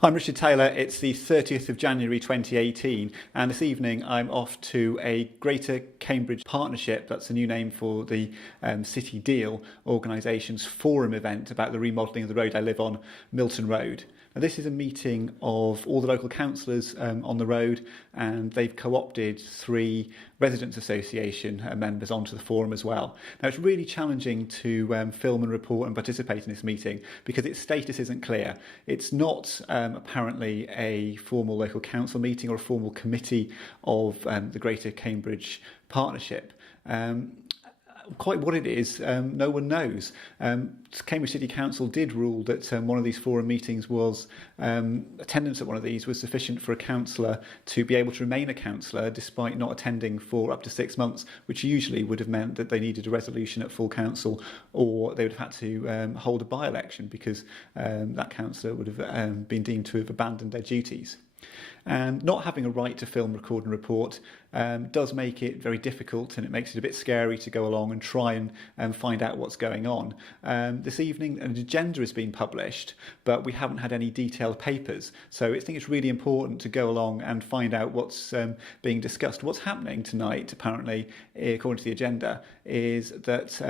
I'm Richard Taylor. It's the 30th of January 2018, and this evening I'm off to a Greater Cambridge Partnership, that's the new name for the City Deal organisation's forum event about the remodelling of the road I live on, Milton Road. Now, this is a meeting of all the local councillors on the road, and they've co-opted 3 residents association members onto the forum as well. Now, it's really challenging to film and report and participate in this meeting because its status isn't clear. It's not apparently a formal local council meeting or a formal committee of the Greater Cambridge Partnership. Quite what it is, no one knows. Cambridge City Council did rule that one of these forum meetings was, attendance at one of these was sufficient for a councillor to be able to remain a councillor despite not attending for up to 6 months, which usually would have meant that they needed a resolution at full council, or they would have had to hold a by-election because that councillor would have been deemed to have abandoned their duties. And not having a right to film, record and report does make it very difficult, and it makes it a bit scary to go along and try and find out what's going on. This evening an agenda has been published, but we haven't had any detailed papers. So I think it's really important to go along and find out what's being discussed. What's happening tonight, apparently, according to the agenda, is that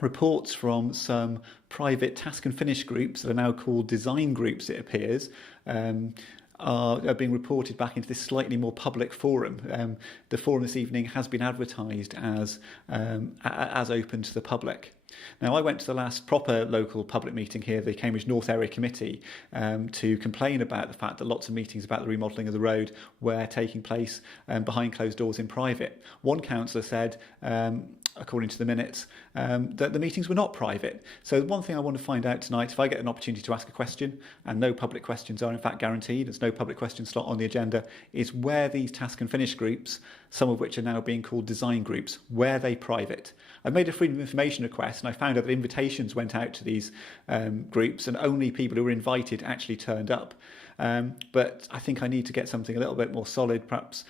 reports from some private task and finish groups that are now called design groups, it appears, are being reported back into this slightly more public forum. The forum this evening has been advertised as open to the public. Now, I went to the last proper local public meeting here, the Cambridge North Area Committee, to complain about the fact that lots of meetings about the remodelling of the road were taking place behind closed doors in private. One councillor said, according to the minutes, that the meetings were not private. So one thing I want to find out tonight, if I get an opportunity to ask a question, and no public questions are in fact guaranteed, there's no public question slot on the agenda, is where these task and finish groups, some of which are now being called design groups, were they private? I've made a freedom of information request, and I found out that invitations went out to these groups, and only people who were invited actually turned up. But I think I need to get something a little bit more solid, perhaps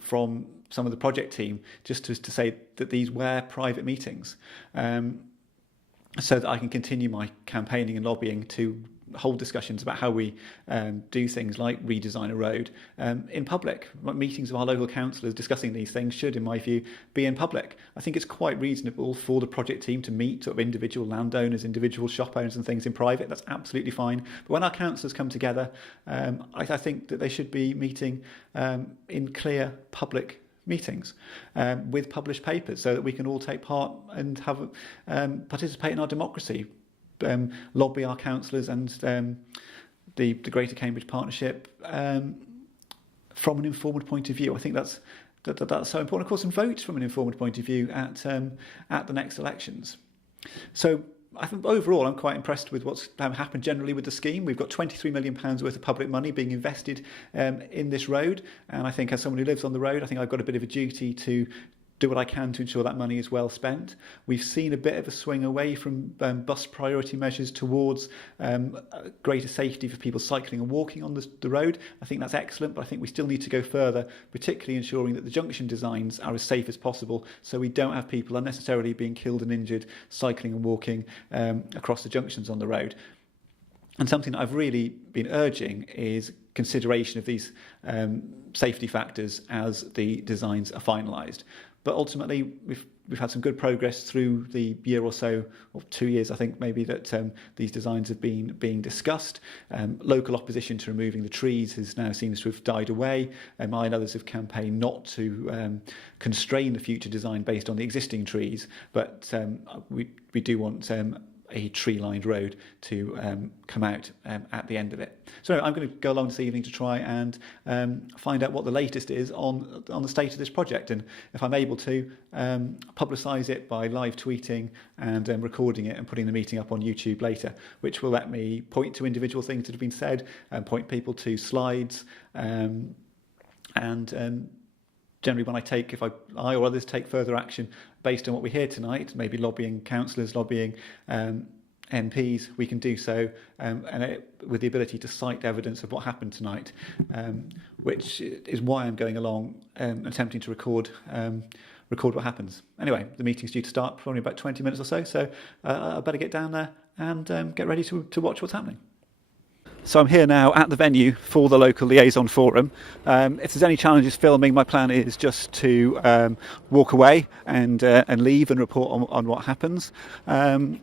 from some of the project team, just to say that these were private meetings, so that I can continue my campaigning and lobbying to hold discussions about how we do things like redesign a road in public. Meetings of our local councillors discussing these things should, in my view, be in public. I think it's quite reasonable for the project team to meet sort of individual landowners, individual shop owners and things in private. That's absolutely fine. But when our councillors come together, I think that they should be meeting in clear public meetings with published papers, so that we can all take part and have participate in our democracy. Lobby our councillors and the Greater Cambridge Partnership from an informed point of view. I think that's so important, of course, and vote from an informed point of view at the next elections. So I think overall I'm quite impressed with what's happened generally with the scheme. We've got £23 million worth of public money being invested in this road, and I think as someone who lives on the road, I think I've got a bit of a duty to do what I can to ensure that money is well spent. We've seen a bit of a swing away from bus priority measures towards greater safety for people cycling and walking on the road. I think that's excellent, but I think we still need to go further, particularly ensuring that the junction designs are as safe as possible, so we don't have people unnecessarily being killed and injured cycling and walking across the junctions on the road. And something that I've really been urging is consideration of these safety factors as the designs are finalised. But ultimately, we've had some good progress through the year or so, or 2 years, I think, maybe, that these designs have been being discussed. Local opposition to removing the trees has now seems to have died away. I and others have campaigned not to constrain the future design based on the existing trees, but we do want a tree-lined road to come out at the end of it. So I'm going to go along this evening to try and find out what the latest is on the state of this project, and if I'm able to publicise it by live tweeting and recording it and putting the meeting up on YouTube later, which will let me point to individual things that have been said and point people to slides, and generally when if I or others take further action based on what we hear tonight, maybe lobbying councillors, lobbying MPs, we can do so with the ability to cite evidence of what happened tonight, which is why I'm going along attempting to record what happens. Anyway, the meeting's due to start probably about 20 minutes or so, so I better get down there and get ready to watch what's happening. So I'm here now at the venue for the local liaison forum. If there's any challenges filming, my plan is just to walk away and leave and report on what happens. And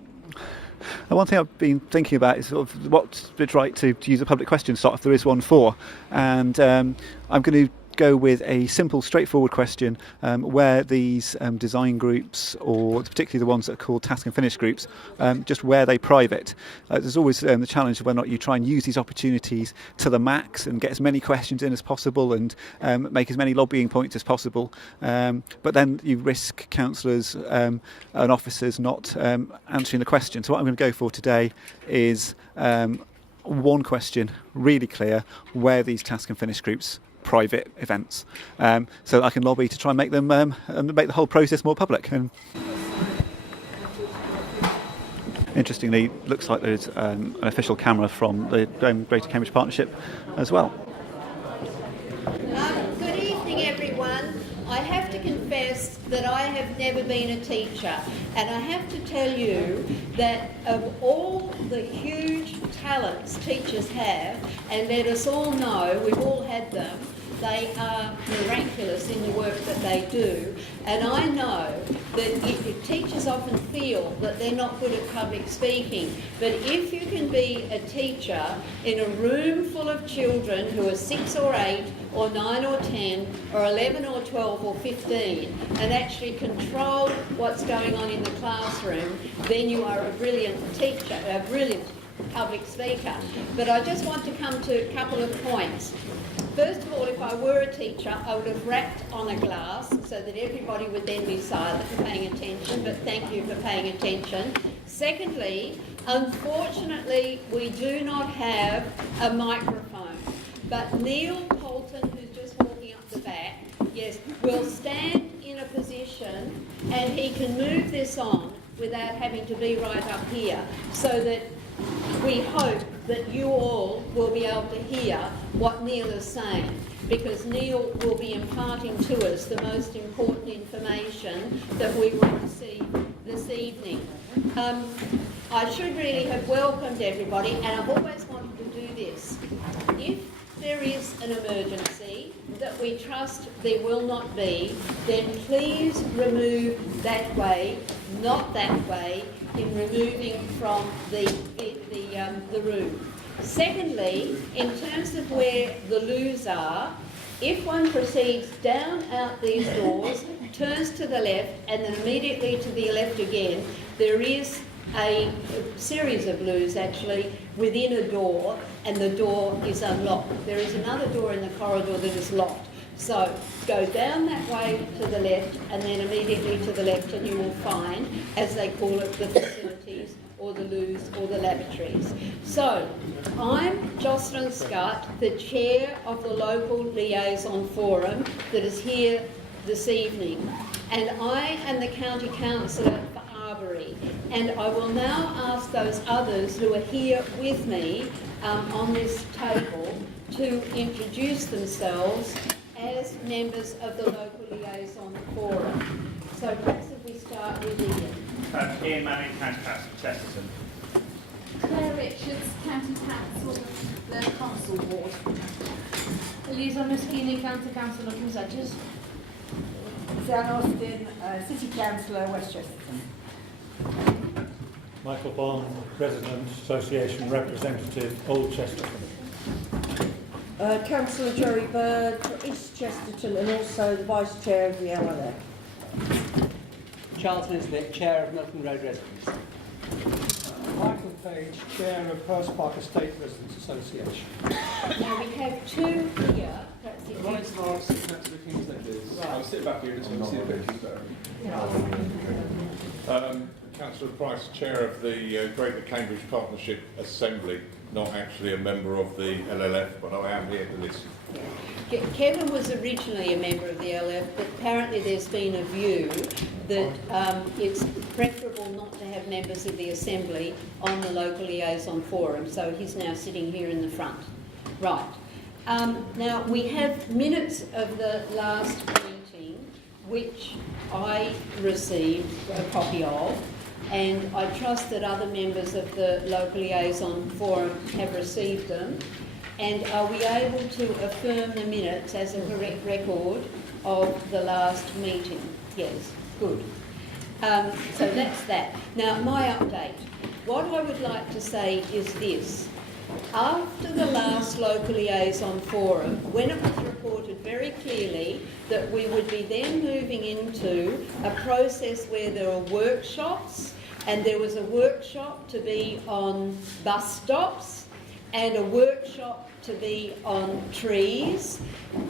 one thing I've been thinking about is sort of what's it's right to use a public question slot if there is one for. And I'm going to go with a simple, straightforward question where these design groups, or particularly the ones that are called task and finish groups, just where they private. There's always the challenge of whether or not you try and use these opportunities to the max and get as many questions in as possible and make as many lobbying points as possible. But then you risk councillors and officers not answering the question. So what I'm going to go for today is one question, really clear, where these task and finish groups private events, so that I can lobby to try and make them and make the whole process more public. And interestingly, looks like there's an official camera from the Greater Cambridge Partnership as well. Good evening, everyone. I have to confess that I have never been a teacher, and I have to tell you that of all the huge talents teachers have, and let us all know, we've all had them, they are miraculous in the work that they do. And I know that teachers often feel that they're not good at public speaking, but if you can be a teacher in a room full of children who are 6 or 8 or 9 or 10 or 11 or 12 or 15 and actually control what's going on in the classroom, then you are a brilliant teacher, a brilliant public speaker. But I just want to come to a couple of points. First of all, if I were a teacher, I would have rapped on a glass so that everybody would then be silent and paying attention, but thank you for paying attention. Secondly, unfortunately, we do not have a microphone, but Neil Milton, who's just walking up the back, yes, will stand in a position and he can move this on without having to be right up here, so that we hope that you all will be able to hear what Neil is saying, because Neil will be imparting to us the most important information that we will receive this evening. I should really have welcomed everybody, and I've always wanted to do this. If there is an emergency that we trust there will not be, then please remove that way, not that way, in removing from the room. Secondly, in terms of where the loos are, if one proceeds down out these doors, turns to the left and then immediately to the left again, there is a series of loos actually within a door, and the door is unlocked. There is another door in the corridor that is locked. So go down that way to the left and then immediately to the left, and you will find, as they call it, the facilities or the loos or the lavatories. So I'm Jocelyn Scott, the chair of the local liaison forum that is here this evening, and I am the county councillor for Arbury, and I will now ask those others who are here with me on this table to introduce themselves as members of the local liaison forum. So perhaps if we start with Ian. Ian Manning, County Council for Chesterton. Claire Richards, County Council, the Council Ward. Elisa Moschini, County Councillor from Sedges. Suzanne Austin, City Councillor, West Chesterton. Michael Bond, Resident Association Representative, Old Chesterton. Councillor Jerry Bird for East Chesterton and also the Vice Chair of the LLF. Charles Nisbet, Chair of Milton Road Residents. Michael Page, Chair of Hurst Park Estate Residents Association. Now we have two here. Perhaps if Ronnie Clark, Councillor Kingsley. I'll sit back here so you can see the pictures better. Councillor Price, Chair of the Greater Cambridge Partnership Assembly, not actually a member of the LLF, but I am here to listen. Kevin was originally a member of the LF, but apparently there's been a view that it's preferable not to have members of the Assembly on the local liaison forum, so he's now sitting here in the front. Right. Now, we have minutes of the last meeting, which I received a copy of. and I trust that other members of the Local Liaison Forum have received them. And are we able to affirm the minutes as a correct record of the last meeting? Yes, good. So that's that. Now, my update. What I would like to say is this. After the last Local Liaison Forum, when it was reported very clearly that we would be then moving into a process where there are workshops, and there was a workshop to be on bus stops, and a workshop to be on trees,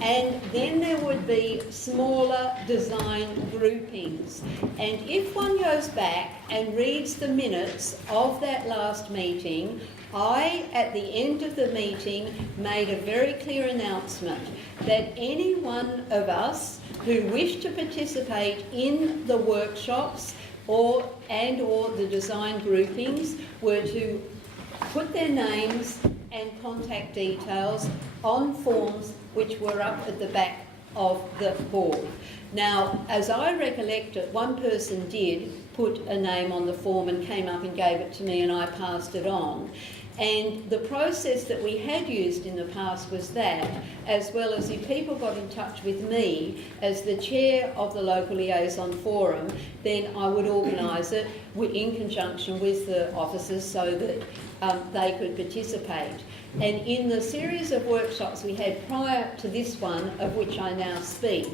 and then there would be smaller design groupings. And if one goes back and reads the minutes of that last meeting, I, at the end of the meeting, made a very clear announcement that any one of us who wished to participate in the workshops or the design groupings were to put their names and contact details on forms which were up at the back of the board. Now, as I recollect it, one person did put a name on the form and came up and gave it to me, and I passed it on. And the process that we had used in the past was that, as well as if people got in touch with me as the chair of the Local Liaison Forum, then I would organise it in conjunction with the officers so that they could participate. And in the series of workshops we had prior to this one, of which I now speak,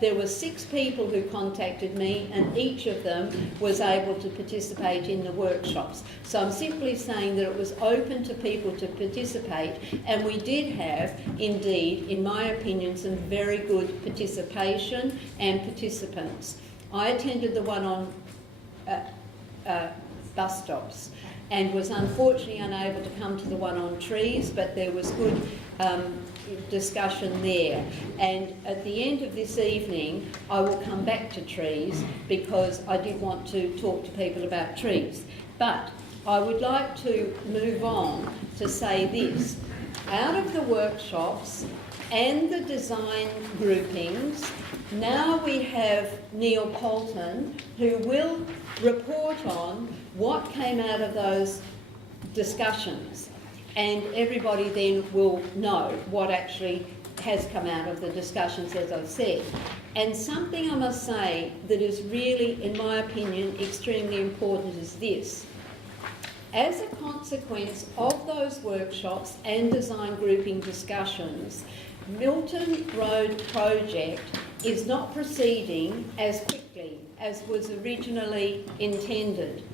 there were 6 people who contacted me, and each of them was able to participate in the workshops. So I'm simply saying that it was open to people to participate, and we did have, indeed, in my opinion, some very good participation and participants. I attended the one on bus stops and was unfortunately unable to come to the one on trees, but there was good discussion there. And at the end of this evening I will come back to trees because I did want to talk to people about trees. But I would like to move on to say this. Out of the workshops and the design groupings, now we have Neil Polton, who will report on what came out of those discussions. And everybody then will know what actually has come out of the discussions, as I've said. And something I must say that is really, in my opinion, extremely important is this. As a consequence of those workshops and design grouping discussions, Milton Road project is not proceeding as quickly as was originally intended,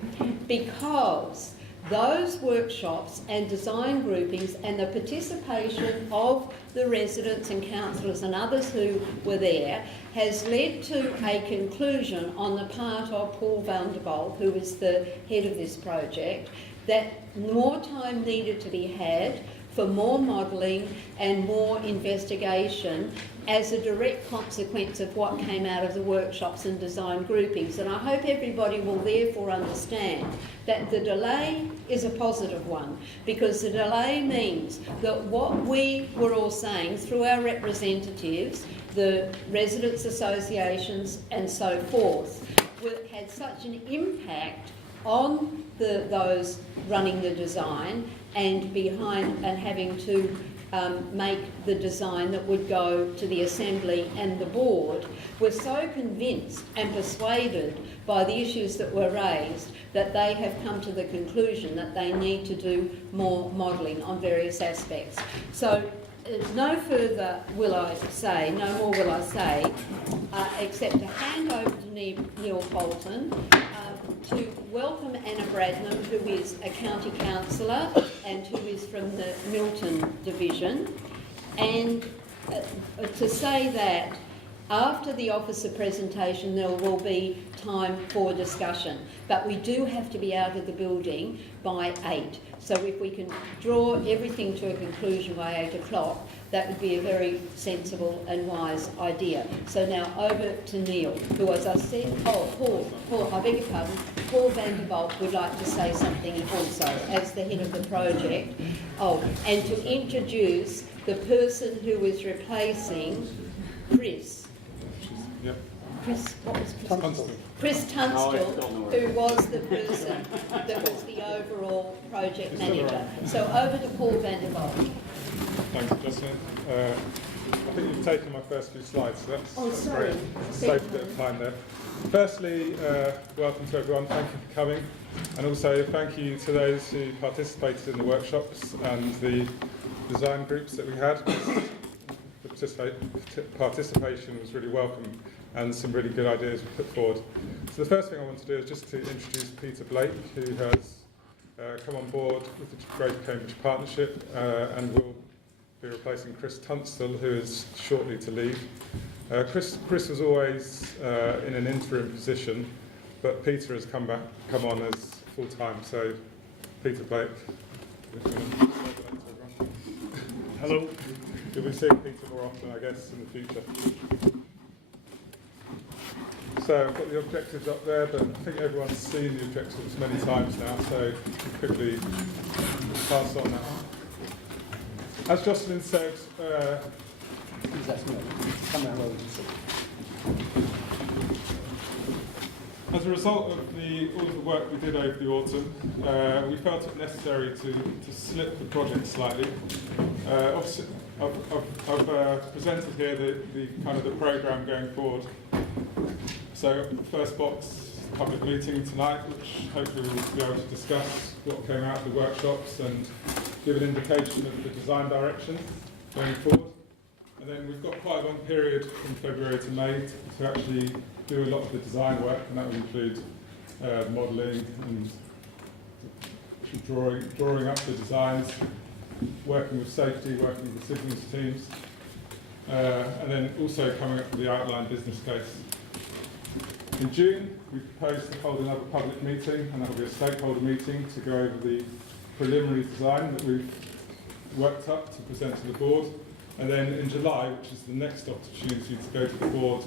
because those workshops and design groupings and the participation of the residents and councillors and others who were there has led to a conclusion on the part of Paul Vanderbolt, who is the head of this project, that more time needed to be had for more modelling and more investigation as a direct consequence of what came out of the workshops and design groupings. And I hope everybody will therefore understand that the delay is a positive one, because the delay means that what we were all saying through our representatives, the residents' associations and so forth, had such an impact on those running the design and behind and having to make the design that would go to the Assembly and the Board, were so convinced and persuaded by the issues that were raised that they have come to the conclusion that they need to do more modelling on various aspects. So no further will I say, no more will I say, except to hand over to Neil Polton to welcome Anna Bradnam, who is a county councillor and who is from the Milton division, and to say that after the officer presentation there will be time for discussion, but we do have to be out of the building by 8. So if we can draw everything to a conclusion by 8 o'clock, that would be a very sensible and wise idea. So now over to Neil, who, as I said, Paul, I beg your pardon, Paul Vanderbolt would like to say something also as the head of the project. And to introduce the person who is replacing Chris. Yep. Chris Tunstall, who was the person that was the overall project manager. So over to Paul van der Walt. Thanks, Jocelyn. I think you've taken my first few slides, so that's sorry. great. Saved a bit of time there. Firstly, welcome to everyone. Thank you for coming. And also thank you to those who participated in the workshops and the design groups that we had. The participation was really welcome and some really good ideas were put forward. So the first thing I want to do is just to introduce Peter Blake, who has come on board with the Greater Cambridge Partnership and will be replacing Chris Tunstall, who is shortly to leave. Chris was always in an interim position, but Peter has come on as full-time. So Peter Blake. Hello. You'll be seeing Peter more often, I guess, in the future. So I've got the objectives up there, but I think everyone's seen the objectives many times now, so quickly pass on that. As Jocelyn said, as a result of all of the work we did over the autumn, we felt it necessary to slip the project slightly. Obviously, I've presented here the kind of the programme going forward. So first box, public meeting tonight, which hopefully we'll be able to discuss what came out of the workshops and give an indication of the design direction going forward. And then we've got quite a long period from February to May to actually do a lot of the design work, and that will include modelling and drawing up the designs, working with safety, working with the signals teams, and then also coming up with the outline business case. In June, we proposed to hold another public meeting, and that will be a stakeholder meeting to go over the preliminary design that we've worked up to present to the board. And then in July, which is the next opportunity to go to the board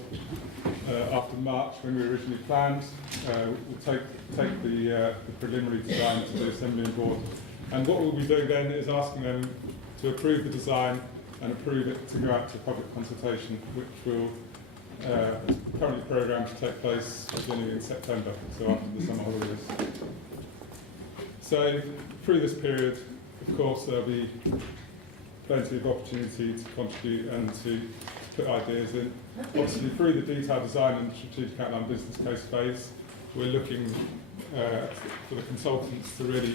after March, when we originally planned, we'll take the preliminary design to the Assembly and Board. And what we'll be doing then is asking them to approve the design and approve it to go out to public consultation, which will currently programmed to take place beginning in September, so after the summer holidays. So through this period, of course, there'll be plenty of opportunity to contribute and to put ideas in. Obviously, through the detailed design and strategic outline business case phase, we're looking for the consultants to really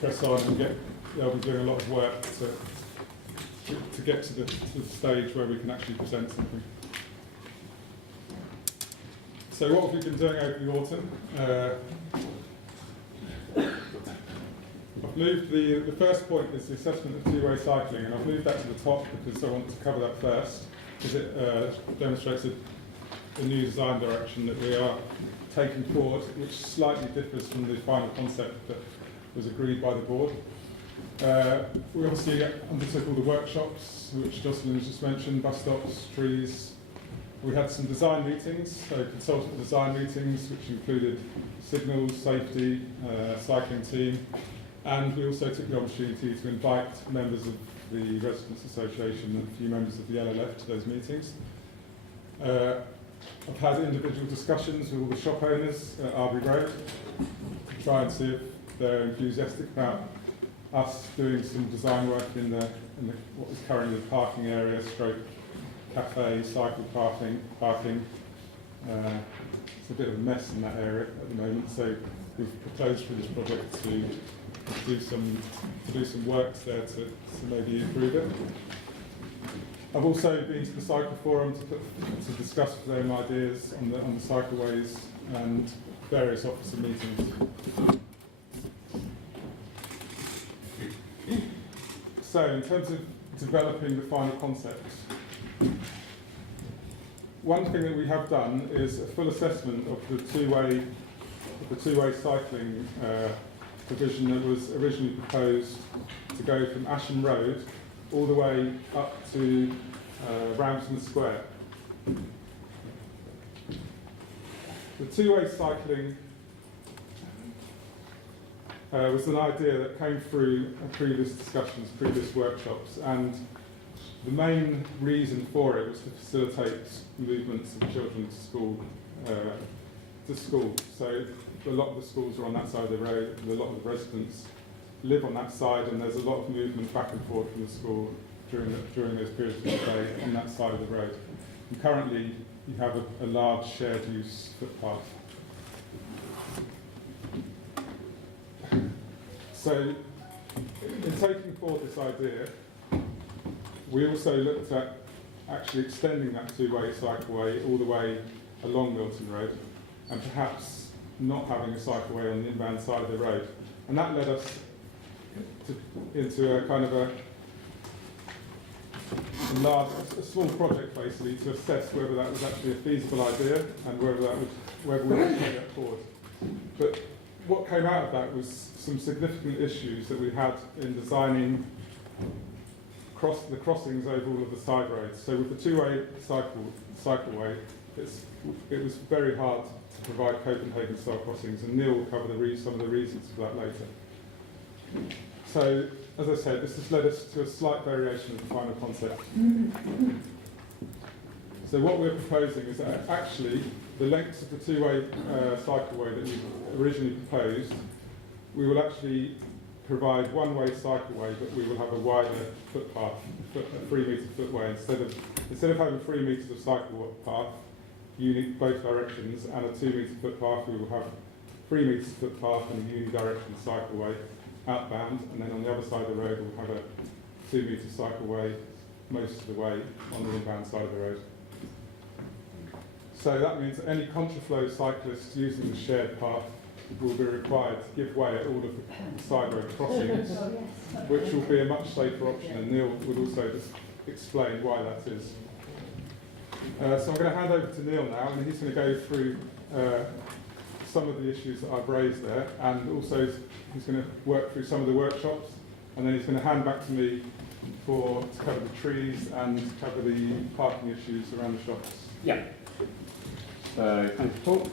press on and they'll be doing a lot of work to get to the stage where we can actually present something. So what have we been doing over the autumn? I've moved the first point is the assessment of two-way cycling, and I've moved that to the top because I want to cover that first, because it demonstrates a new design direction that we are taking forward, which slightly differs from the final concept that was agreed by the board. We obviously undertook all the workshops, which Jocelyn has just mentioned, bus stops, trees. We had some design meetings, so consultant design meetings, which included signals, safety, cycling team, and we also took the opportunity to invite members of the Residents Association and a few members of the LLF to those meetings. I've had individual discussions with all the shop owners at Arby Road to try and see if they're enthusiastic about us doing some design work in what is currently the parking area, stroke cafe, cycle parking. It's a bit of a mess in that area at the moment, so we've proposed for this project to do some works there to maybe improve it. I've also been to the cycle forum to discuss with them ideas on the cycleways and various officer meetings. So in terms of developing the final concept, one thing that we have done is a full assessment of the two-way cycling provision that was originally proposed to go from Asham Road all the way up to Ramsden Square. The two-way cycling was an idea that came through previous discussions, previous workshops, and The main reason for it was to facilitate movements of children to school. So a lot of the schools are on that side of the road, and a lot of the residents live on that side, and there's a lot of movement back and forth from the school during those periods of the day on that side of the road. And currently, you have a large shared use footpath. So, in taking forward this idea, we also looked at actually extending that two-way cycleway all the way along Milton Road, and perhaps not having a cycleway on the inbound side of the road. And that led us into a kind of a small project basically to assess whether that was actually a feasible idea and whether we could take that forward. But what came out of that was some significant issues that we had in designing the crossings over all of the side roads. So with the two-way cycleway, it was very hard to provide Copenhagen-style crossings, and Neil will cover some of the reasons for that later. So, as I said, this has led us to a slight variation of the final concept. So what we're proposing is that actually the lengths of the two-way cycleway that we originally proposed, we will actually provide one-way cycleway, but we will have a wider footpath, a 3-metre footway. Instead of having 3 metres of cycle path, both directions, and a 2-metre footpath, we will have 3 metres footpath and a unidirectional cycleway outbound, and then on the other side of the road we'll have a 2-metre cycleway most of the way on the inbound side of the road. So that means that any contraflow cyclists using the shared path will be required to give way at all of the side road crossings, which will be a much safer option, and Neil would also just explain why that is. So I'm going to hand over to Neil now, and he's going to go through some of the issues that I've raised there, and also he's going to work through some of the workshops, and then he's going to hand back to me to cover the trees and cover the parking issues around the shops. Yeah. So, thank you, Paul.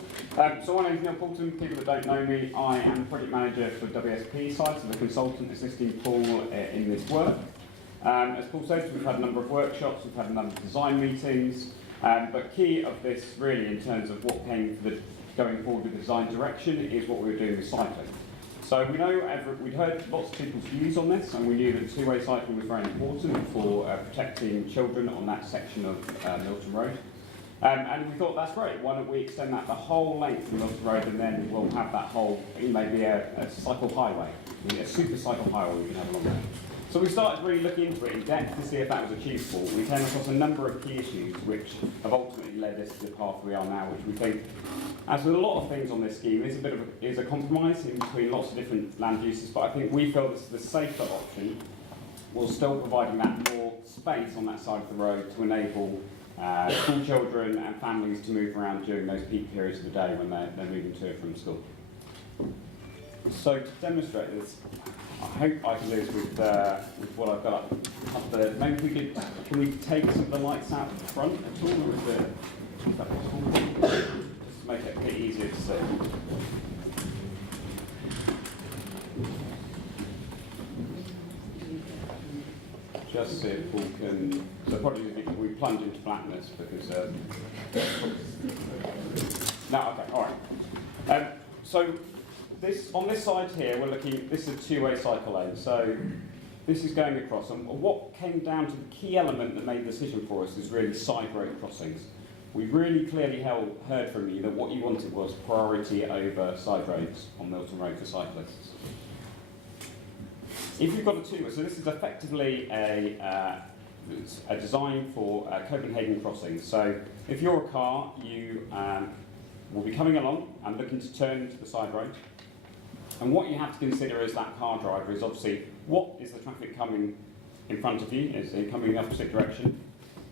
So my name is Neil Milton. People that don't know me, I am project manager for WSP site, so the consultant assisting Paul in this work. As Paul said, we've had a number of workshops, we've had a number of design meetings, but key of this really in terms of what came for the going forward with the design direction is what we were doing with cycling. So we know we'd heard lots of people's views on this, and we knew that two-way cycling was very important for protecting children on that section of Milton Road. And we thought, that's great, why don't we extend that the whole length of Milton Road, and then we'll have that whole, maybe a cycle highway, a super cycle highway we can have along there. So we started really looking into it in depth to see if that was achievable. We came across a number of key issues which have ultimately led us to the path we are now, which we think, as with a lot of things on this scheme, is a compromise in between lots of different land uses, but I think we feel this is the safer option, while still providing that more space on that side of the road to enable school children and families to move around during those peak periods of the day when they're moving to and from school. So to demonstrate this, I hope I can do this with what I've got up there. Maybe can we take some of the lights out the front at all, or is that possible? Just to make it a bit easier to see. Just see if we can. So probably we plunge into blackness because. No, okay, all right. So on this side here, we're looking. This is a two-way cycle lane. So this is going across, and what came down to the key element that made the decision for us is really side road crossings. We really clearly heard from you that what you wanted was priority over side roads on Milton Road for cyclists. If you've got a two-way, so this is effectively a design for Copenhagen crossings. So if you're a car, you will be coming along and looking to turn into the side road. And what you have to consider as that car driver is obviously what is the traffic coming in front of you, is it coming in the opposite direction?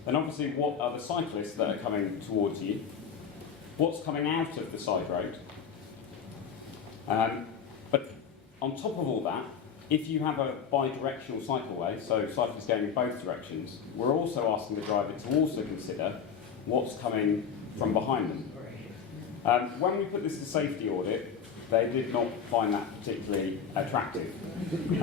Then obviously what are the cyclists that are coming towards you? What's coming out of the side road? But on top of all that, if you have a bi-directional cycleway, so cyclists going in both directions, we're also asking the driver to also consider what's coming from behind them. When we put this to safety audit, they did not find that particularly attractive,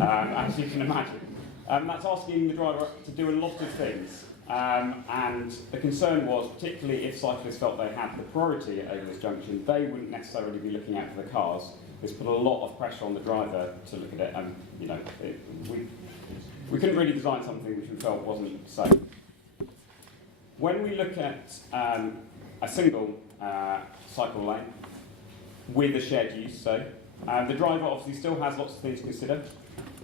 as you can imagine. That's asking the driver to do a lot of things. And the concern was, particularly if cyclists felt they had the priority over this junction, they wouldn't necessarily be looking out for the cars. This put a lot of pressure on the driver to look at it, and we couldn't really design something which we felt wasn't safe. When we look at a single cycle lane with a shared use, the driver obviously still has lots of things to consider.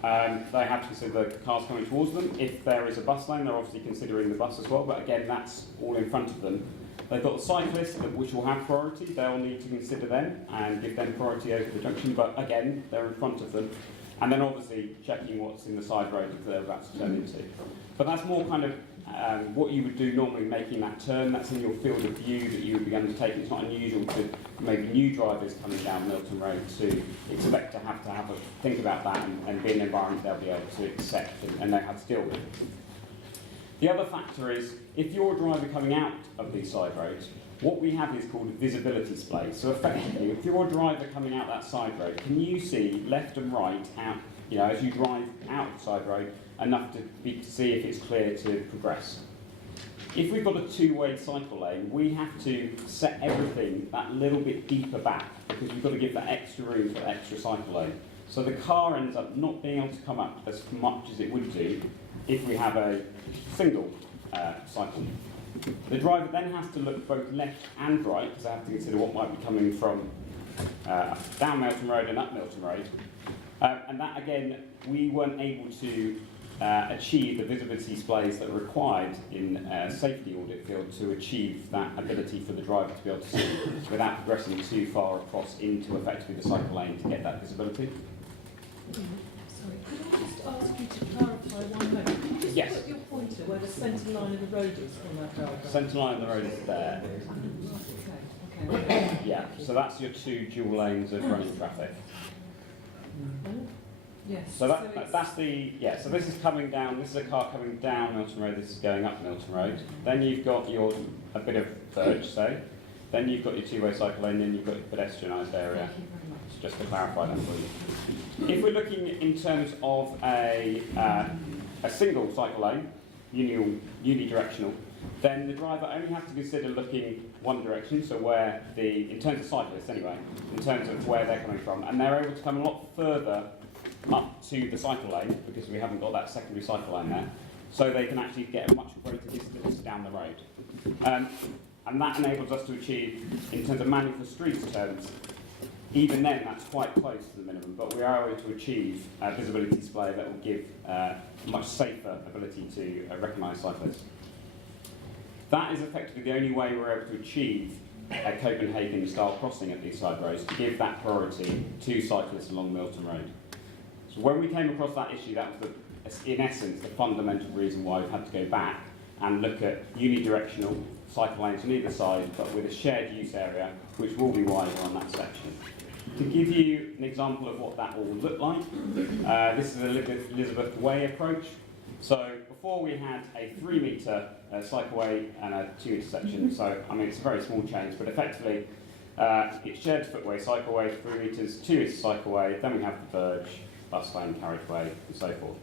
They have to consider the cars coming towards them. If there is a bus lane, they're obviously considering the bus as well, but again, that's all in front of them. They've got the cyclists, which will have priority. They'll need to consider them and give them priority over the junction, but again, they're in front of them. And then obviously checking what's in the side road that they're about to turn into. But that's more kind of what you would do normally making that turn. That's in your field of view that you would be undertaking. It's not unusual to maybe new drivers coming down Milton Road to expect to have a think about that and be in an environment they'll be able to accept and know how to deal with. The other factor is, if you're a driver coming out of these side roads, what we have is called a visibility display. So effectively, if you're a driver coming out that side road, can you see left and right out, as you drive out the side road, enough to see if it's clear to progress? If we've got a two-way cycle lane, we have to set everything that little bit deeper back because we've got to give that extra room for the extra cycle lane. So the car ends up not being able to come up as much as it would do if we have a single cycle. The driver then has to look both left and right because they have to consider what might be coming from down Milton Road and up Milton Road. And that, again, we weren't able to achieve the visibility displays that are required in a safety audit field to achieve that ability for the driver to be able to see without progressing too far across into effectively the cycle lane to get that visibility. Sorry, could I just ask you to clarify one moment? Could you just Yes. put your pointer where the centre line of the road is on that diagram? Centre line of the road is there. Okay. Yeah, so that's your two dual lanes of running traffic. Yes. So that's the, so this is coming down, this is a car coming down Milton Road, this is going up Milton Road. Then you've got a bit of verge, then you've got your two-way cycle lane, then you've got your pedestrianised area. Thank you very much. Just to clarify that for you. If we're looking in terms of a single cycle lane, unidirectional, then the driver only has to consider looking one direction, so in terms of cyclists anyway, in terms of where they're coming from, and they're able to come a lot further up to the cycle lane, because we haven't got that secondary cycle lane there, so they can actually get a much greater distance down the road. And that enables us to achieve, in terms of manual for streets terms, even then that's quite close to the minimum, but we are able to achieve a visibility display that will give a much safer ability to recognise cyclists. That is effectively the only way we're able to achieve a Copenhagen-style crossing at these side roads, to give that priority to cyclists along Milton Road. So when we came across that issue, that was, in essence, the fundamental reason why we've had to go back and look at unidirectional cycle lanes on either side, but with a shared use area, which will be wider on that section. To give you an example of what that will look like, this is a Elizabeth Way approach. So before we had a 3-metre cycleway and a 2-metre section, so I mean it's a very small change, but effectively it's shared footway, cycleway, 3 metres, 2 metres cycleway, then we have the verge, bus lane, carriageway, and so forth.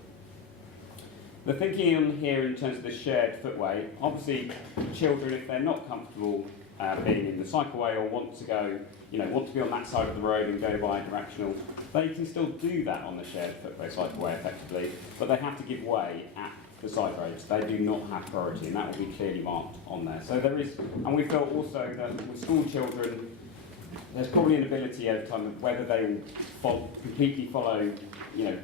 The thinking on here in terms of the shared footway, obviously children, if they're not comfortable being in the cycleway or want to go, want to be on that side of the road and go bi-directional, they can still do that on the shared footway cycleway effectively, but they have to give way at the side roads. They do not have priority, and that will be clearly marked on there. So there is, and we felt also that with school children, there's probably an ability over time of whether they will completely follow,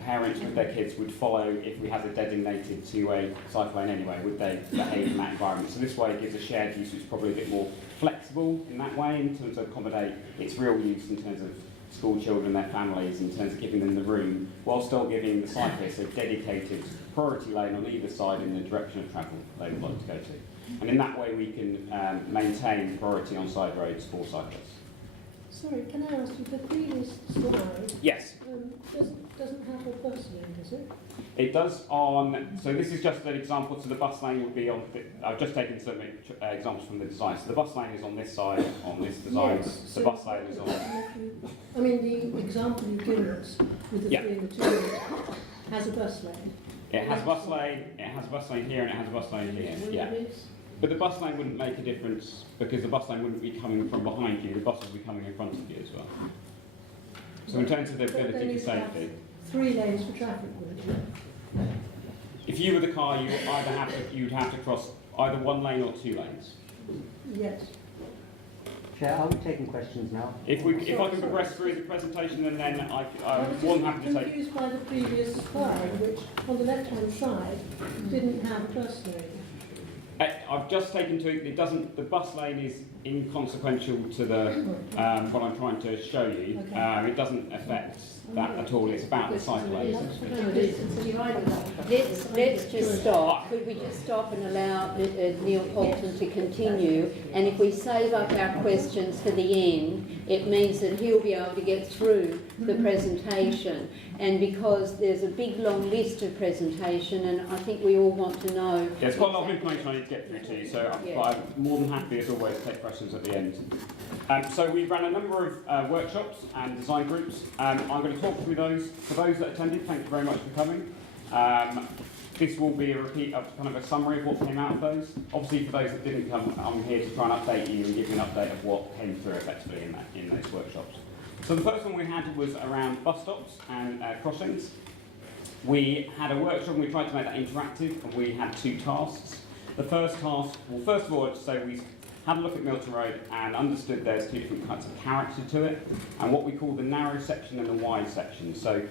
parents with their kids would follow if we had a designated two-way cycle lane anyway, would they behave in that environment? So this way it gives a shared use which is probably a bit more flexible in that way in terms of accommodate its real use in terms of school children, their families, in terms of giving them the room, while still giving the cyclists a dedicated priority lane on either side in the direction of travel they would like to go to. And in that way we can maintain priority on side roads for cyclists. Sorry, can I ask you, the previous slide Yes. doesn't have a bus lane, does it? It does on, so this is just an example, so the bus lane would be on, I've just taken some examples from the design. So the bus lane is on this side, on this design, Yes, the bus lane is on. I mean, the example you've given us with the 3 and the 2 has a bus lane. It has a bus lane, it has a bus lane here, and it has a bus lane here. Yeah. But the bus lane wouldn't make a difference because the bus lane wouldn't be coming from behind you, the bus would be coming in front of you as well. So in terms of the ability for safety, 3 lanes for traffic, wouldn't you? if you were the car, you'd have to cross either 1 lane or 2 lanes. Yes. Chair, are we taking questions now? If I can progress through the presentation, and then I'm more than happy to take. Confused by the previous slide, which on the left-hand side didn't have a bus lane. I've just taken to it doesn't. The bus lane is inconsequential to the what I'm trying to show you. Okay. It doesn't affect that at all. It's about the cycle lanes. Let's just stop. Could we just stop and allow Neil Poulton to continue? And if we save up our questions for the end, it means that he'll be able to get through the presentation. And because there's a big long list of presentation, and I think we all want to know. There's quite a lot of information I need to get through to you, so Yeah. I'm more than happy as always to take questions at the end. So we've run a number of workshops and design groups. I'm going to talk through those. For those that attended, thank you very much for coming. This will be a repeat of kind of a summary of what came out of those. Obviously, for those that didn't come, I'm here to try and update you and give you an update of what came through effectively in those workshops. So the first one we had was around bus stops and crossings. We had a workshop and we tried to make that interactive, and we had 2 tasks. The first task, well, first of all, I'd say we had a look at Milton Road and understood there's 2 different kinds of character to it, and what we call the narrow section and the wide section. So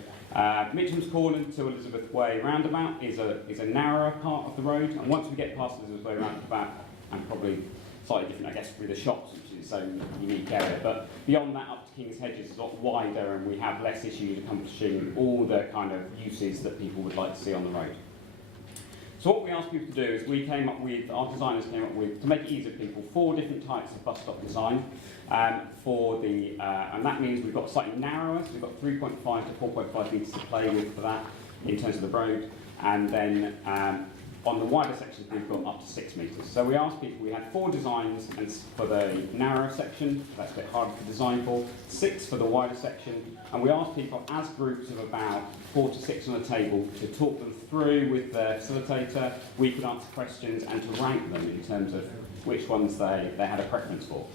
Mitcham's Corner to Elizabeth Way roundabout is a narrower part of the road, and once we get past Elizabeth Way roundabout, and probably slightly different, I guess, with the shops, which is its own unique area, but beyond that up to King's Hedges is a lot wider, and we have less issues accomplishing all the kind of uses that people would like to see on the road. So what we asked people to do is our designers came up with, to make it easier for people, 4 different types of bus stop design. And that means we've got slightly narrower, so we've got 3.5 to 4.5 metres to play with for that in terms of the road. And then on the wider sections, we've got up to 6 metres. So we asked people, we had 4 designs and for the narrow section, that's a bit harder to design for, 6 for the wider section, and we asked people as groups of about 4 to 6 on a table to talk them through with the facilitator. We could answer questions and to rank them in terms of which ones they had a preference for.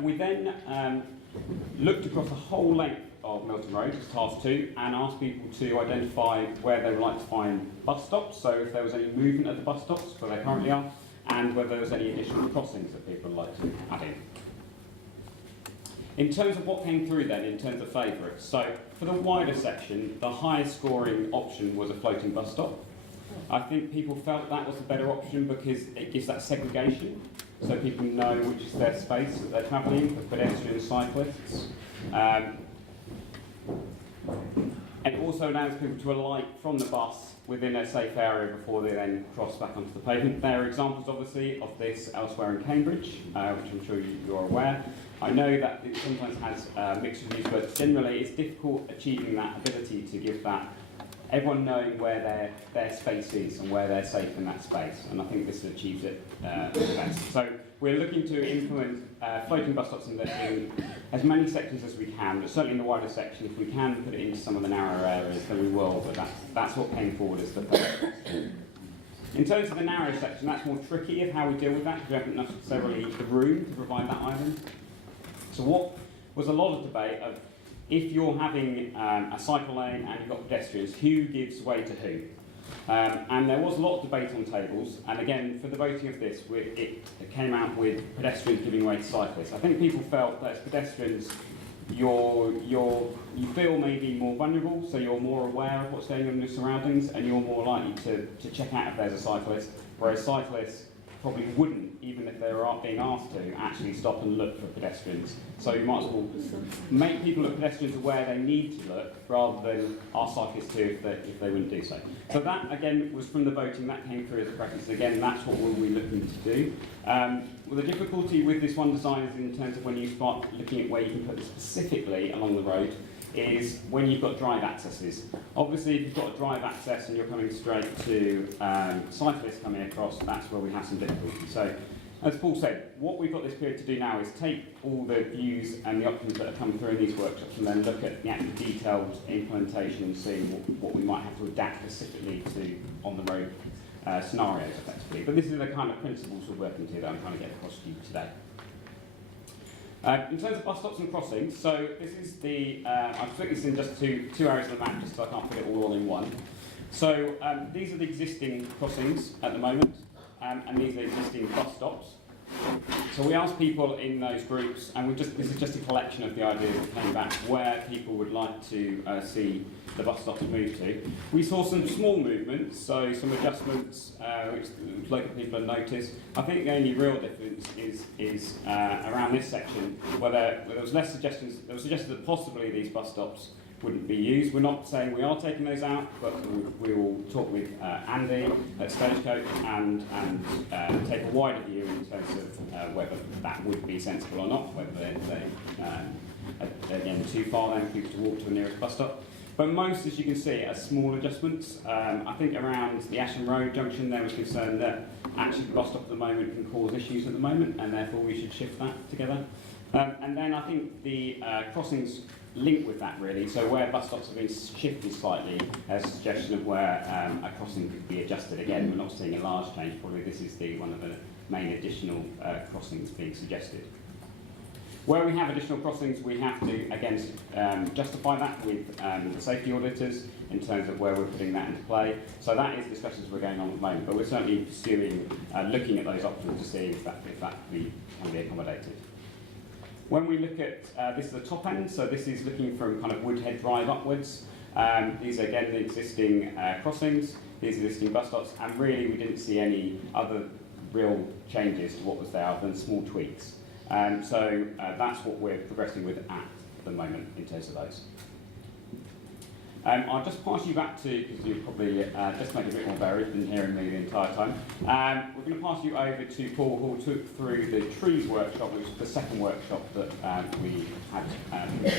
We then looked across the whole length of Milton Road, as task 2, and asked people to identify where they would like to find bus stops, so if there was any movement at the bus stops, where they currently are, and whether there was any additional crossings that people would like to add in. In terms of what came through then, in terms of favourites, so for the wider section, the highest scoring option was a floating bus stop. I think people felt that was the better option because it gives that segregation, so people know which is their space that they're travelling for pedestrians and cyclists. And it also allows people to alight from the bus within a safe area before they then cross back onto the pavement. There are examples, obviously, of this elsewhere in Cambridge, which I'm sure you're aware. I know that it sometimes has mixed reviews, but generally it's difficult achieving that ability to give that everyone knowing where their space is and where they're safe in that space, and I think this achieves it best. So we're looking to implement floating bus stops in as many sections as we can, but certainly in the wider section, if we can put it into some of the narrower areas, then we will, but that's what came forward as the first. In terms of the narrow section, that's more tricky of how we deal with that, because we haven't necessarily the room to provide that island. So what was a lot of debate of, if you're having a cycle lane and you've got pedestrians, who gives way to who? And there was a lot of debate on tables, and again, for the voting of this, it came out with pedestrians giving way to cyclists. I think people felt that as pedestrians, you feel maybe more vulnerable, so you're more aware of what's going on in your surroundings, and you're more likely to check out if there's a cyclist, whereas cyclists probably wouldn't, even if they were being asked to, actually stop and look for pedestrians. So you might as well make people at pedestrians aware they need to look, rather than ask cyclists to if they wouldn't do so. So that, again, was from the voting, that came through as a preference. Again, that's what we'll be looking to do. Well, the difficulty with this one design is in terms of when you start looking at where you can put it specifically along the road, is when you've got drive accesses. Obviously, if you've got a drive access and you're coming straight to cyclists coming across, that's where we have some difficulty. So As Paul said, what we've got this period to do now is take all the views and the options that have come through in these workshops and then look at the actual detailed implementation and see what we might have to adapt specifically to on-the-road scenarios effectively. But this is the kind of principles we're working to that I'm trying to get across to you today. In terms of bus stops and crossings, so this is the, I've split this in just two areas of the map just so I can't put it all in one. So these are the existing crossings at the moment, and these are existing bus stops. So we asked people in those groups, and this is just a collection of the ideas that came back, where people would like to see the bus stops move to. We saw some small movements, so some adjustments which local people have noticed. I think the only real difference is around this section, where there was less suggestions. There was suggested that possibly these bus stops wouldn't be used. We're not saying we are taking those out, but we will talk with Andy at Stagecoach and take a wider view in terms of whether that would be sensible or not, whether they're again too far then for people to walk to the nearest bus stop. But most, as you can see, are small adjustments. I think around the Ashton Road junction there was concern that actually the bus stop at the moment can cause issues at the moment, and therefore we should shift that together. And then I think the crossings link with that really, so where bus stops have been shifted slightly, there's a suggestion of where a crossing could be adjusted. Again, we're not seeing a large change, probably this is one of the main additional crossings being suggested. Where we have additional crossings, we have to, again, justify that with the safety auditors in terms of where we're putting that into play. So that is discussions we're going on at the moment, but we're certainly pursuing, looking at those options to see if that can be accommodated. When we look at, this is the top end, so this is looking from kind of Woodhead Drive upwards. These are again the existing crossings, these are the existing bus stops, and really we didn't see any other real changes to what was there other than small tweaks. So that's what we're progressing with at the moment in terms of those. I'll just pass you back to, because you probably just make it a bit more varied than hearing me the entire time. We're going to pass you over to Paul, who took through the trees workshop, which was the second workshop that we had come to.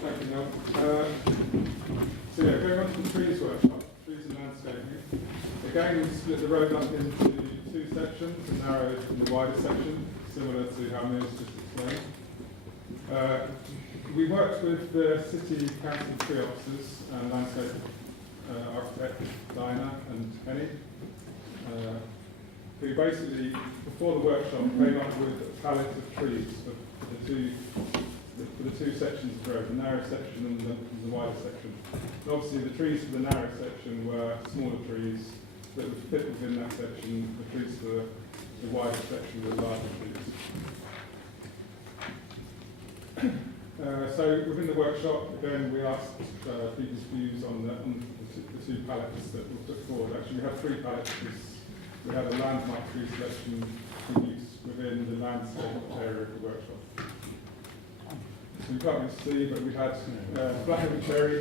Thank you, Neil. So yeah, going on to the trees workshop, trees and landscaping. Again, we split the road up into two sections, the narrow and the wider section, similar to how Neil's just explained. We worked with the City Council tree officers and landscape architect Diana and Kenny, who basically, before the workshop, came up with a palette of trees for the two sections of the road, the narrow section and the wider section. And obviously the trees for the narrow section were smaller trees that would fit within that section. The trees for the wider section were larger trees. So within the workshop, again, we asked people's views on the two palettes that were put forward. Actually, we had three palettes. We had a landmark tree selection for use within the landscape area of the workshop. So you can't really see, but we had flowering cherry,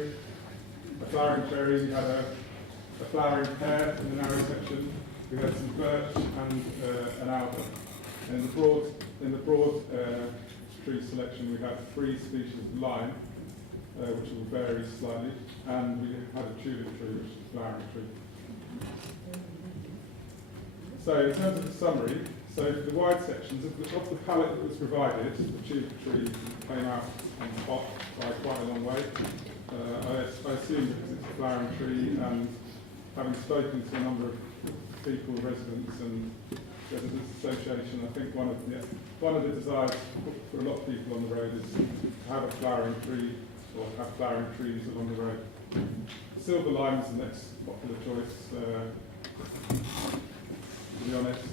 we had a flowering pear in the narrow section, we had some birch and an alder. And in the broad tree selection, we had 3 species of lime, which will vary slightly, and we had a tulip tree, which is a flowering tree. So in terms of the summary, so for the wide sections, of the palette that was provided, the tulip tree came out on top by quite a long way. I assume because it's a flowering tree, and having spoken to a number of people, residents and Residents Association, I think one of the desires for a lot of people on the road is to have a flowering tree, or have flowering trees along the road. Silver lime is the next popular choice. To be honest,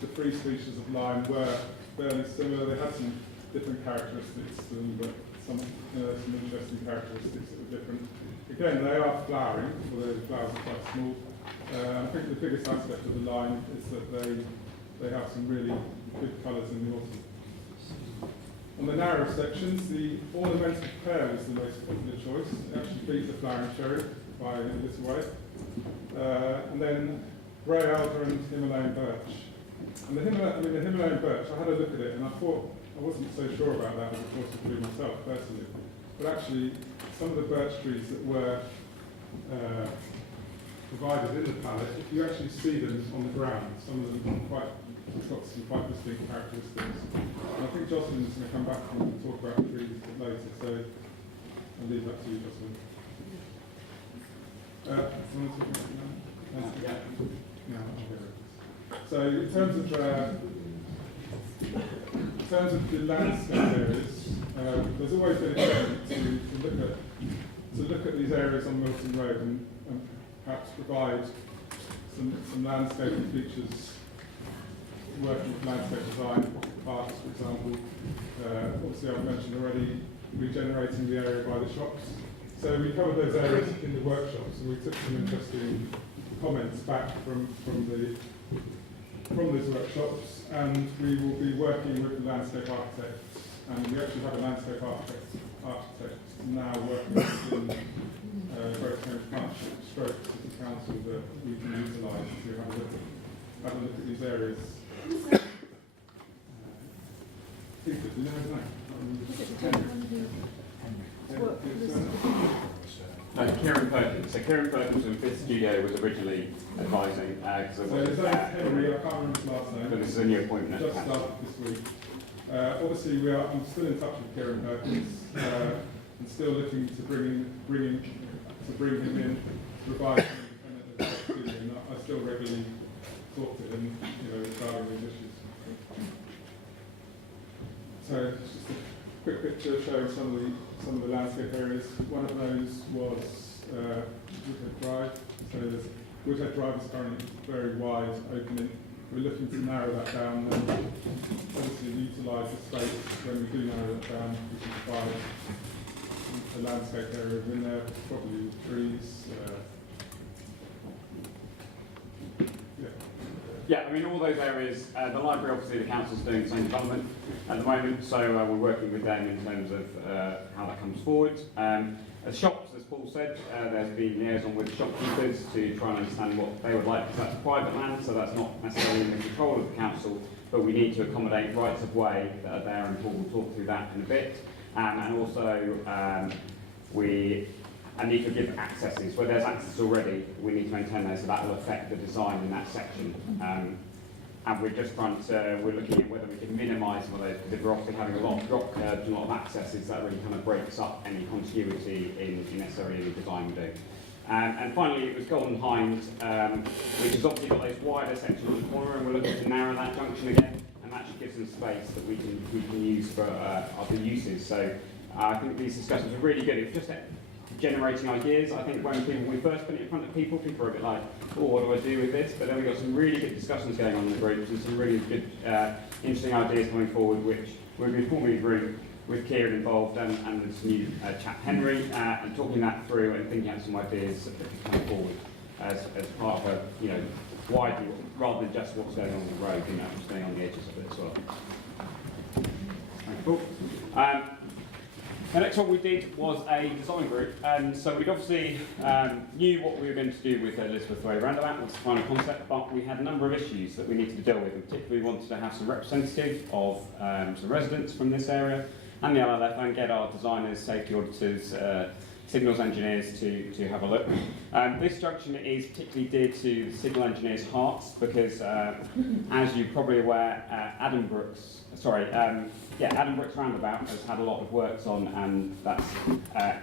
the 3 species of lime were fairly similar. They had some different characteristics, but some interesting characteristics that were different. Again, they are flowering, although the flowers are quite small. I think the biggest aspect of the lime is that they have some really good colours in the autumn. On the narrow sections, the ornamental pear was the most popular choice. It actually beat the flowering cherry by a little way. And then grey alder and Himalayan birch. And the Himalayan birch, I had a look at it and I thought, I wasn't so sure about that as a course of tree myself personally. But actually, some of the birch trees that were provided in the palette, if you actually see them on the ground, some of them got some quite distinct characteristics. And I think Jocelyn's going to come back and talk about the trees later, so I'll leave that to you, Jocelyn. Someone talk about it now? No, I'll get it. So in terms of the landscape areas, there's always been a trend to look at these areas on Milton Road and perhaps provide some landscaping features, working with landscape design, parks, for example. Obviously, I've mentioned already regenerating the area by the shops. So we covered those areas in the workshops, and we took some interesting comments back from those workshops, and we will be working with the landscape architects, and we actually have a landscape architect now working in Greater Cambridge Partnership Stroke City Council that we can utilise to have a look at these areas. No, Kieran Perkins. So Kieran Perkins from Fifth Studio was originally advising, because So his name's Henry, I can't remember his last name. but this is a new appointment. Just started this week. Obviously, I'm still in touch with Kieran Perkins, and still looking to bring him in, to provide some independent advice to him. And I still regularly talk to him, regarding these issues. So it's just a quick picture showing some of the landscape areas. One of those was Woodhead Drive. So Woodhead Drive is currently very wide opening. We're looking to narrow that down and obviously utilise the space when we do narrow that down. We can provide a landscape area within there, probably with trees. Yeah, I mean, all those areas, the library, obviously, the council's doing the same development at the moment, so we're working with them in terms of how that comes forward. As shops, as Paul said, there's been liaison with shopkeepers to try and understand what they would like, because that's private land, so that's not necessarily in the control of the council, but we need to accommodate rights of way that are there, and Paul will talk through that in a bit. And also, I need to give accesses. Where there's access already, we need to maintain those, so that will affect the design in that section. And we're just we're looking at whether we can minimise some of those, because if we're obviously having a lot of drop curbs and a lot of accesses, that really kind of breaks up any continuity in necessarily the design we do. And finally, it was Golden Hind, which has obviously got those wider sections on the corner, and we're looking to narrow that junction again, and that should give some space that we can use for other uses. So I think these discussions are really good. It's just generating ideas. I think when we first put it in front of people are a bit like, oh, what do I do with this? But then we've got some really good discussions going on in the groups and some really good, interesting ideas coming forward, which we've been forming a group with Kieran involved and this new chap Henry, and talking that through and thinking out some ideas that can come forward as part of a, wide view, rather than just what's going on the road, staying on the edges of it as well. Cool. The next one we did was a design group, and so we'd obviously knew what we were going to do with Elizabeth Way Roundabout, was the final concept, but we had a number of issues that we needed to deal with, and particularly we wanted to have some representative of some residents from this area, and the LLF, and get our designers, safety auditors, signals engineers to have a look. This junction is particularly dear to the signal engineers' hearts, because as you're probably aware, Adam Brooks Roundabout has had a lot of works on, and that's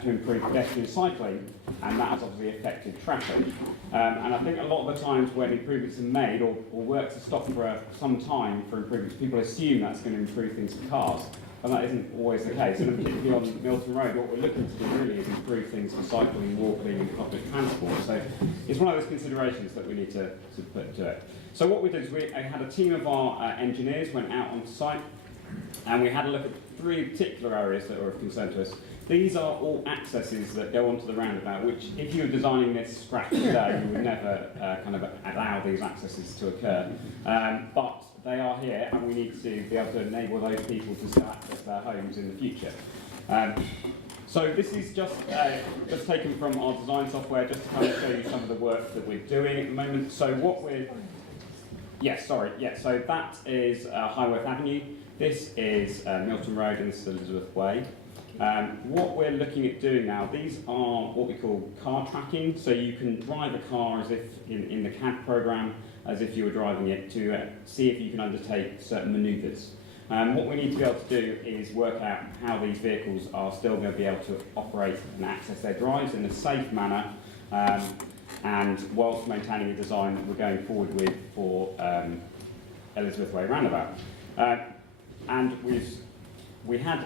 to improve pedestrian cycling, and that has obviously affected traffic. And I think a lot of the times when improvements are made, or works are stopped for some time for improvements, people assume that's going to improve things for cars, and that isn't always the case. And particularly on Milton Road, what we're looking to do really is improve things for cycling, walking, and public transport. So it's one of those considerations that we need to put to it. So what we did is we had a team of our engineers went out on site, and we had a look at 3 particular areas that were of concern to us. These are all accesses that go onto the roundabout, which if you were designing this scratch today, you would never kind of allow these accesses to occur. But they are here, and we need to be able to enable those people to still access their homes in the future. So this is just taken from our design software, just to kind of show you some of the work that we're doing at the moment. So what we're... so that is Highworth Avenue. This is Milton Road, and this is Elizabeth Way. What we're looking at doing now, these are what we call car tracking, so you can drive a car as if in the CAD program, as if you were driving it to see if you can undertake certain manoeuvres. What we need to be able to do is work out how these vehicles are still going to be able to operate and access their drives in a safe manner, and whilst maintaining a design that we're going forward with for Elizabeth Way roundabout. And we had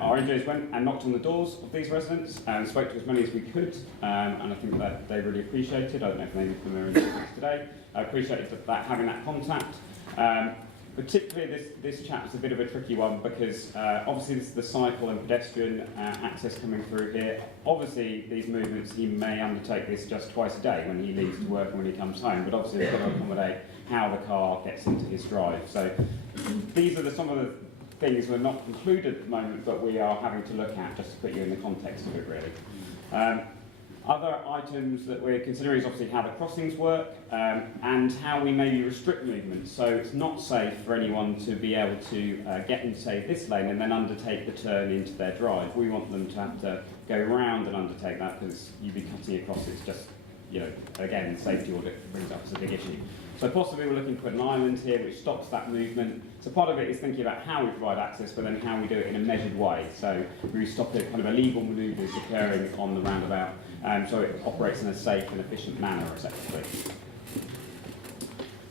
our engineers went and knocked on the doors of these residents and spoke to as many as we could, and I think that they really appreciated. I don't know if many of them are in the audience today. I appreciated that having that contact. Particularly this chap's a bit of a tricky one because obviously this is the cycle and pedestrian access coming through here. Obviously these movements, he may undertake this just twice a day when he leaves to work and when he comes home, but obviously we've got to accommodate how the car gets into his drive. So these are some of the things we're not concluded at the moment, but we are having to look at just to put you in the context of it really. Other items that we're considering is obviously how the crossings work and how we maybe restrict movement. So it's not safe for anyone to be able to get into, say, this lane and then undertake the turn into their drive. We want them to have to go round and undertake that because you'd be cutting across. It's just, you know, again, safety audit brings up as a big issue. So possibly we're looking to put an island here which stops that movement. So part of it is thinking about how we provide access, but then how we do it in a measured way. So we stop it, kind of illegal manoeuvres occurring on the roundabout, so it operates in a safe and efficient manner, essentially.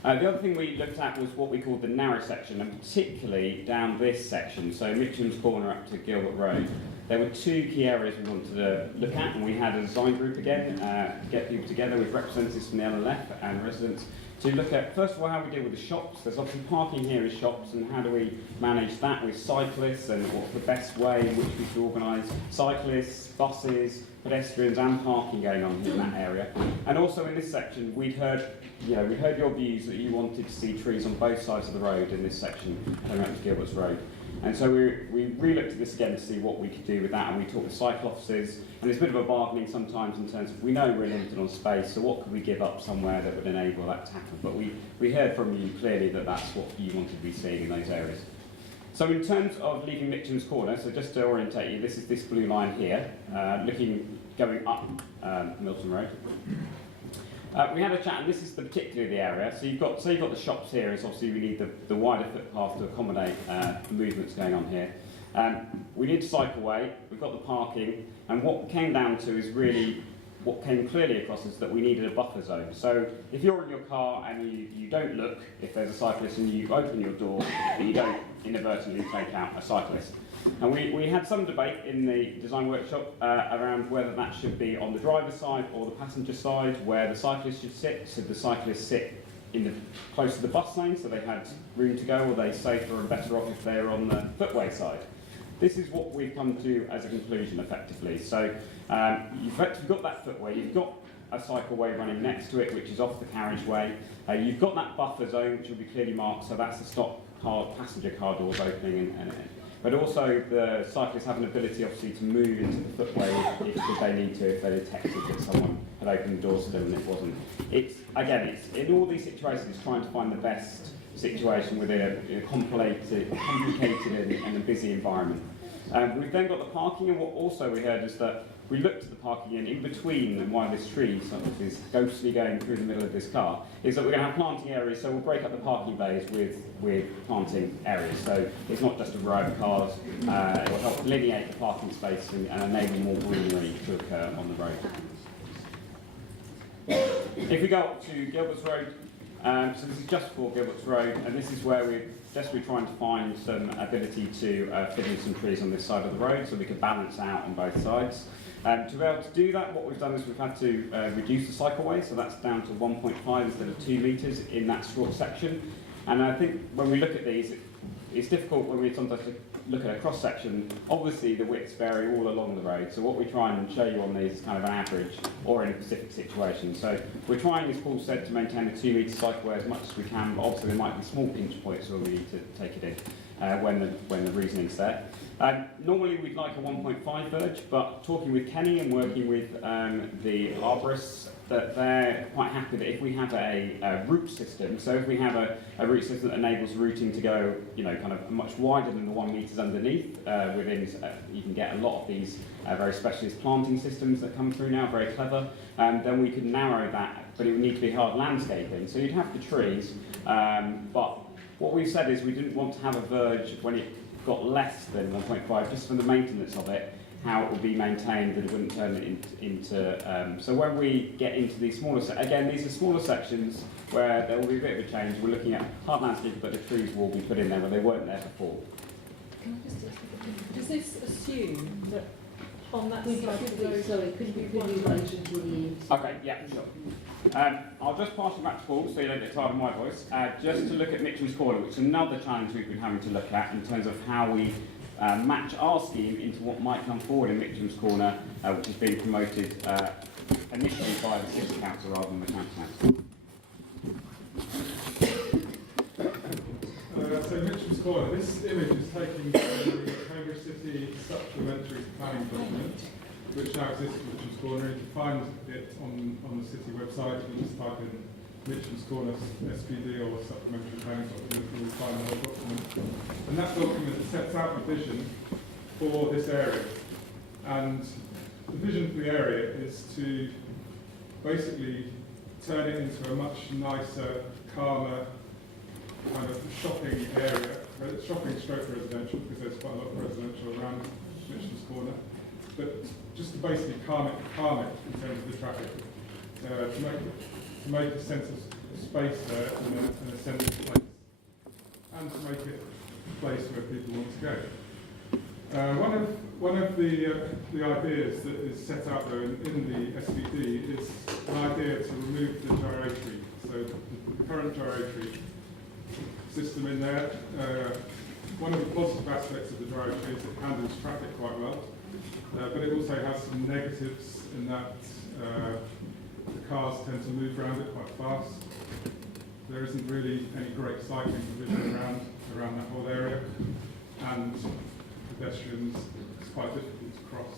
The other thing we looked at was what we called the narrow section, and particularly down this section, so Mitcham's Corner up to Gilbert Road. There were two key areas we wanted to look at, and we had a design group again, get people together with representatives from the LLF and residents to look at, first of all, how we deal with the shops. There's obviously parking here as shops, and how do we manage that with cyclists, and what's the best way in which we should organise cyclists, buses, pedestrians and parking going on in that area. And also in this section, we heard your views that you wanted to see trees on both sides of the road in this section, coming up to Gilbert's Road. And so we re-looked at this again to see what we could do with that, and we talked with cycle officers, and there's a bit of a bargaining sometimes in terms of, we know we're limited on space, so what could we give up somewhere that would enable that to happen? But we heard from you clearly that that's what you wanted to be seeing in those areas. So in terms of leaving Mitcham's Corner, so just to orientate you, this is this blue line here, going up Milton Road. We had a chat, and this is particularly the area. So you've got the shops here. Is obviously we need the wider footpath to accommodate the movements going on here. We need to cycleway. We've got the parking, and what came down to is really what came clearly across is that we needed a buffer zone. So if you're in your car and you don't look if there's a cyclist, and you open your door, but you don't inadvertently take out a cyclist. And we had some debate in the design workshop around whether that should be on the driver's side or the passenger side, where the cyclist should sit. Should the cyclists sit close to the bus lane so they had room to go, or are they safer and better off if they're on the footway side? This is what we've come to as a conclusion, effectively. So you've effectively got that footway, you've got a cycleway running next to it, which is off the carriageway. You've got that buffer zone, which will be clearly marked, so that's the stop car, passenger car doors opening, but also the cyclists have an ability, obviously, to move into the footway if they need to, if they detected that someone had opened the doors to them and it wasn't. It's in all these situations, it's trying to find the best situation within a complicated and a busy environment. We've then got the parking, and what also we heard is that we looked at the parking, and in between, and why this tree sort of is ghostly going through the middle of this car, is that we're going to have planting areas, so we'll break up the parking bays with planting areas. So it's not just a row of cars, it will help delineate the parking space and enable more greenery to occur on the road. If we go up to Gilbert's Road, so this is just before Gilbert's Road, and this is where we're desperately trying to find some ability to fit in some trees on this side of the road so we can balance out on both sides. To be able to do that, what we've done is we've had to reduce the cycleway, so that's down to 1.5 instead of 2 metres in that short section. And I think when we look at these, it's difficult when we sometimes look at a cross section. Obviously the widths vary all along the road, so what we try and show you on these is kind of an average or in a specific situation. So we're trying, as Paul said, to maintain a 2 metre cycleway as much as we can, but obviously there might be small pinch points where we need to take it in when the reasoning's there. Normally we'd like a 1.5 verge, but talking with Kenny and working with the arborists, that they're quite happy that if we have a route system, so if we have a route system that enables routing to go, kind of much wider than the 1 metres underneath, you can get a lot of these very specialist planting systems that come through now, very clever, then we could narrow that, but it would need to be hard landscaping. So you'd have the trees, but what we've said is we didn't want to have a verge when it got less than 1.5, just for the maintenance of it, how it will be maintained, that it wouldn't turn it into... so when we get into these smaller... Again, these are smaller sections where there will be a bit of a change. We're looking at hard landscape, but the trees will be put in there where they weren't there before. Can I just does this assume that on that Could side of the road... sorry, could you mention to the... Okay, yeah, sure. I'll just pass you back to Paul so you don't get tired of my voice. Just to look at Mitchell's Corner, which is another challenge we've been having to look at in terms of how we match our scheme into what might come forward in Mitchell's Corner, which is being promoted initially by the City Council rather than the Council. So Mitchell's Corner, this image is taken from the Cambridge City Supplementary Planning Document, which now exists in Mitchell's Corner. You can find it on the city website. You can just type in Mitchell's Corner SPD or Supplementary Planning Document, and you'll find the whole document. And that document sets out the vision for this area. And the vision for the area is to basically turn it into a much nicer, calmer, kind of shopping area. Shopping stroke residential, because there's quite a lot of residential around Mitchell's Corner. But just to basically calm it in terms of the traffic. To make a sense of space there and a sense of place. And to make it a place where people want to go. One of the ideas that is set out there in the SVD is an idea to remove the gyratory. So the current gyratory system in there, one of the positive aspects of the gyratory is it handles traffic quite well, but it also has some negatives in that the cars tend to move around it quite fast. There isn't really any great cycling provision around that whole area, and pedestrians, it's quite difficult to cross.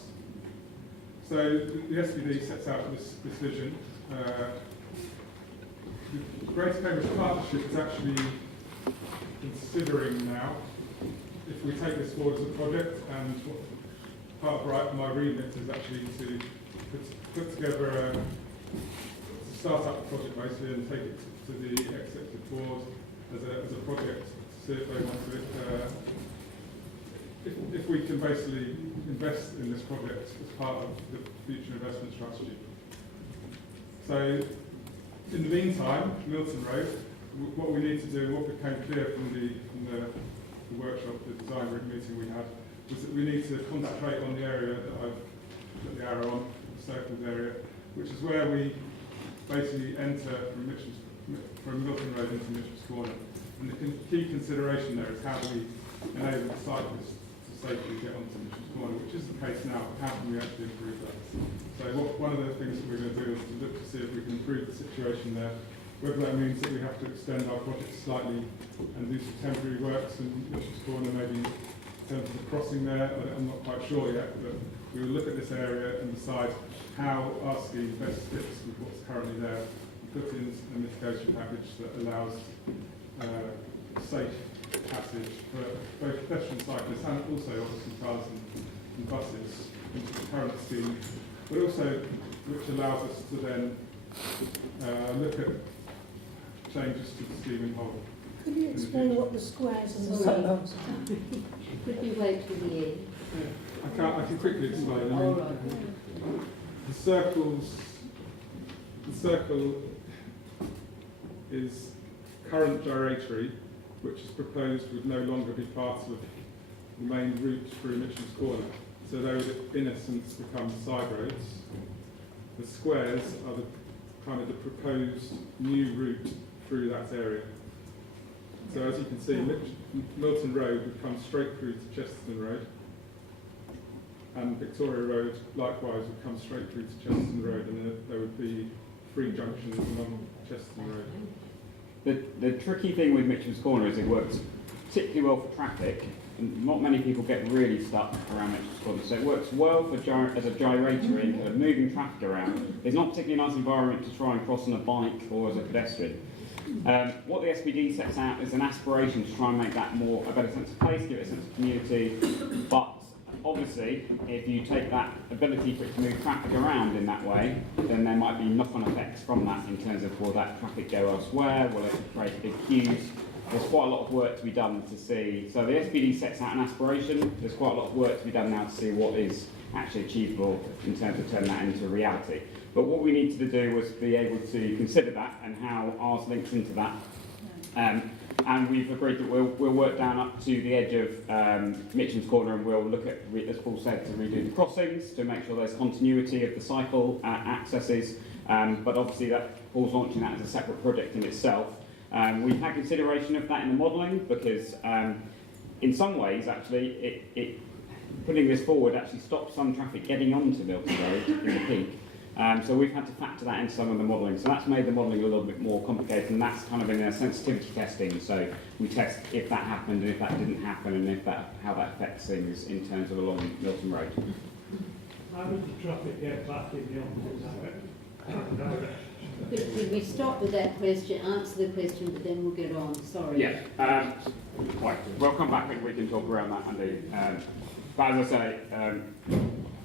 So the SVD sets out this vision. The Greater Cambridge Partnership is actually considering now, if we take this forward as a project, and part of my remit is actually to put together start up the project basically and take it to the executive board as a project to see if they want to if we can basically invest in this project as part of the future investment strategy. So in the meantime, Milton Road, what we need to do, what became clear from the workshop, the design group meeting we had, was that we need to concentrate on the area that I've put the arrow on, the circled area, which is where we basically enter from Milton Road into Mitchell's Corner. And the key consideration there is how do we enable the cyclists to safely get onto Mitchell's Corner, which is the case now, but how can we actually improve that? So one of the things that we're going to do is to look to see if we can improve the situation there, whether that means that we have to extend our project slightly and do some temporary works in Mitchell's Corner, maybe in terms of the crossing there. I'm not quite sure yet, but we will look at this area and decide how our scheme best fits with what's currently there, and put in a mitigation package that allows safe passage for both pedestrian cyclists and also obviously cars and buses into the current scheme, but also which allows us to then look at changes to the scheme in whole. Could you explain what the squares and the circles are? Could we wait till the end? I can quickly explain. I mean, the circle is current gyratory, which is proposed would no longer be part of the main route through Mitchell's Corner. So they would, in essence, become side roads. The squares are the kind of the proposed new route through that area. So as you can see, Milton Road would come straight through to Chesterton Road, and Victoria Road likewise would come straight through to Chesterton Road, and there would be 3 junctions along Chesterton Road. The tricky thing with Mitchell's Corner is it works particularly well for traffic. And not many people get really stuck around Mitchell's Corner, so it works well for as a gyrator in kind of moving traffic around. It's not particularly a nice environment to try and cross on a bike or as a pedestrian. What the SPD sets out is an aspiration to try and make that a better sense of place, give it a sense of community, but obviously, if you take that ability for it to move traffic around in that way, then there might be knock-on effects from that in terms of will that traffic go elsewhere, will it create big queues? There's quite a lot of work to be done to see. So the SPD sets out an aspiration. There's quite a lot of work to be done now to see what is actually achievable in terms of turning that into reality. But what we needed to do was be able to consider that and how ours links into that. And we've agreed that we'll work down up to the edge of Mitcham's Corner and we'll look at, as Paul said, to redo the crossings to make sure there's continuity of the cycle accesses. But obviously Paul's launching that as a separate project in itself. We've had consideration of that in the modelling because in some ways actually putting this forward actually stops some traffic getting onto Milton Road in the peak. So we've had to factor that into some of the modelling. So that's made the modelling a little bit more complicated, and that's kind of in their sensitivity testing. So we test if that happened and if that didn't happen and how that affects things in terms of along Milton Road. How does the traffic get back in the opposite direction? Could we stop with that question, answer the question, but then we'll get on, sorry. Yeah, right. We'll come back and we can talk around that, Andy. But as I say,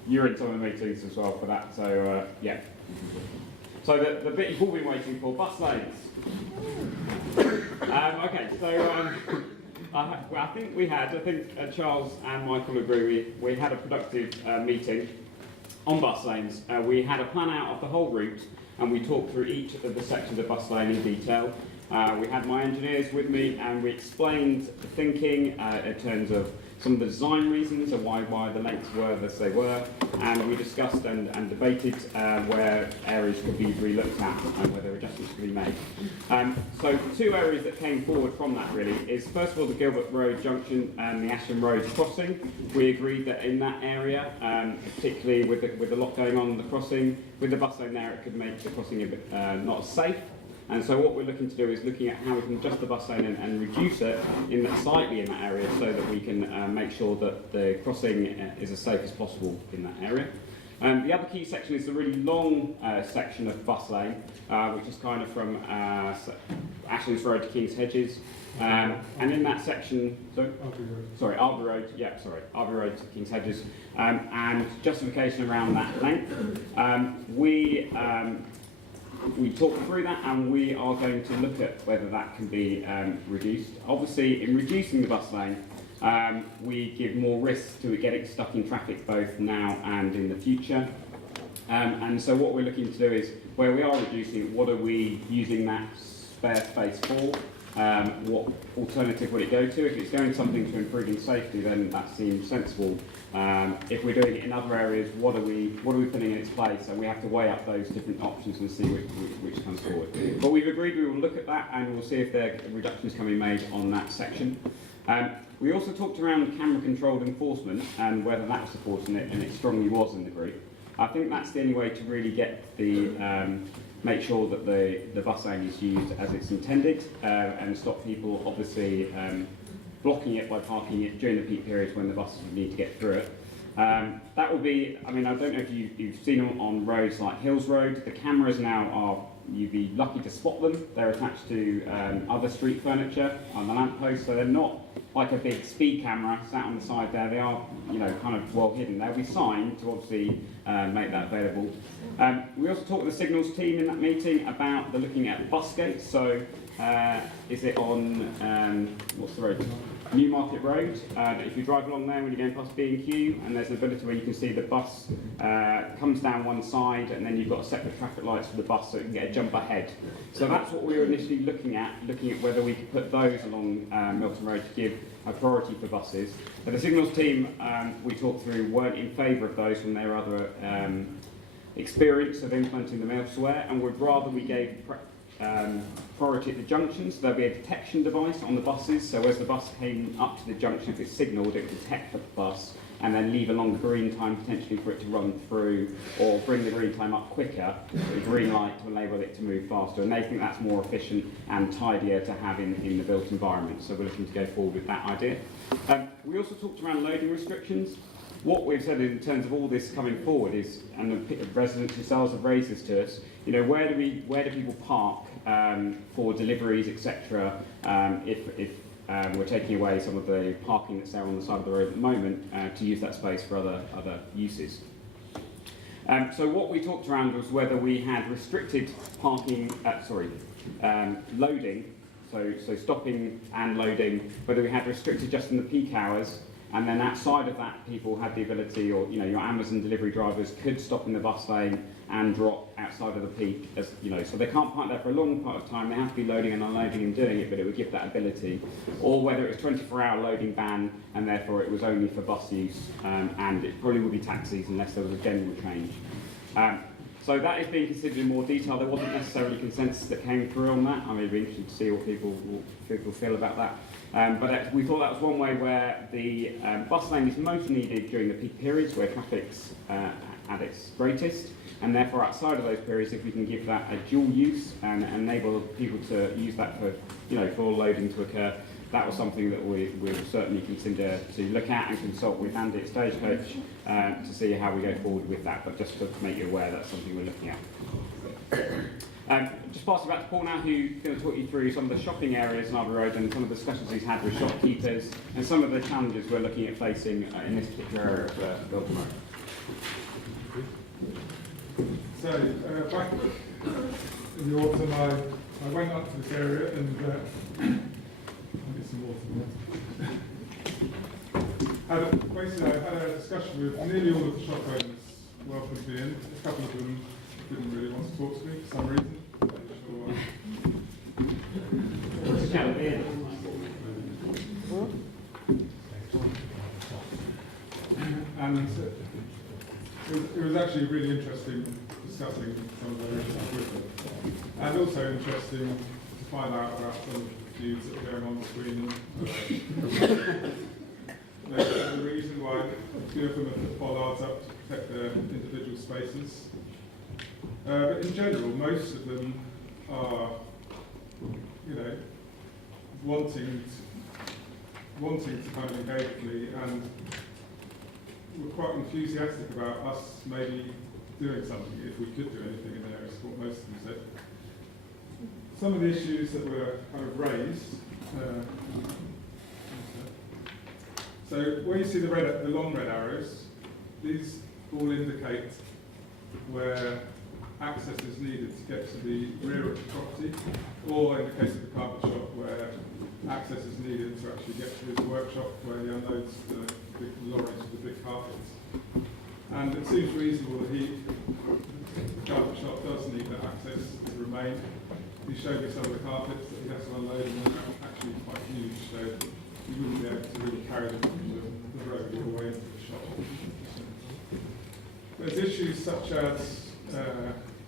you're in some of the meetings as well for that, so yeah. So the bit you've all been waiting for, bus lanes. Okay, so I think Charles and Michael agree, we had a productive meeting on bus lanes. We had a plan out of the whole route and we talked through each of the sections of bus lane in detail. We had my engineers with me and we explained the thinking in terms of some of the design reasons and why the lengths were as they were, and we discussed and debated where areas could be re-looked at and whether adjustments could be made. So two areas that came forward from that really is first of all the Gilbert Road junction and the Ashton Road crossing. We agreed that in that area, particularly with a lot going on the crossing, with the bus lane there it could make the crossing a bit not as safe. And so what we're looking to do is looking at how we can adjust the bus lane and reduce it slightly in that area so that we can make sure that the crossing is as safe as possible in that area. The other key section is the really long section of bus lane, which is kind of from Ashlands Road to King's Hedges. And in that section, Arby Road, Arby Road to King's Hedges, and justification around that length. We talked through that and we are going to look at whether that can be reduced. Obviously, in reducing the bus lane, we give more risk to it getting stuck in traffic both now and in the future. And so what we're looking to do is, where we are reducing it, what are we using that spare space for? What alternative would it go to? If it's going something to improving safety, then that seems sensible. If we're doing it in other areas, what are we putting in its place? And we have to weigh up those different options and see which comes forward. But we've agreed we will look at that and we'll see if there are reductions can be made on that section. We also talked around camera-controlled enforcement and whether that was supporting it, and it strongly was in the group. I think that's the only way to really get make sure that the bus lane is used as it's intended and stop people obviously blocking it by parking it during the peak periods when the buses need to get through it. That will be, I don't know if you've seen them on roads like Hills Road. The cameras now you'd be lucky to spot them. They're attached to other street furniture on the lamppost, so they're not like a big speed camera sat on the side there. They are, kind of well hidden. They'll be signed to obviously make that available. We also talked with the signals team in that meeting about looking at bus gates. So is it on, what's the road? Newmarket Road. If you drive along there when you're going past B&Q, and there's an ability where you can see the bus comes down one side and then you've got separate traffic lights for the bus so you can get a jump ahead. So that's what we were initially looking at whether we could put those along Milton Road to give a priority for buses. But the signals team we talked through weren't in favour of those from their other experience of implementing them elsewhere, and would rather we gave priority at the junctions. There'll be a detection device on the buses, so as the bus came up to the junction, if it's signalled, it would detect the bus and then leave a longer green time potentially for it to run through, or bring the green time up quicker, the green light to enable it to move faster. And they think that's more efficient and tidier to have in the built environment. So we're looking to go forward with that idea. We also talked around loading restrictions. What we've said in terms of all this coming forward is, and the residents themselves have raised this to us, you know, where do people park for deliveries, etc. If we're taking away some of the parking that's there on the side of the road at the moment to use that space for other uses. So what we talked around was whether we had restricted parking, loading, so stopping and loading, whether we had restricted just in the peak hours, and then outside of that, people had the ability, or you know, your Amazon delivery drivers could stop in the bus lane and drop outside of the peak, as you know, so they can't park there for a long part of time. They have to be loading and unloading and doing it, but it would give that ability. Or whether it was 24-hour loading ban, and therefore it was only for bus use, and it probably would be taxis unless there was a general change. So that is being considered in more detail. There wasn't necessarily consensus that came through on that. I mean, it'd be interesting to see what people feel about that. But we thought that was one way where the bus lane is most needed during the peak periods where traffic's at its greatest, and therefore outside of those periods, if we can give that a dual use and enable people to use that for, you know, for loading to occur, that was something that we will certainly consider to look at and consult with Andy at Stagecoach to see how we go forward with that. But just to make you aware, that's something we're looking at. Just passing back to Paul now, who's going to talk you through some of the shopping areas in Arby Road and some of the discussions he's had with shopkeepers and some of the challenges we're looking at facing in this particular area of Milton Road. So, back in the autumn, I went up to this area and I'll get some water. Basically, I had a discussion with nearly all of the shop owners welcomed me in. A couple of them didn't really want to talk to me for some reason. And it was actually really interesting discussing some of the issues with them. And also interesting to find out about some of the feuds that were going on between them. There's a reason why a few of them have put bollards up to protect their individual spaces. But in general, most of them are, you know, wanting to kind of engage with me, and were quite enthusiastic about us maybe doing something, if we could do anything in the area, is what most of them said. Some of the issues that were kind of raised, so where you see the long red arrows, these all indicate where access is needed to get to the rear of the property, or in the case of the carpet shop, where access is needed to actually get to his workshop where he unloads the big lorries with the big carpets. And it seems reasonable that the carpet shop does need that access to remain. He showed me some of the carpets that he has to unload, and they're actually quite huge, so you wouldn't be able to really carry them from the road all the way into the shop. There's issues such as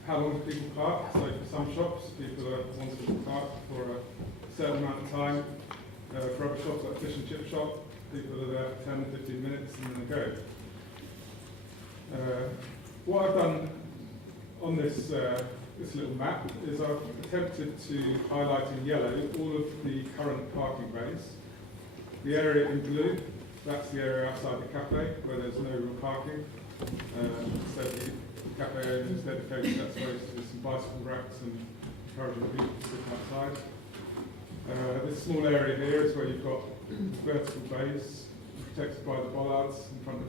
how long do people park? So for some shops, people are wanting to park for a certain amount of time. For other shops like fish and chip shop, people are there for 10, 15 minutes and then they go. What I've done on this little map is I've attempted to highlight in yellow all of the current parking bays. The area in blue, that's the area outside the cafe where there's no real parking. So the cafe owners dedicated that space to some bicycle racks and encouraging people to sit outside. This small area here is where you've got vertical bays protected by the bollards in front of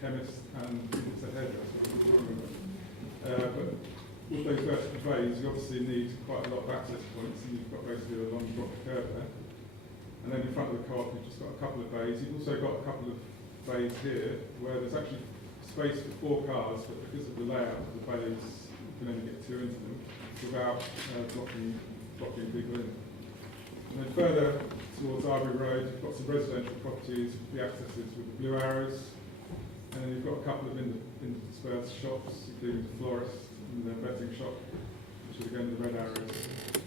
chemists and it's a hairdresser. But with those vertical bays, you obviously need quite a lot of access points, and you've got basically a long drop curve there. And then in front of the co-op, you've just got a couple of bays. You've also got a couple of bays here where there's actually space for 4 cars, but because of the layout of the bays, you can only get 2 into them without blocking people in. And then further towards Arby Road, you've got some residential properties, the accesses with the blue arrows, and then you've got a couple of interspersed shops, including the florist and the betting shop, which is again the red arrows.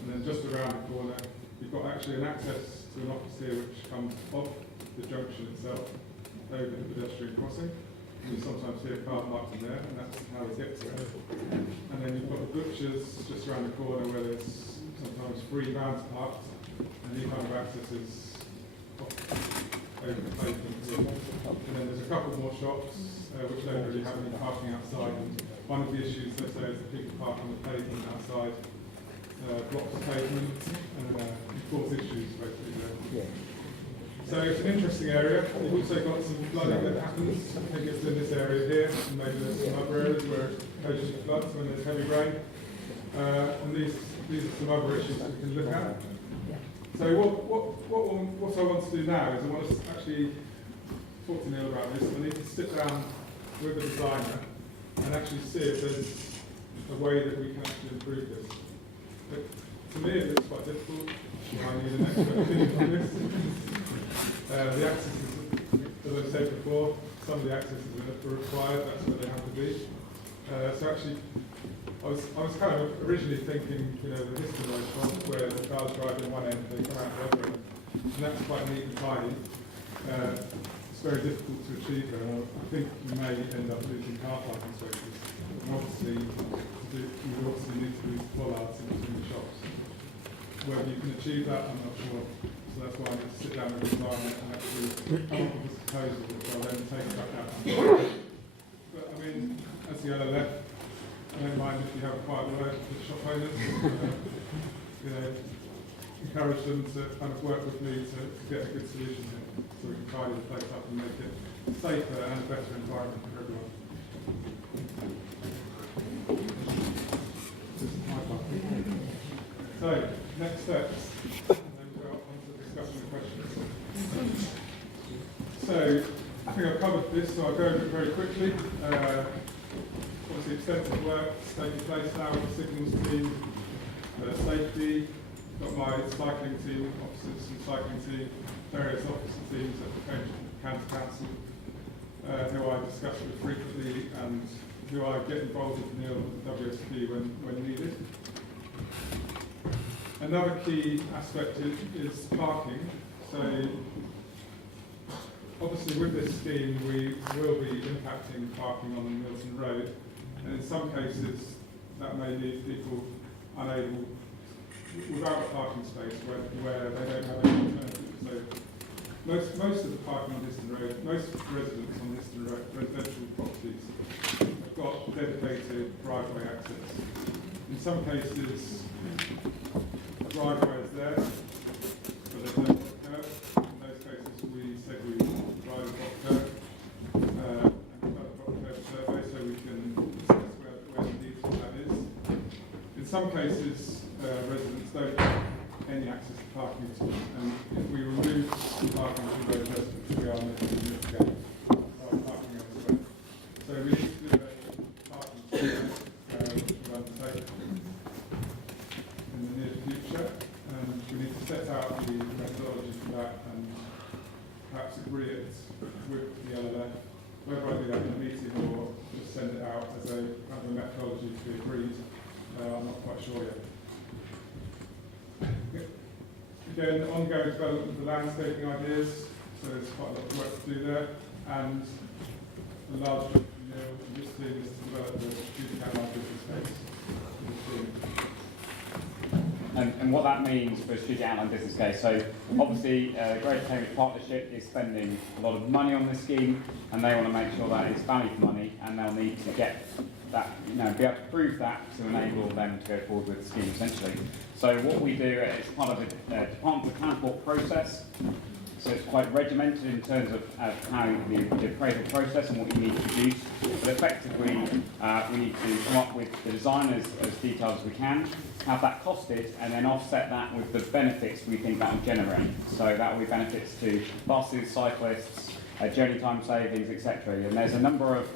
And then just around the corner, you've got actually an access to an office here which comes off the junction itself, over the pedestrian crossing. You sometimes see a car parked in there, and that's how we get to it. And then you've got the butchers just around the corner where there's sometimes 3 vans parked, and the kind of access is over the pavement here. And then there's a couple more shops which don't really have any parking outside. And one of the issues, let's say, is that people park on the pavement outside, blocks the pavement, and cause issues basically there. So it's an interesting area. You've also got some flooding that happens. I think it's in this area here, and maybe there's some other areas where it occasionally floods when there's heavy rain. And these are some other issues that we can look at. So what I want to do now is I want to actually talk to Neil about this. I need to sit down with the designer and actually see if there's a way that we can actually improve this. But to me it looks quite difficult. I need an expert opinion on this. The accesses, as I said before, some of the accesses are required, that's where they have to be. So actually, I was kind of originally thinking, the Histon Road front, where the cars drive in one end, they come out the other end, and that's quite neat and tidy. It's very difficult to achieve there, and I think you may end up losing car parking spaces. And obviously, you obviously need to lose bollards in between the shops. Whether you can achieve that, I'm not sure. So that's why I need to sit down with the designer and actually come up with a proposal, which I'll then take back out. But I mean, as the other left, I don't mind if you have a quiet word with shop owners. Encourage them to kind of work with me to get a good solution here, so we can tidy the place up and make it safer and a better environment for everyone. This is my part. So, next steps, and then we'll go on to the discussion and questions. So, I think I've covered this, so I'll go over it very quickly. Obviously, extensive work taking place now with the signals team, safety, got my cycling team, officers and cycling team, various officer teams at the County Council, who I discuss with frequently and who I get involved with Neil at WSP when needed. Another key aspect is parking. So obviously with this scheme we will be impacting parking on Milton Road, and in some cases that may leave people unable, without a parking space where they don't have any alternative. So most of the parking on Histon Road, most residents on Histon Road, residential properties, have got dedicated driveway access. In some cases, the driveway is there, but there's no block curb. In those cases, we said we drive a block curb, and we've done a block curb survey so we can assess where the need for that is. In some cases, residents don't have any access to parking at all, and if we remove parking from those residents, we are mitigating parking elsewhere. So we need to do a parking survey, which we'll undertake in the near future, and we need to set out the methodology for that and perhaps agree it with the LLF, whether I do that in a meeting or just send it out as a kind of a methodology to be agreed. I'm not quite sure yet. Again, ongoing development of the landscaping ideas, so there's quite a lot of work to do there, and a large job from Neil and this team is to develop the future canal business case. And what that means for a strategic outline business case. So obviously, the Greater Cambridge Partnership is spending a lot of money on this scheme, and they want to make sure that it's value for money, and they'll need to get that, be able to prove that to enable them to go forward with the scheme, essentially. So what we do is part of the Department of Transport process. So it's quite regimented in terms of how the appraisal process and what you need to produce. But effectively, we need to come up with the design as detailed as we can, have that costed, and then offset that with the benefits we think that will generate. So that will be benefits to buses, cyclists, journey time savings, etc. And there's a number of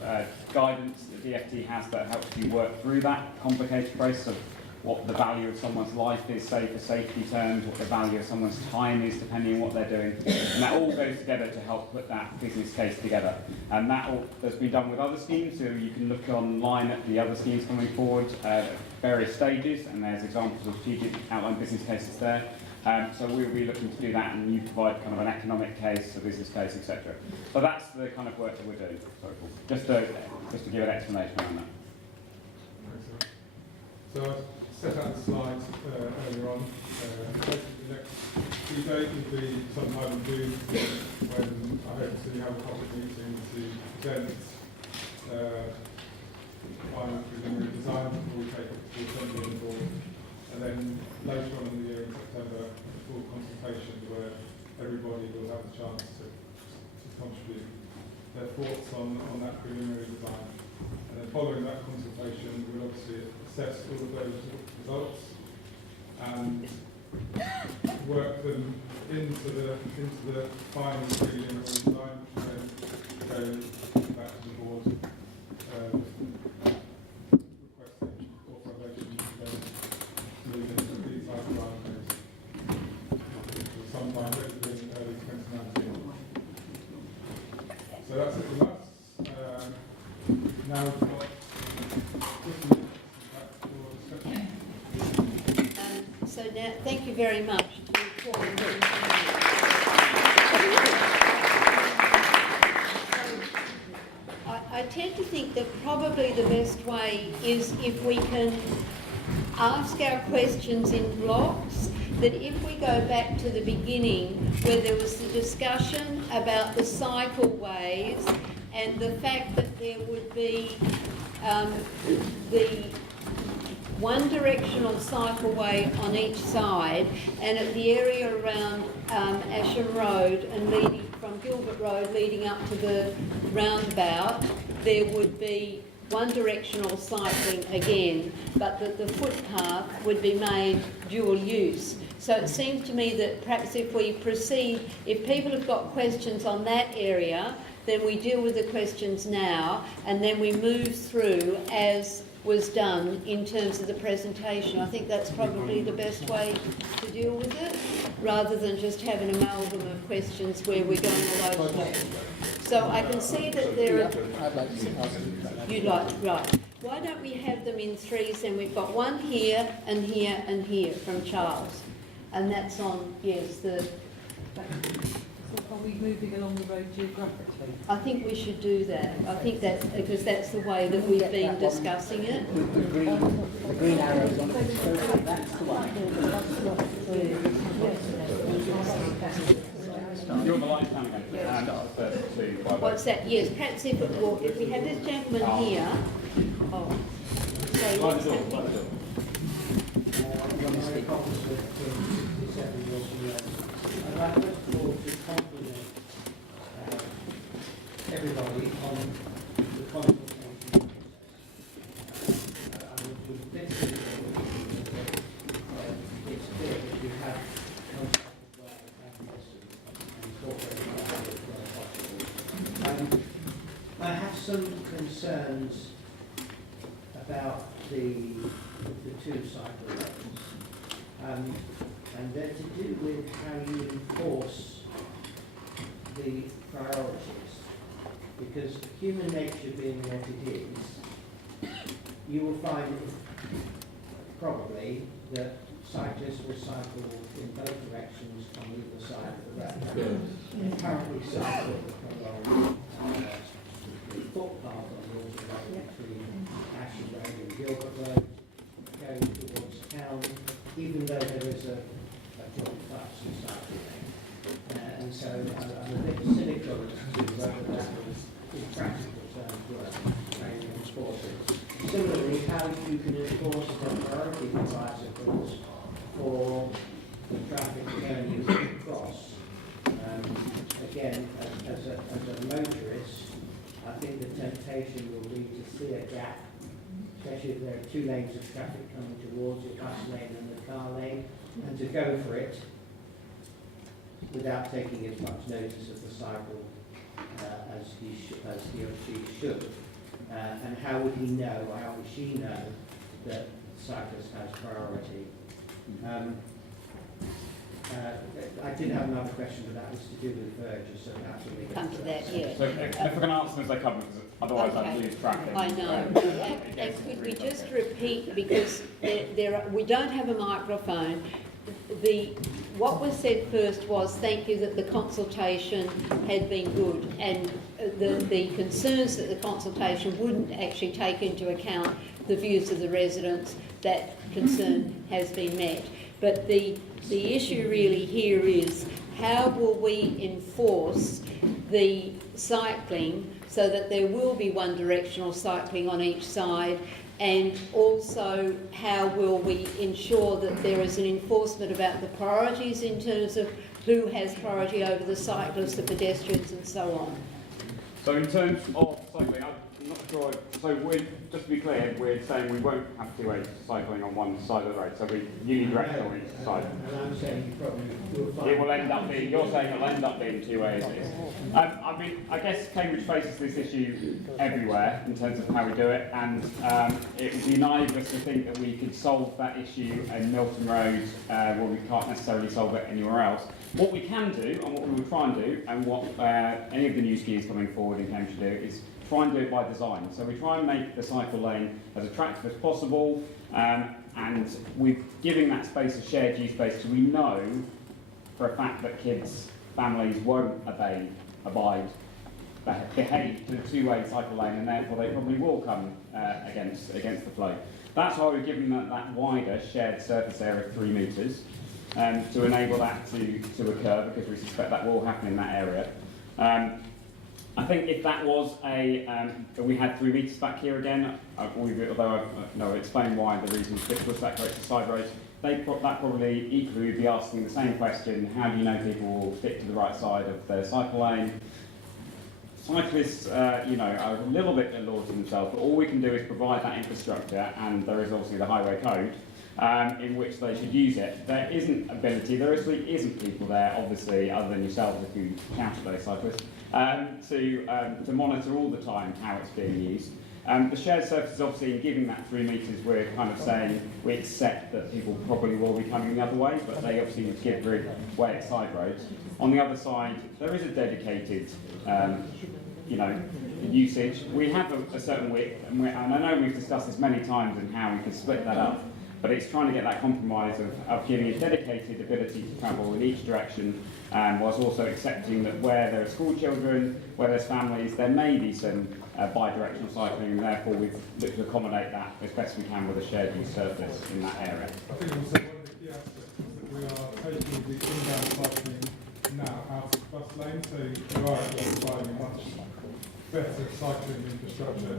guidance that DFT has that helps you work through that complicated process of what the value of someone's life is, say for safety terms, what the value of someone's time is depending on what they're doing. And that all goes together to help put that business case together. And that all has been done with other schemes, so you can look online at the other schemes coming forward. various stages, and there's examples of strategic outline business cases there. So we'll be looking to do that, and you provide kind of an economic case, a business case, etc. So that's the kind of work that we're doing. Sorry, Paul. Just to give an explanation on that. So I set out the slides earlier on. The next few days will be sometime in June, when I hope to have a public meeting to present final preliminary design before we take it to the assembly and board. And then later on in the year, in September, a full consultation where everybody will have the chance to contribute their thoughts on that preliminary design. And then following that consultation, we'll obviously assess all of those results and work them into the final preliminary design, and then go back to the board requesting authorization to then move into the detailed design phase. Sometime hopefully in early 2019. So that's it from us. Now we've got 15 minutes for discussion. So now, thank you very much. I tend to think that probably the best way is if we can ask our questions in blocks, that if we go back to the beginning where there was the discussion about the cycleways and the fact that there would be the one directional cycleway on each side, and at the area around Asham Road and leading from Gilbert Road leading up to the roundabout, there would be one directional cycling again, but that the footpath would be made dual use. So it seems to me that perhaps if we proceed, if people have got questions on that area, then we deal with the questions now, and then we move through as was done in terms of the presentation. I think that's probably the best way to deal with it, rather than just have an amalgam of questions where we're going all over the place. So I can see that there are... I'd like to ask you about that. You'd like, right. Why don't we have them in threes? Then we've got one here and here and here from Charles. And that's on, yes, the... So are we moving along the road geographically? I think we should do that. I think that's because that's the way that we've been discussing it. With the green arrows on it. So that's the one. You're on the line down again. What's that? Yes, perhaps if we have this gentleman here. Oh, so what's that? I'd like first of all to compliment everybody on the consultation process. I would be particularly it's clear that you have consulted well and listened and incorporated where possible. I have some concerns about the two cycle lanes. And they're to do with how you enforce the priorities. Because human nature being what it is, you will find probably that cyclists will cycle in both directions on either side of the road. They currently cycle along the footpath on the road between Asham Road and Gilbert Road, going towards town, even though there is a joint bus and cycling. And so I'm a bit cynical as to whether that was, in practical terms, worth very enforcing. Similarly, how you can enforce the priority bicycles for the traffic journeys across. Again, as a motorist, I think the temptation will be to see a gap, especially if there are two lanes of traffic coming towards you, bus lane and the car lane, and to go for it without taking as much notice of the cycle as he or she should. And how would he know, or how would she know, that the cyclist has priority? I did have another question, but that was to do with verges, so perhaps we'll leave it Come to that, yeah. So if I can answer them as they come, because otherwise Okay. I'd lose track. I know. And could we just repeat, because we don't have a microphone, what was said first was thank you that the consultation had been good, and the concerns that the consultation wouldn't actually take into account the views of the residents, that concern has been met. But the issue really here is how will we enforce the cycling so that there will be one directional cycling on each side, and also how will we ensure that there is an enforcement about the priorities in terms of who has priority over the cyclists, the pedestrians and so on. So in terms of cycling, I'm not sure, so just to be clear, we're saying we won't have two-way cycling on one side of the road, so we're unidirectional on each side. And I'm saying you probably will find... It will end up being, you're saying it'll end up being two ways. I mean, I guess Cambridge faces this issue everywhere in terms of how we do it, and it would be naive of us to think that we could solve that issue in Milton Road where we can't necessarily solve it anywhere else. What we can do, and what we will try and do, and what any of the new skiers coming forward in Cambridge do, is try and do it by design. So we try and make the cycle lane as attractive as possible, and we're giving that space a shared use space, because we know for a fact that kids, families won't behave to the two-way cycle lane, and therefore they probably will come against the flow. That's why we're giving that wider shared surface area of 3 metres to enable that to occur, because we suspect that will happen in that area. I think if that was we had 3 metres back here again, although I've explained why the reason this was that creates a side road, that probably equally would be asking the same question: how do you know people will stick to the right side of their cycle lane? Cyclists, are a little bit allured to themselves, but all we can do is provide that infrastructure, and there is obviously the highway code in which they should use it. There isn't people there, obviously, other than yourselves if you count those cyclists, to monitor all the time how it's being used. The shared surface is obviously, in giving that 3 metres, we're kind of saying we accept that people probably will be coming the other way, but they obviously would give way at side roads. On the other side, there is a dedicated, usage. We have a certain width, and I know we've discussed this many times and how we could split that up, but it's trying to get that compromise of giving a dedicated ability to travel in each direction, whilst also accepting that where there are school children, where there's families, there may be some bi-directional cycling, and therefore we've looked to accommodate that as best we can with a shared use surface in that area. I think also one of the key aspects is that we are taking the inbound cycling now out of bus lanes, so we are actually providing much better cycling infrastructure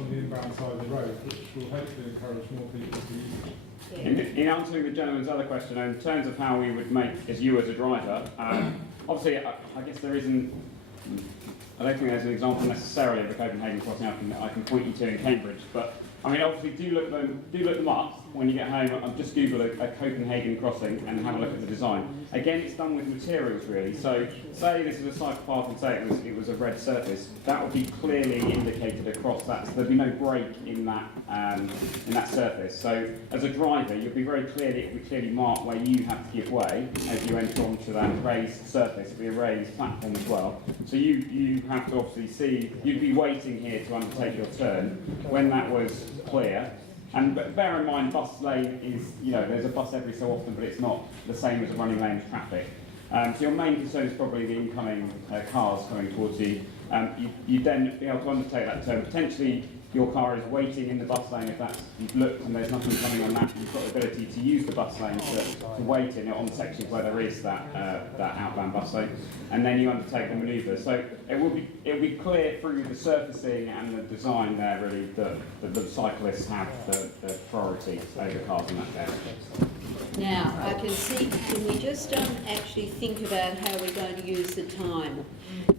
on the inbound side of the road, which will hopefully encourage more people to use it. In answering the gentleman's other question, in terms of how we would make, as a driver, obviously I guess there isn't, I don't think there's an example necessarily of the Copenhagen crossing I can point you to in Cambridge, but I mean obviously do look them up when you get home. I've just Googled a Copenhagen crossing and have a look at the design. Again, it's done with materials really. So say this is a cycle path and say it was a red surface, that would be clearly indicated across that. So there'd be no break in that surface. So as a driver, you'll be very clearly marked where you have to give way as you enter onto that raised surface. It'll be a raised platform as well. So you have to obviously see, you'd be waiting here to undertake your turn when that was clear. And bear in mind, bus lane is, there's a bus every so often, but it's not the same as a running lane of traffic. So your main concern is probably the incoming cars coming towards you. You'd then be able to undertake that turn. Potentially, your car is waiting in the bus lane if you've looked and there's nothing coming on that. You've got the ability to use the bus lane to wait in it on sections where there is that outbound bus lane, and then you undertake the manoeuvre. So it will be clear through the surfacing and the design there really that the cyclists have the priority over cars in that area. Now, I can see, can we just actually think about how we're going to use the time?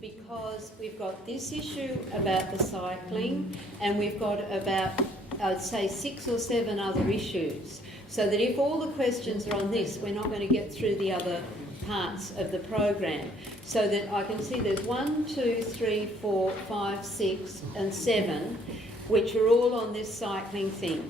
Because we've got this issue about the cycling, and we've got about, I'd say, 6 or 7 other issues. So that if all the questions are on this, we're not going to get through the other parts of the program. So that I can see there's 1, 2, 3, 4, 5, 6 and 7, which are all on this cycling thing.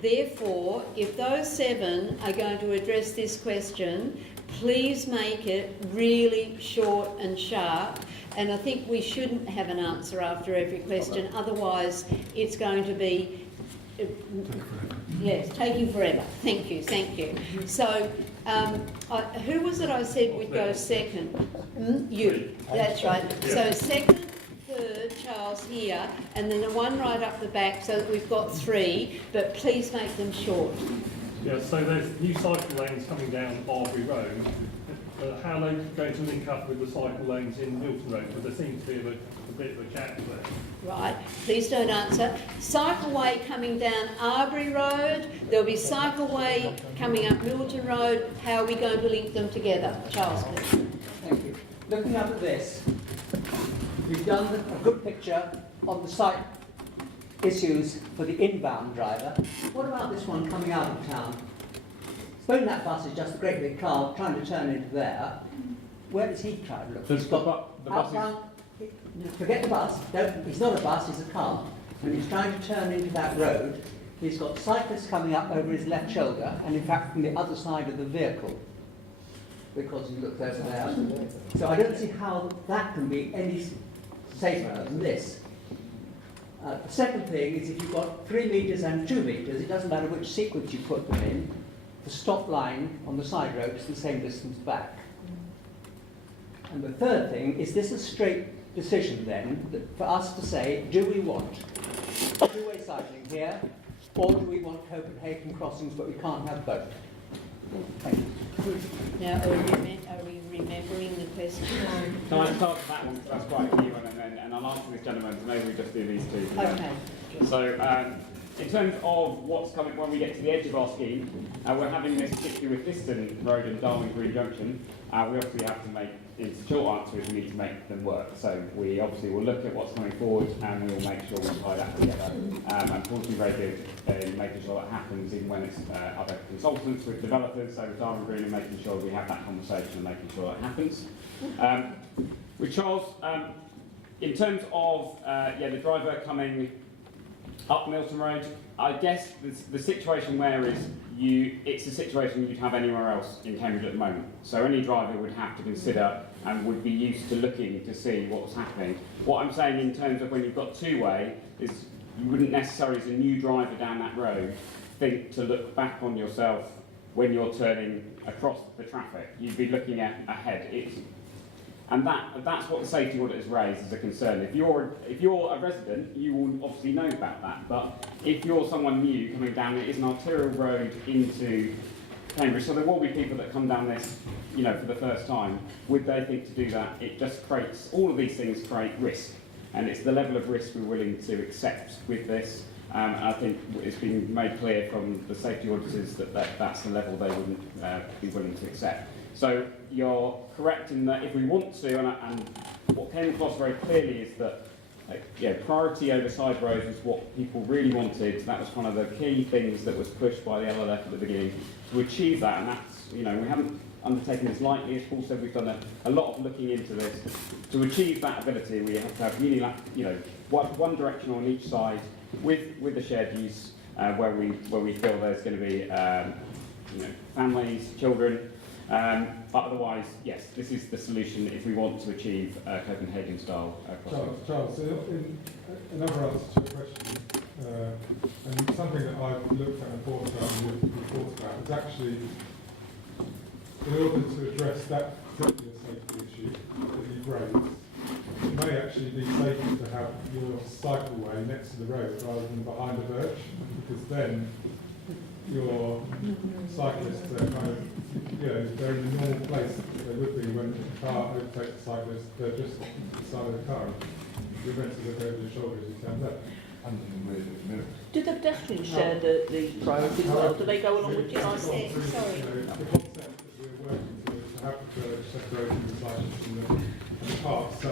Therefore, if those 7 are going to address this question, please make it really short and sharp. And I think we shouldn't have an answer after every question, otherwise it's going to be, yes, taking forever. Thank you, thank you. So, who was it I said would go second? You, that's right. So second, third, Charles here, and then the one right up the back, so that we've got 3, but please make them short. Yeah, so there's new cycle lanes coming down Arbury Road. How are they going to link up with the cycle lanes in Milton Road? Because there seems to be a bit of a gap there. Right, please don't answer. Cycleway coming down Arbury Road, there'll be cycleway coming up Milton Road. How are we going to link them together? Charles, please. Thank you. Looking up at this, we've done a good picture of the site issues for the inbound driver. What about this one coming out of town? Suppose that bus is just a great big car trying to turn into there. Where does he try to look? He's got the bus outbound. Forget the bus. He's not a bus. He's a car. And he's trying to turn into that road. He's got cyclists coming up over his left shoulder, and in fact from the other side of the vehicle, because he looks over there. So I don't see how that can be any safer than this. The second thing is if you've got 3 metres and 2 metres, it doesn't matter which sequence you put them in, the stop line on the side road is the same distance back. And the third thing, is this a straight decision then, that for us to say, do we want two-way cycling here, or do we want Copenhagen crossings but we can't have both? Thank you. Now, are we remembering the question? Can I start with that one, because that's quite a key one, and I'll answer this gentleman, so maybe we just do these two. Okay. So, in terms of what's coming when we get to the edge of our scheme, we're having this particularly with Diston Road and Darwin Green Junction. We obviously have to make, in short answer is we need to make them work. So we obviously will look at what's coming forward and we will make sure we tie that together. And Paul's been very good in making sure that happens, even when it's other consultants with developers, so with Darwin Green, and making sure we have that conversation and making sure that happens. With Charles, in terms of the driver coming up Milton Road, I guess the situation where is it's a situation you'd have anywhere else in Cambridge at the moment. So any driver would have to consider and would be used to looking to see what's happening. What I'm saying in terms of when you've got two-way is you wouldn't necessarily, as a new driver down that road, think to look back on yourself when you're turning across the traffic. You'd be looking ahead. And that's what the safety audit has raised as a concern. If you're a resident, you will obviously know about that. But if you're someone new coming down, it is an arterial road into Cambridge, so there will be people that come down this, for the first time. Would they think to do that? It just creates, all of these things create risk, and it's the level of risk we're willing to accept with this. And I think it's been made clear from the safety auditors that that's the level they wouldn't be willing to accept. So you're correct in that if we want to, and what came across very clearly is that priority over side roads was what people really wanted. That was one of the key things that was pushed by the LLF at the beginning to achieve that, and that's, we haven't undertaken this lightly. As Paul said, we've done a lot of looking into this. To achieve that ability, we have to have one direction on each side with the shared use where we feel there's going to be families, children. But otherwise, yes, this is the solution if we want to achieve Copenhagen style crossing. Charles, in another answer to your question, and something that I've looked at and thought about and we've thought about is actually, in order to address that particular safety issue that you've raised, it may actually be safer to have your cycleway next to the road rather than behind a verge, because then your cyclists are kind of, they're in the normal place that they would be when the car overtakes the cyclist. They're just on the side of the car. You're meant to look over your shoulder as you turn left. Do the pedestrians share the priority as well? Do they go along with you? The concept that we're working to have the separation of the cyclists and the car. So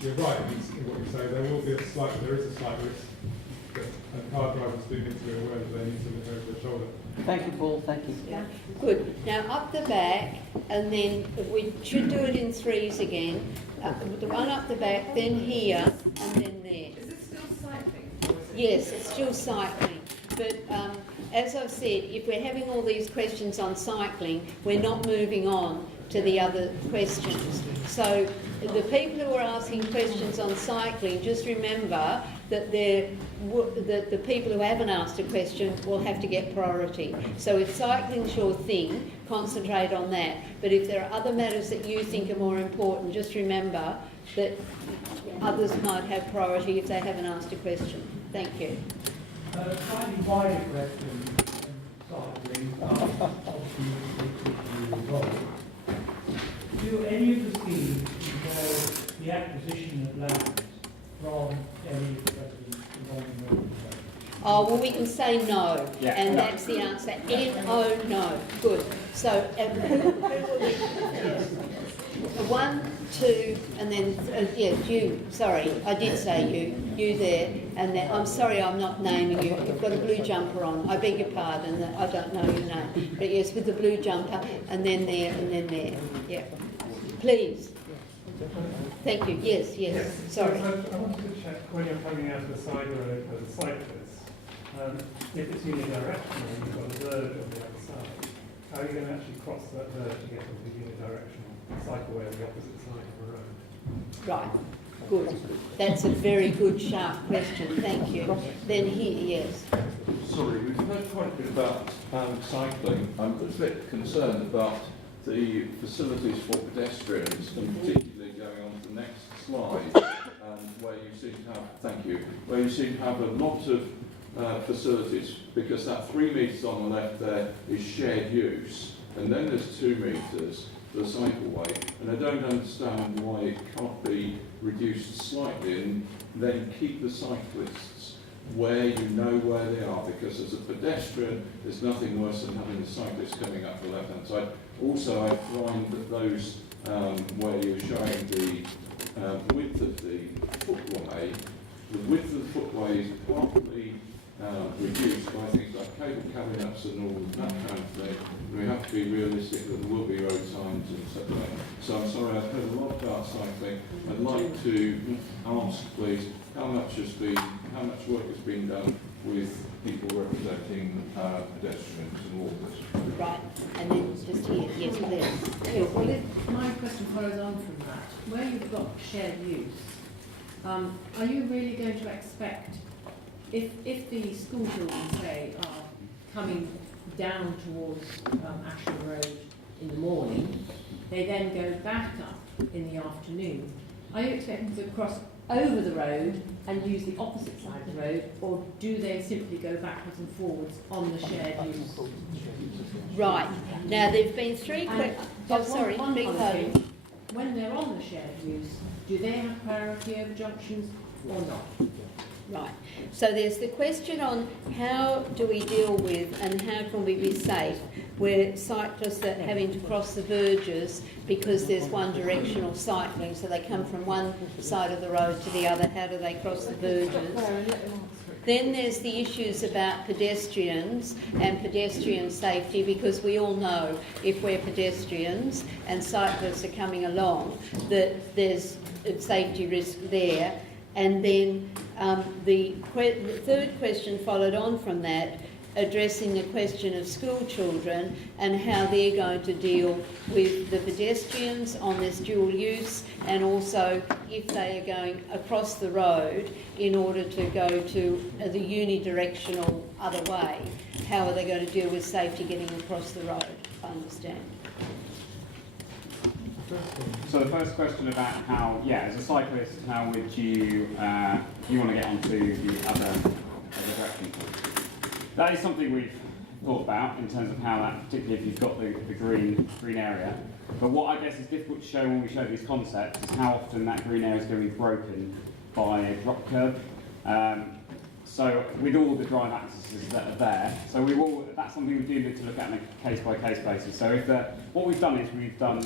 you're right in what you say. There is a slight risk. And car drivers do need to be aware that they need to look over their shoulder. Thank you, Paul. Thank you. Yeah. Good. Now up the back, and then we should do it in threes again. The one up the back, then here, and then there. Is it still cycling? Yes, it's still cycling. But as I've said, if we're having all these questions on cycling, we're not moving on to the other questions. So the people who are asking questions on cycling, just remember that the people who haven't asked a question will have to get priority. So if cycling's your thing, concentrate on that. But if there are other matters that you think are more important, just remember that others might have priority if they haven't asked a question. Thank you. Slightly wider question cycling, obviously you involved. Do any of the schemes involve the acquisition of land from any of the residents involved in the Oh, well, we can say no, Yeah. and that's the answer. N-O, no. Good. So, who were we? Yes. 1, 2, and then, yes, you. Sorry, I did say you. You there. And then, I'm sorry I'm not naming you. You've got a blue jumper on. I beg your pardon, I don't know your name. But yes, with the blue jumper, and then there, and then there. Yeah. Please. Thank you. Yes, yes. Sorry. So I wanted to check when you're coming out of the side road as a cyclist, if it's unidirectional, you've got a verge on the other side. How are you going to actually cross that verge to get into the unidirectional cycleway on the opposite side of the road? Right. Good. That's a very good, sharp question. Thank you. Then here, yes. Sorry, we've heard quite a bit about cycling. I'm a little bit concerned about the facilities for pedestrians, and particularly going on to the next slide, where you seem to have, thank you, where you seem to have a lot of facilities, because that 3 metres on the left there is shared use, and then there's 2 metres for the cycleway, and I don't understand why it can't be reduced slightly and then keep the cyclists where you know where they are, because as a pedestrian there's nothing worse than having the cyclist coming up the left hand side. Also, I find that those where you're showing the width of the footway, the width of the footway is partly reduced by things like cable cabinets and all that kind of thing. We have to be realistic that there will be road signs and stuff like that. So I'm sorry, I've heard a lot about cycling. I'd like to ask, please, how much work has been done with people representing pedestrians and walkers? Right. And then just here, yes, please. Well, if my question follows on from that, where you've got shared use, are you really going to expect, if the school children, say, are coming down towards Ashland Road in the morning, they then go back up in the afternoon, are you expecting to cross over the road and use the opposite side of the road, or do they simply go backwards and forwards on the shared use? Right. Now, there have been 3 questions. Oh, sorry, one beg other pardon. thing. When they're on the shared use, do they have priority over junctions or not? Right. So there's the question on how do we deal with and how can we be safe where cyclists are having to cross the verges because there's one directional cycling, so they come from one side of the road to the other. How do they cross the verges? Then there's the issues about pedestrians and pedestrian safety, because we all know if we're pedestrians and cyclists are coming along that there's a safety risk there. And then the third question followed on from that, addressing the question of school children and how they're going to deal with the pedestrians on this dual use, and also if they are going across the road in order to go to the unidirectional other way, how are they going to deal with safety getting across the road? I understand. So the first question about how, as a cyclist, how would you want to get onto the other direction? That is something we've thought about in terms of how that, particularly if you've got the green area. But what I guess is difficult to show when we show these concepts is how often that green area is going to be broken by a drop curb. So with all the drive accesses that are there, so that's something we do need to look at on a case-by-case basis. So what we've done is we've done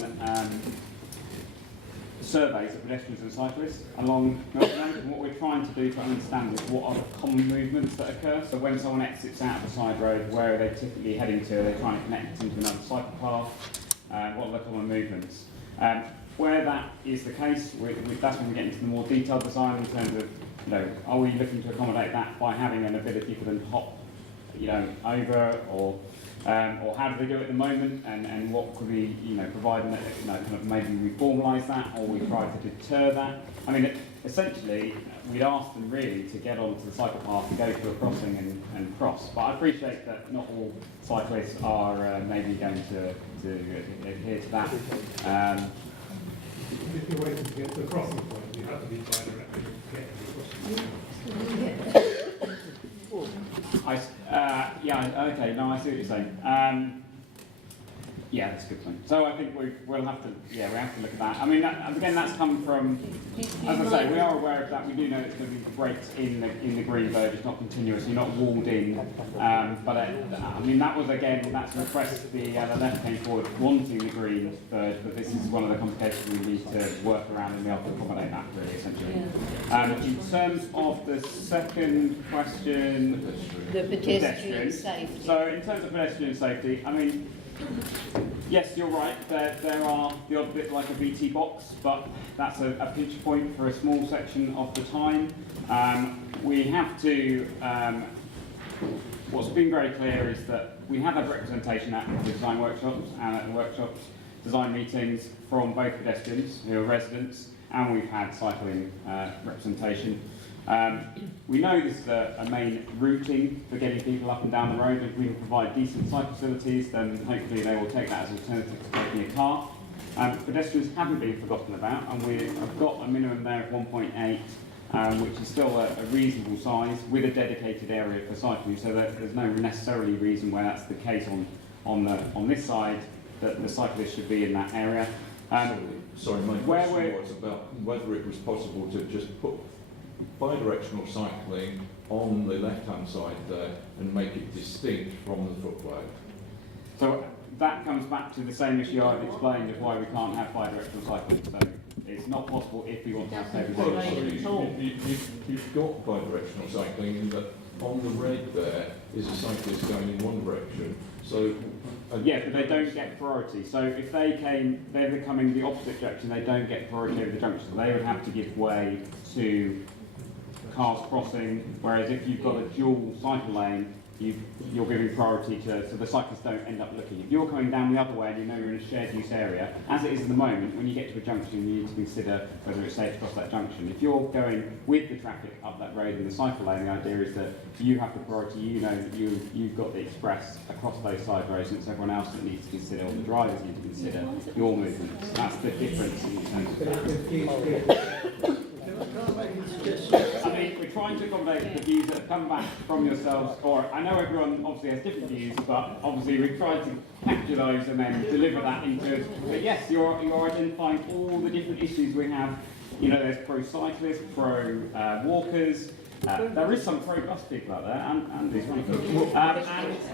surveys of pedestrians and cyclists along Milton Road, and what we're trying to do to understand is what are the common movements that occur. So when someone exits out of the side road, where are they typically heading to? Are they trying to connect into another cycle path? What are the common movements? Where that is the case, that's when we get into the more detailed design in terms of, are we looking to accommodate that by having an ability for them to hop over, or how do they do it at the moment, and what could we, provide, kind of maybe we formalise that, or we try to deter that. I mean, essentially, we'd ask them really to get onto the cycle path and go to a crossing and cross. But I appreciate that not all cyclists are maybe going to adhere to that. If you're waiting to get to the crossing point, you have to be bi-directional to get to the crossing point. Yeah, okay, no, I see what you're saying. Yeah, that's a good point. So I think we'll have to, we have to look at that. I mean, again, that's come from, as I say, we are aware of that. We do know it's going to be breaks in the green verge. It's not continuous. You're not walled in. But I mean, that was again, that's a request. The left came forward wanting the green verge, but this is one of the complications we need to work around and be able to accommodate that, really, essentially. In terms of the second question, the pedestrian safety. So in terms of pedestrian safety, I mean, yes, you're right. There are the odd bit like a BT box, but that's a pinch point for a small section of the time. We have to. What's been very clear is that we have had representation at the design workshops and at the workshops, design meetings from both pedestrians who are residents, and we've had cycling representation. We know this is a main routing for getting people up and down the road. If we can provide decent cycle facilities, then hopefully they will take that as an alternative to taking a car. Pedestrians haven't been forgotten about, and we've got a minimum there of 1.8, which is still a reasonable size with a dedicated area for cycling, so that there's no necessarily reason why that's the case on this side, that the cyclist should be in that area. Sorry, my question was about whether it was possible to just put bi-directional cycling on the left-hand side there and make it distinct from the footway. So that comes back to the same issue I've explained of why we can't have bi-directional cycling. So it's not possible if we want to have segregation. You've got bi-directional cycling in that on the red there is a cyclist going in one direction. So yeah, but they don't get priority. So if they're coming the opposite direction, they don't get priority over the junction. So they would have to give way to cars crossing, whereas if you've got a dual cycle lane, you're giving priority to, so the cyclists don't end up looking. If you're coming down the other way and you know you're in a shared use area, as it is at the moment, when you get to a junction, you need to consider whether it's safe to cross that junction. If you're going with the traffic up that road in the cycle lane, the idea is that you have the priority, you know that you've got the express across those side roads, and it's everyone else that needs to consider, or the drivers need to consider your movements. That's the difference in terms of that. I mean, we're trying to accommodate the views that have come back from yourselves, or I know everyone obviously has different views, but obviously we've tried to capture those and then deliver that into, but yes, you're identifying all the different issues we have. You know, there's pro-cyclists, pro-walkers, there is some pro-bus people out there, and these one of them.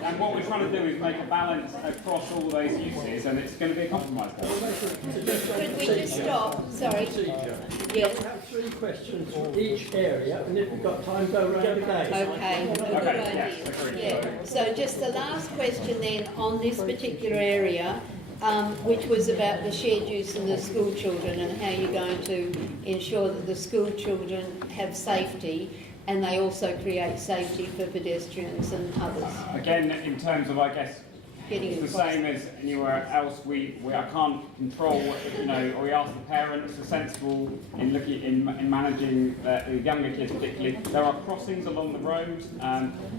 And what we're trying to do is make a balance across all those uses, and it's going to be a compromise. Could we just stop? Sorry. Yes. We have 3 questions for each area, and if we've got time, go around again. Okay, good idea. Yes, Yeah. So just the last question then on this particular area, which was about the shared use and the school children and how you're going to ensure that the school children have safety and they also create safety for pedestrians and others. Again, in terms of, I guess, it's the same as anywhere else. I can't control, or we ask the parents are sensible in looking in managing the younger kids particularly. There are crossings along the road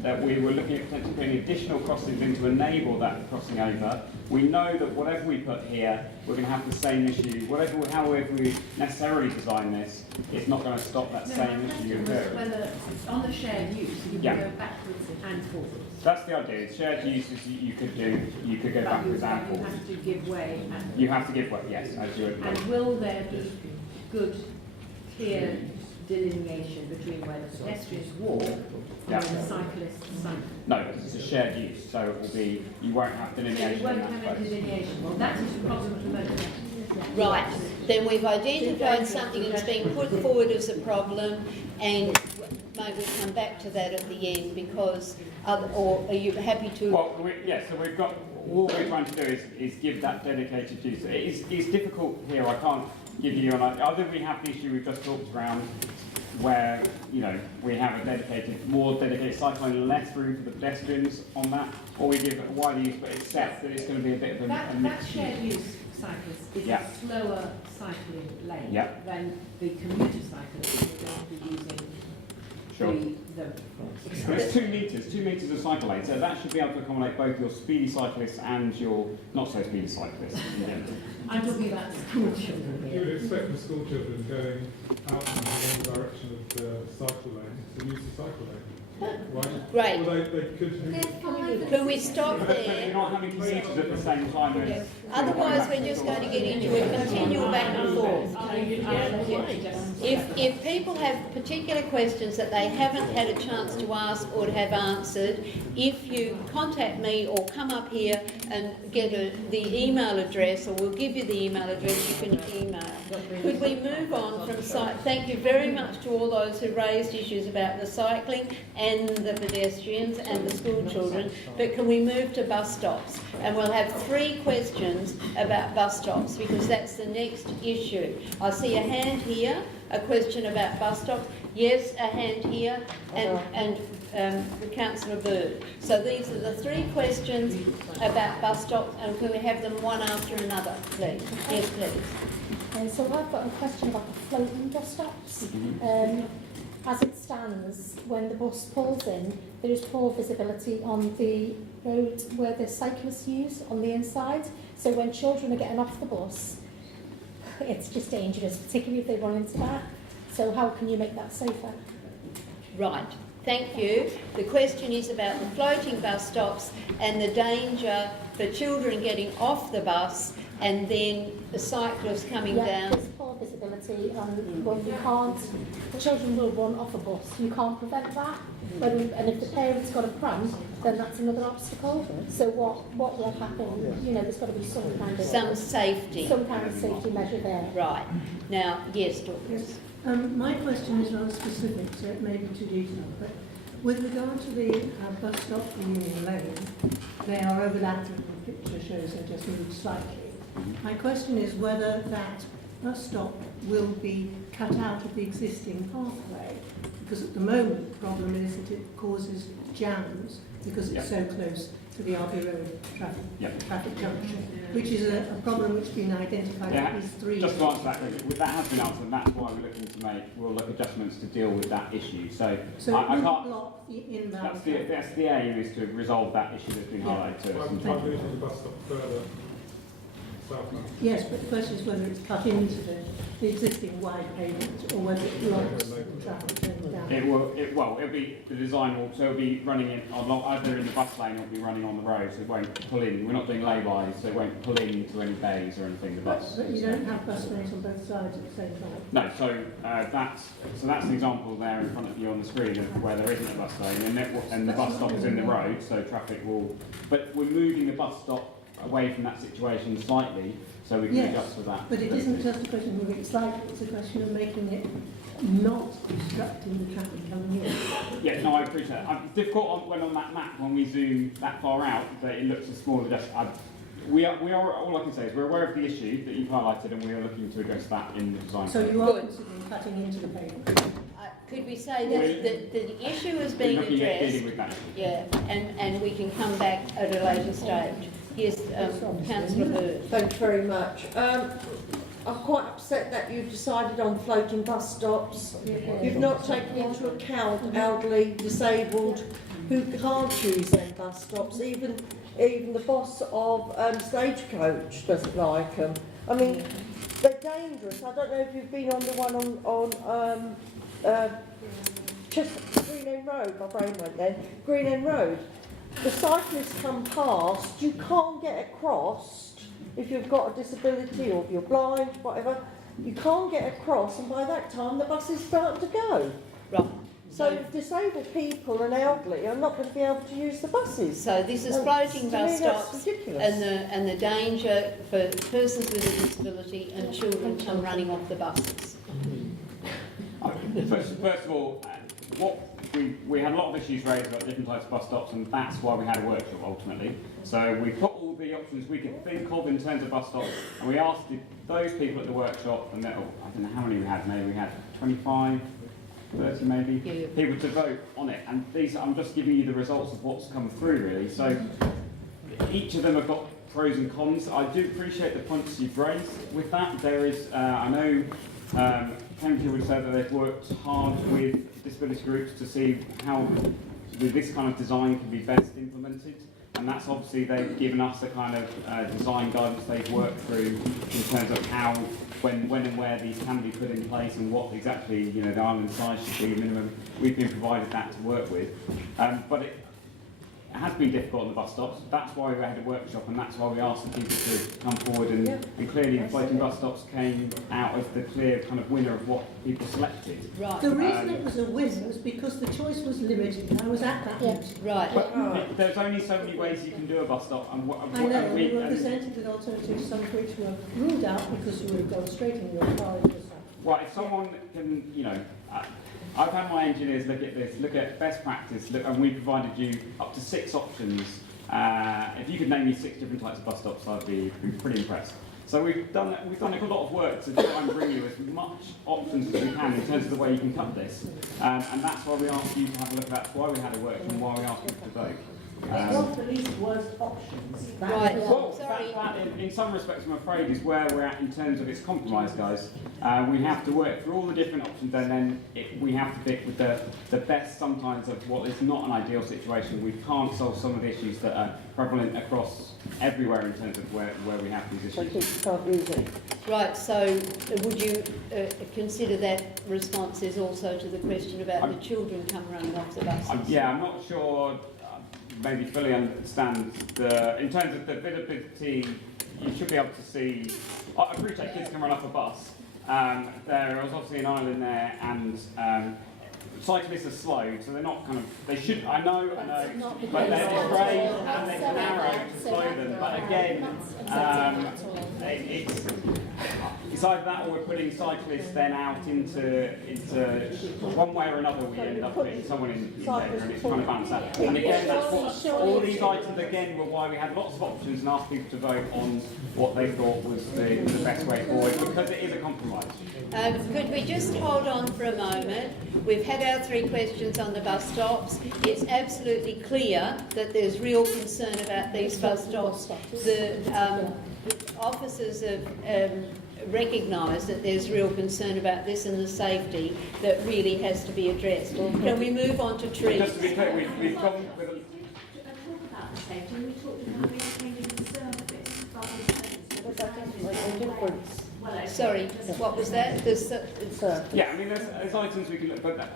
that we were looking at potentially putting additional crossings in to enable that crossing over. We know that whatever we put here, we're going to have the same issue. However we necessarily design this, it's not going to stop that same issue occurring. Whether on the shared use, you can go backwards and forwards. That's the idea. Shared uses you could do. You could go backwards and forwards. You have to give way. You have to give way. Yes, as you would. And will there be good, clear delineation between where the pedestrians walk and where the cyclists cycle? No, it's a shared use, so it will be. You won't have delineation. You won't have any delineation. Well, that is the problem at the moment. Right, then we've identified something that's been put forward as a problem, and maybe we'll come back to that at the end, because, or are you happy to? Well, so we've got, all we're trying to do is give that dedicated use. It's difficult here, I can't give you, either we have the issue we've just talked around, where, you know, we have more dedicated cycle lane, less room for the pedestrians on that, or we give a wider use, but except that it's going to be a bit of a That mixed shared use cyclist is Yeah. a slower cycling lane Yeah. than the commuter cyclist who are going to be using Sure. the It's 2 metres of cycle lane, so that should be able to accommodate both your speedy cyclists and your not so speedy cyclists. I'm talking about school children You would here. expect the school children going out in the wrong direction of the cycle lane to use the cycle lane. Right? Great. Well, they could. Can we stop But there? you're not having commuters at the same time as... Otherwise, we're just going to get into a continual back and forth. If people have particular questions that they haven't had a chance to ask or to have answered, if you contact me or come up here and get the email address, or we'll give you the email address, you can email. Could we move on from thank you very much to all those who raised issues about the cycling and the pedestrians and the school children, but can we move to bus stops? And we'll have 3 questions about bus stops, because that's the next issue. I see a hand here, a question about bus stops. Yes, a hand here, and the Councillor Bird. So these are the 3 questions about bus stops, and can we have them one after another, please? Yes, please. So I've got a question about the floating bus stops. As it stands, when the bus pulls in, there is poor visibility on the road where the cyclists use on the inside. So when children are getting off the bus, it's just dangerous, particularly if they run into that. So how can you make that safer? Right. Thank you. The question is about the floating bus stops and the danger for children getting off the bus and then the cyclists coming down. There's poor visibility, well, you can't, the children will run off a bus. You can't prevent that. And if the parents got a pram, then that's another obstacle. So what will happen? You know, there's got to be some kind of safety measure there. Right. Now, yes, Dorcas. My question is rather specific, so it may be too detailed, but with regard to the bus stop in Union Lane, they are overlapping, the picture shows they just moved slightly. My question is whether that bus stop will be cut out of the existing pathway, because at the moment the problem is that it causes jams because it's so close to the RB Road traffic junction, which is a problem which has been identified at least 3 Just years. to answer that, that has been answered, and that's why we're looking to we'll look adjustments to deal with that issue. So I can't block the inbound. That's the aim, is to resolve that issue that's been highlighted to us. Try moving the bus stop further south now. Yes, but the question is whether it's cut into the existing wide pavement or whether it blocks the traffic going down. It'll be, the design will, so it'll be running in, either in the bus lane or it'll be running on the road, so it won't pull in. We're not doing lay-bys, so it won't pull into any bays or anything, the bus. But you don't have bus lanes on both sides at the same time. No, so that's an example there in front of you on the screen of where there isn't a bus lane, and the bus stop is in the road, so traffic will, but we're moving the bus stop away from that situation slightly, so we can adjust for that. But it isn't just a question of moving it slightly, it's a question of making it not obstructing the traffic coming in. Yeah, no, I appreciate that. It's difficult when on that map, when we zoom that far out, that it looks a small adjustment. We are, all I can say is we're aware of the issue that you've highlighted, and we are looking to address that in the design. So you are considering cutting into the pavement? Could we say that the issue is being addressed? Yeah, and we can come back at a later stage. Yes, Councillor Bird. Thank you very much. I'm quite upset that you've decided on floating bus stops. You've not taken into account elderly, disabled, who can't use them bus stops. Even the boss of Stagecoach doesn't like them. I mean, they're dangerous. I don't know if you've been on the one on Green End Road. My brain went then. Green End Road. The cyclists come past, you can't get across if you've got a disability or if you're blind, whatever. You can't get across, and by that time the buses start to go. Right. So disabled people and elderly are not going to be able to use the buses. So this is floating bus stops ridiculous. and the danger for persons with a disability and children come running off the buses. First of all, we had a lot of issues raised about different types of bus stops, and that's why we had a workshop ultimately. So we put all the options we could think of in terms of bus stops, and we asked those people at the workshop, and I don't know how many we had, maybe we had 25 30 maybe, people to vote on it. And these, I'm just giving you the results of what's come through really. So each of them have got pros and cons. I do appreciate the points you've raised with that. There is, I know Cambridge would say that they've worked hard with disability groups to see how with this kind of design can be best implemented. And that's obviously they've given us the kind of design guidance they've worked through in terms of how, when and where these can be put in place and what exactly, you know, the island size should be minimum. We've been provided that to work with. But it has been difficult on the bus stops. That's why we had a workshop, and that's why we asked the people to come forward. And clearly, floating bus stops came out as the clear kind of winner of what people selected. Right. The reason it was a win was because the choice was limited. I was at that meeting. Right. But there's only so many ways you can do a bus stop. And I know, we were presented with alternatives, some of which were ruled out because you would have gone straight in your car into the sun. Well, if someone can, you know, I've had my engineers look at this, look at best practice, and we provided you up to 6 options. If you could name me 6 different types of bus stops, I'd be pretty impressed. So we've done a lot of work to try and bring you as much options as we can in terms of the way you can cut this. And that's why we asked you to have a look at that, that's why we had a workshop and why we asked people to vote. It's not the least worst options. Right. Well, Sorry. that in some respects, I'm afraid, is where we're at in terms of its compromise, guys. We have to work through all the different options, and then we have to pick with the best sometimes of what is not an ideal situation. We can't solve some of the issues that are prevalent across everywhere in terms of where we have these issues. Right, so would you consider that response is also to the question about the children come running off the buses? Yeah, I'm not sure. Maybe fully understand in terms of the visibility, you should be able to see. I appreciate kids can run off a bus. There was obviously an island there, and cyclists are slow, so they're not kind of. They should. I know, but they're brave and they're narrow to slow them. But again, it's either that or we're putting cyclists then out into one way or another. We end up putting someone in there, and it's trying to balance that. And again, that's what all these items again were why we had lots of options and asked people to vote on what they thought was the best way forward, because it is a compromise. Could we just hold on for a moment? We've had our 3 questions on the bus stops. It's absolutely clear that there's real concern about these bus stops. The officers have recognised that there's real concern about this and the safety that really has to be addressed. Can we move on to trees? Just to be clear, we've gone with talk about the safety, and we talked about being concerned with this. Sorry, what was that? Yeah, I mean, there's items we can look at, but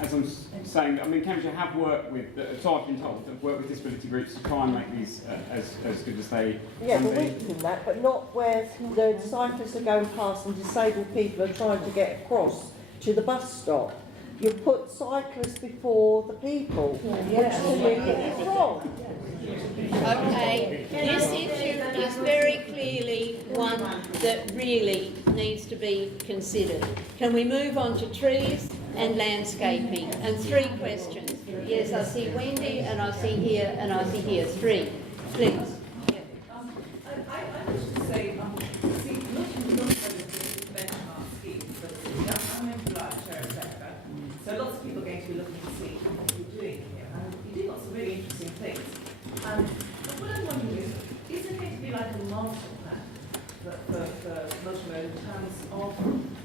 as I'm saying, I mean, Cambridge have worked with, so I've been told, have worked with disability groups to try and make these as good as they can but be. we've done that, but not where the cyclists are going past and disabled people are trying to get across to the bus stop. You put cyclists before the people, which to me is wrong. Okay, this issue is very clearly one that really needs to be considered. Can we move on to trees and landscaping? And 3 questions. Yes, I see Wendy, and I see here, and I see here. 3, please. I wish to say, see, not the benchmark scheme, but I'm in the large share sector, so lots of people are going to be looking to see what you're doing here, and you do lots of really interesting things. But what I'm wondering is there going to be like a master plan for motorroad in terms of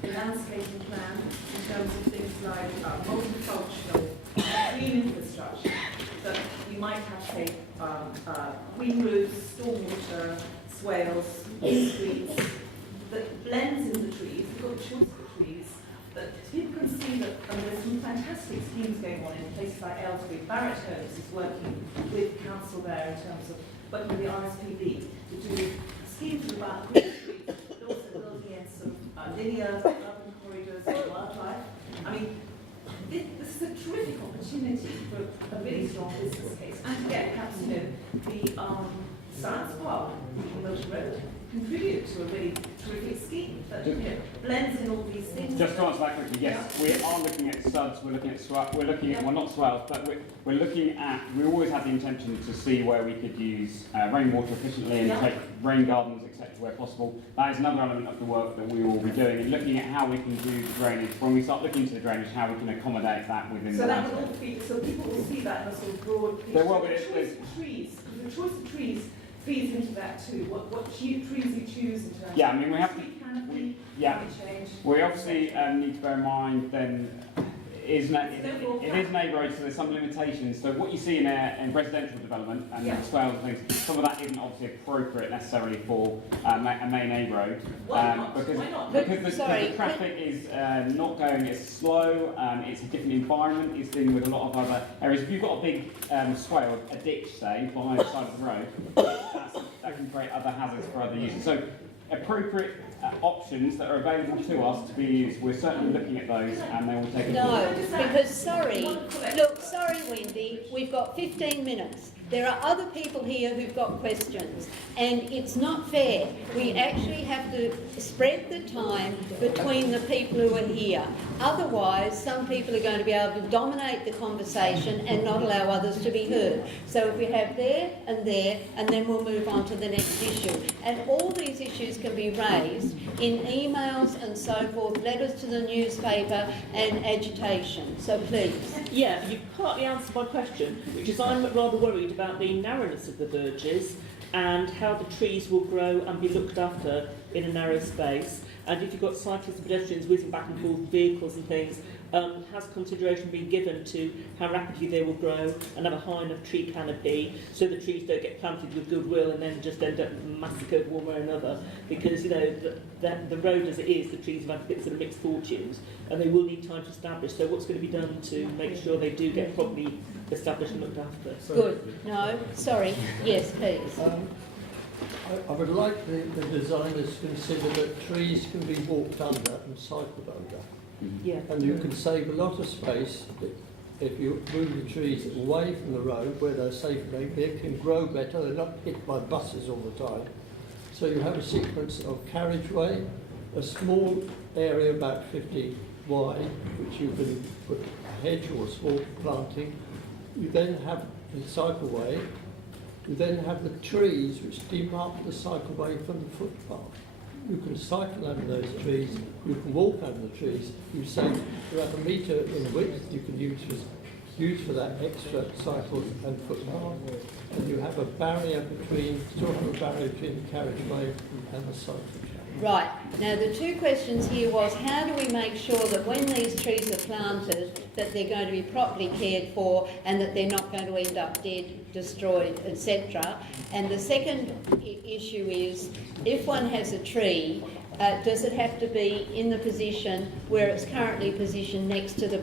the landscaping plan, in terms of things like multifunctional green infrastructure, that you might have, say, green roofs, stormwater, swales, streets, that blends in the trees, you've got the choice of the trees, that people can see that, and there's some fantastic schemes going on in places like Aylesbury. Barrett Homes is working with council there in terms of working with the RSPB to do schemes about green streets, but also building in some linear urban corridors and wildlife. I mean, this is a terrific opportunity for a really strong business case, and to get perhaps, you know, the science park, Milton Road, contribute to a really terrific scheme that, you know, blends in all these things. Just to answer that quickly, yes, we are looking at suds, we're looking at we're looking at, well, not swells, but we're looking at, we always had the intention to see where we could use rainwater efficiently and take rain gardens, etc., where possible. That is another element of the work that we will be doing, and looking at how we can do the drainage. When we start looking into the drainage, how we can accommodate that within so the that landscape. will all feed, so people will see that in a sort of broad picture. There will be, The choice of trees, because the choice of trees feeds into that too. What trees you choose in terms Yeah, of I mean, we have to, canopy, yeah, climate change. we obviously need to bear in mind then it is neighbourhood, so there's some limitations. So what you see in residential development and swales and things, some of that isn't obviously appropriate necessarily for a main A road. Because the traffic is not going as slow, it's a different environment, it's dealing with a lot of other areas. If you've got a big swale, a ditch say, behind the side of the road, that can create other hazards for other users. So appropriate options that are available to us to be used, we're certainly looking at those, and they will take No, because sorry, look, sorry Wendy, we've got 15 minutes. There are other people here who've got questions, and it's not fair. We actually have to spread the time between the people who are here. Otherwise, some people are going to be able to dominate the conversation and not allow others to be heard. So if we have there, and then we'll move on to the next issue. And all these issues can be raised in emails and so forth, letters to the newspaper and agitation. So please. Yeah, you've partly answered my question, which is I'm rather worried about the narrowness of the verges and how the trees will grow and be looked after in a narrow space. And if you've got cyclists and pedestrians whizzing back and forth, vehicles and things, has consideration been given to how rapidly they will grow and have a high enough tree canopy so the trees don't get planted with goodwill and then just end up massacred one way or another? Because, you know, the road as it is, the trees have had bits of mixed fortunes and they will need time to establish. So what's going to be done to make sure they do get properly established and looked after? Good. No, sorry. Yes, please. I would like the designers to consider that trees can be walked under and cycled under. Yeah. And you can save a lot of space if you move the trees away from the road where they're safe and they can grow better, they're not hit by buses all the time. So you have a sequence of carriageway, a small area about 50 wide, which you can put a hedge or a small planting. You then have the cycleway. You then have the trees which demark the cycleway from the footpath. You can cycle under those trees, you can walk under the trees. You say you're at a metre in width, you can use for that extra cycle and footpath. And you have a barrier between, sort of a barrier between the carriageway and the cycle channel. Right. Now, the two questions here was, how do we make sure that when these trees are planted, that they're going to be properly cared for and that they're not going to end up dead, destroyed, etc. And the second issue is, if one has a tree, does it have to be in the position where it's currently positioned next to the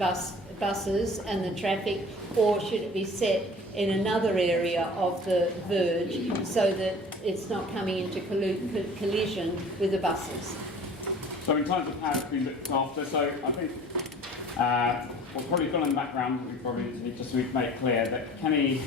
buses and the traffic, or should it be set in another area of the verge so that it's not coming into collision with the buses? So in terms of how it's been looked after, so I think what's probably gone in the background, we probably need to make it clear that Kenny,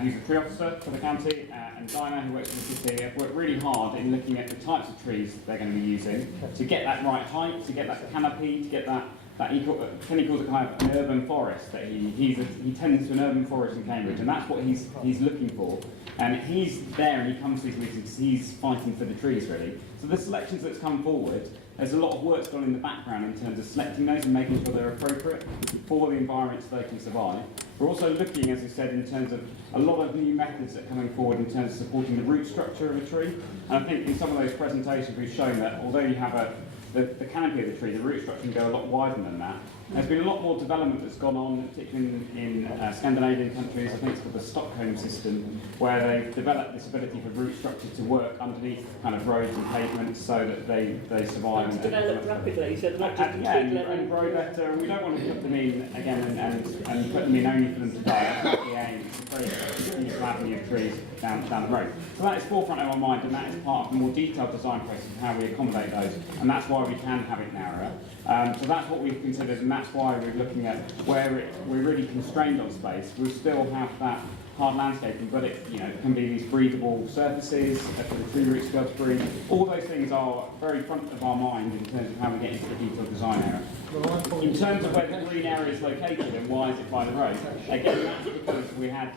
who's a tree officer for the county, and Dinah, who works for the city, have worked really hard in looking at the types of trees they're going to be using to get that right height, to get that canopy, to get that Kenny calls it kind of an urban forest. That he tends to an urban forest in Cambridge, and that's what he's looking for. And he's there, and he comes to these meetings. He's fighting for the trees, really. So the selections that's come forward, there's a lot of work's gone in the background in terms of selecting those and making sure they're appropriate for the environments they can survive. We're also looking, as I said, in terms of a lot of new methods that are coming forward in terms of supporting the root structure of a tree. And I think in some of those presentations we've shown that although you have the canopy of the tree, the root structure can go a lot wider than that. There's been a lot more development that's gone on, particularly in Scandinavian countries. I think it's called the Stockholm system, where they've developed this ability for root structure to work underneath kind of roads and pavements so that they survive. And develop rapidly, so not just and grow better. And we don't want to put them in again and put them in only for them to die. That's not the aim. It's a very useful avenue of trees down the road. So that is forefront of our mind, and that is part of a more detailed design process of how we accommodate those, and that's why we can have it narrower. So that's what we've considered, and that's why we're looking at where we're really constrained on space. We still have that hard landscaping, but it can be these breathable surfaces for the tree roots to be able to breathe. All those things are very front of our mind in terms of how we get into the detailed design area. In terms of where the green area is located and why is it by the road, again, that's because we had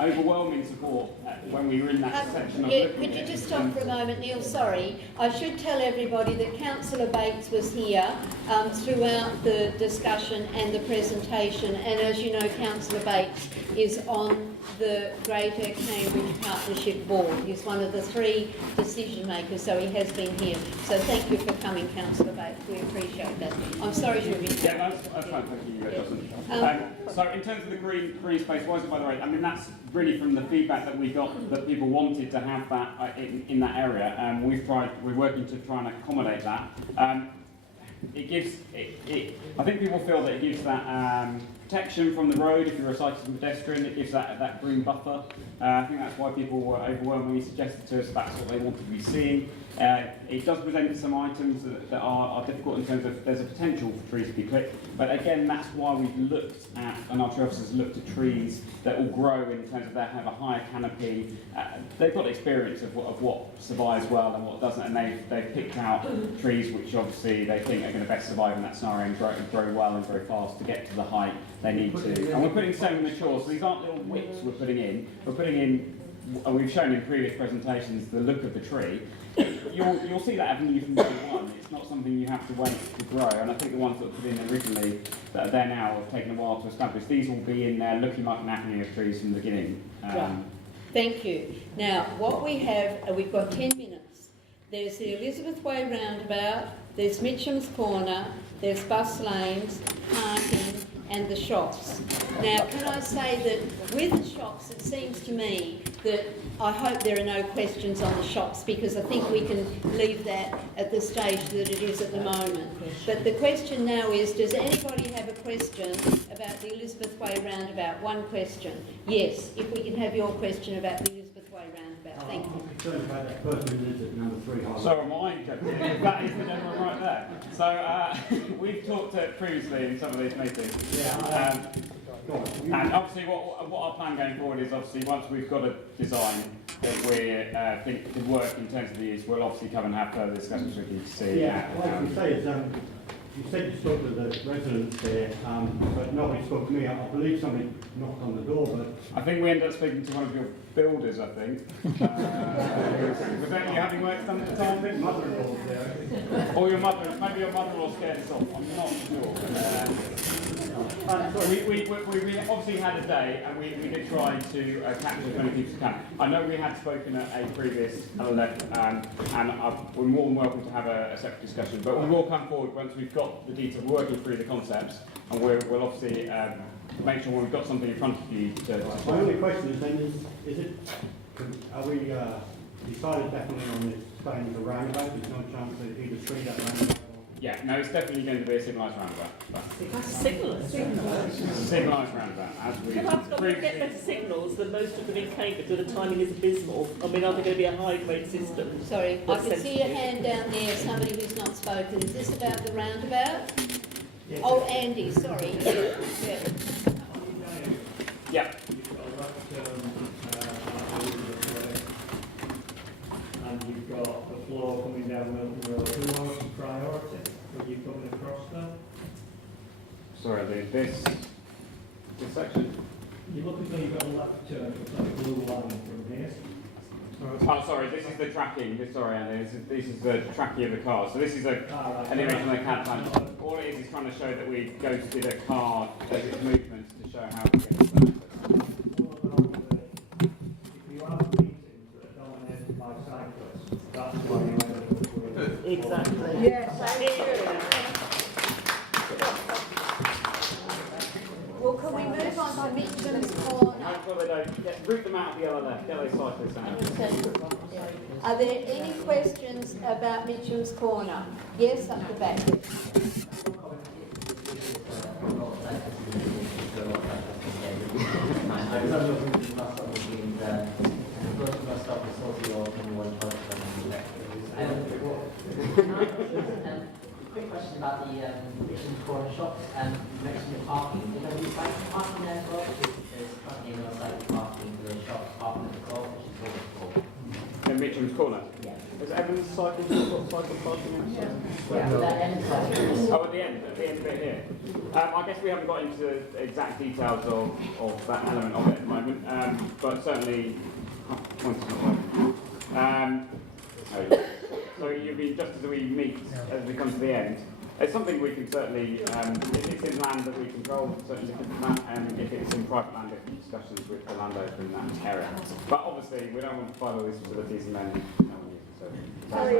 overwhelming support when we were in that section of Could you just stop for a moment, Neil? Sorry. I should tell everybody that Councillor Bates was here throughout the discussion and the presentation, and as you know, Councillor Bates is on the Greater Cambridge Partnership Board. He's one of the 3 decision makers, so he has been here. So thank you for coming, Councillor Bates. We appreciate that. I'm sorry to have interrupted. Yeah, that's fine. Thank you, Jocelyn. So in terms of the green space, why is it by the road? I mean, that's really from the feedback that we got that people wanted to have that in that area. We're working to try and accommodate that. It gives, I think people feel that it gives that protection from the road if you're a cyclist and pedestrian. It gives that green buffer. I think that's why people were overwhelmingly suggested to us that's what they wanted to be seeing. It does present some items that are difficult in terms of there's a potential for trees to be clipped, but again that's why we've looked at, and our tree officers looked at trees that will grow in terms of they have a higher canopy. They've got experience of what survives well and what doesn't, and they've picked out trees which obviously they think are going to best survive in that scenario and grow well and grow fast to get to the height they need to. And we're putting semi-mature, so these aren't little whips we're putting in. We're putting in, and we've shown in previous presentations the look of the tree. You'll see that avenue from day one. It's not something you have to wait to grow, and I think the ones that were put in originally that are there now have taken a while to establish. These will be in there looking like an avenue of trees from the beginning. Right. Thank you. Now, what we have, we've got 10 minutes. There's the Elizabeth Way roundabout, there's Mitcham's Corner, there's bus lanes, parking, and the shops. Now, can I say that with the shops, it seems to me that I hope there are no questions on the shops, because I think we can leave that at the stage that it is at the moment. But the question now is, does anybody have a question about the Elizabeth Way roundabout? One question. Yes, if we can have your question about the Elizabeth Way roundabout. Thank you. I'm concerned about that person who lives at number 3 High. So am I. That is the gentleman right there. So we've talked previously in some of these meetings. Yeah. And obviously what our plan going forward is, obviously once we've got a design that we think could work in terms of the use, we'll obviously come and have further discussions with you to see. Yeah, what you say is, you said you spoke to the residents there, but nobody spoke to me. I believe somebody knocked on the door, but... I think we ended up speaking to one of your builders, I think. Was that you having work done at the time? I think mother-in-law was there. Or your mother, maybe your mother-in-law scared us off, I'm not sure. We obviously had a day, and we did try to capture as many people as we can. I know we had spoken at a previous LLF, and we're more than welcome to have a separate discussion, but we will come forward once we've got the details, we're working through the concepts, and we'll obviously make sure when we've got something in front of you to My only question is then, is it, are we decided definitely on this staying the roundabout? There's no chance that either tree that roundabout? Yeah, no, it's definitely going to be a signalised roundabout. Signalised? Signalised roundabout, as we... But I've got to get better signals than most of them in Cambridge, where the timing is abysmal. I mean, are they going to be a high-grade system? Sorry, I can see your hand down there, somebody who's not spoken. Is this about the roundabout? Yes. Oh, Andy, sorry. Yeah. Yeah. And you've got the floor coming down Milton Road. Who wants the priority? Are you coming across there? Sorry, this section. You look at me, you've got a left turn, it's like a blue line from here. Oh, sorry, this is the tracking. Sorry, Andy, this is the tracking of the car. So this is an image from the CAD plan. All it is trying to show that we ghosted a car as its movements to show how we get to that. If you have meetings that are dominated by cyclists, that's why you end up with... Exactly. Yes, well, can we move on to Mitcham's Corner? Root them out of the LLF, get those cyclists out. Are there any questions about Mitcham's Corner? Yes, up the back. Quick question about the Richmond Corner shops and next to the parking. You know, we find parking there as well? there's currently no safe parking for the shops up at the clock, which is all full. In Mitchum's Corner? Yeah. Is Evans cycle parking outside? Yeah, that end parking. Oh, at the end bit here. I guess we haven't got into the exact details of that element of it at the moment, but certainly, so you'll be, just as we meet, as we come to the end, it's something we can certainly, if it's in land that we control, certainly if it's in private land, if discussions with the landowner in that area. But obviously, we don't want to follow these facilities and then no one uses it. Sorry,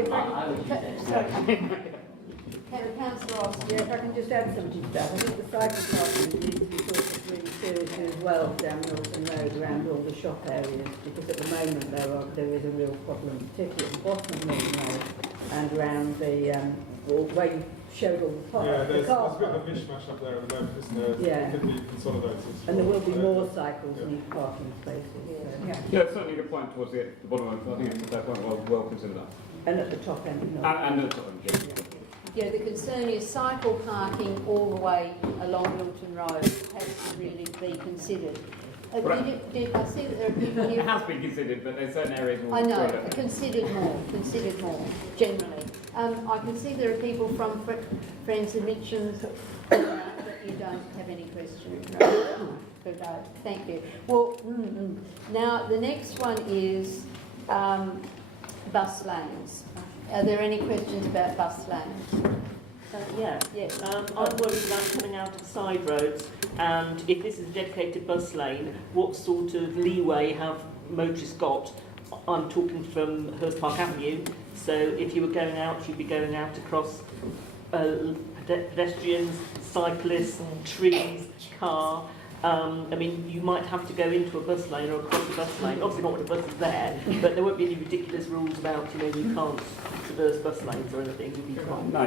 if Councillor Ross, yeah, if I can just add something to that. I think the cycle parking needs to be thought of really seriously as well down Milton Road around all the shop areas, because at the moment there is a real problem, particularly at the bottom of Milton Road and around the where you showed all the parks. Yeah, there's a bit of a mishmash up there at the moment, isn't there? Yeah. It could be consolidated. And there will be more cycles need parking spaces. Yeah, it's certainly a good point towards the bottom of it. I think it's a fair point, well considered that. And at the top end. And at the top end, yeah. Yeah, the concern is cycle parking all the way along Milton Road has to really be considered. I see that there are people here. It has been considered, but there's certain areas where I know, considered more, generally. I can see there are people from Friends of Mitchum's that you don't have any questions. Good, thank you. Well, now the next one is bus lanes. Are there any questions about bus lanes? Yes. I'm worried about coming out of side roads, and if this is a dedicated bus lane, what sort of leeway have motorists got? I'm talking from Hurst Park Avenue, so if you were going out, you'd be going out across pedestrians, cyclists, trees, car. I mean, you might have to go into a bus lane or across a bus lane. Obviously not when the bus is there, but there won't be any ridiculous rules about, you can't traverse bus lanes or anything. No,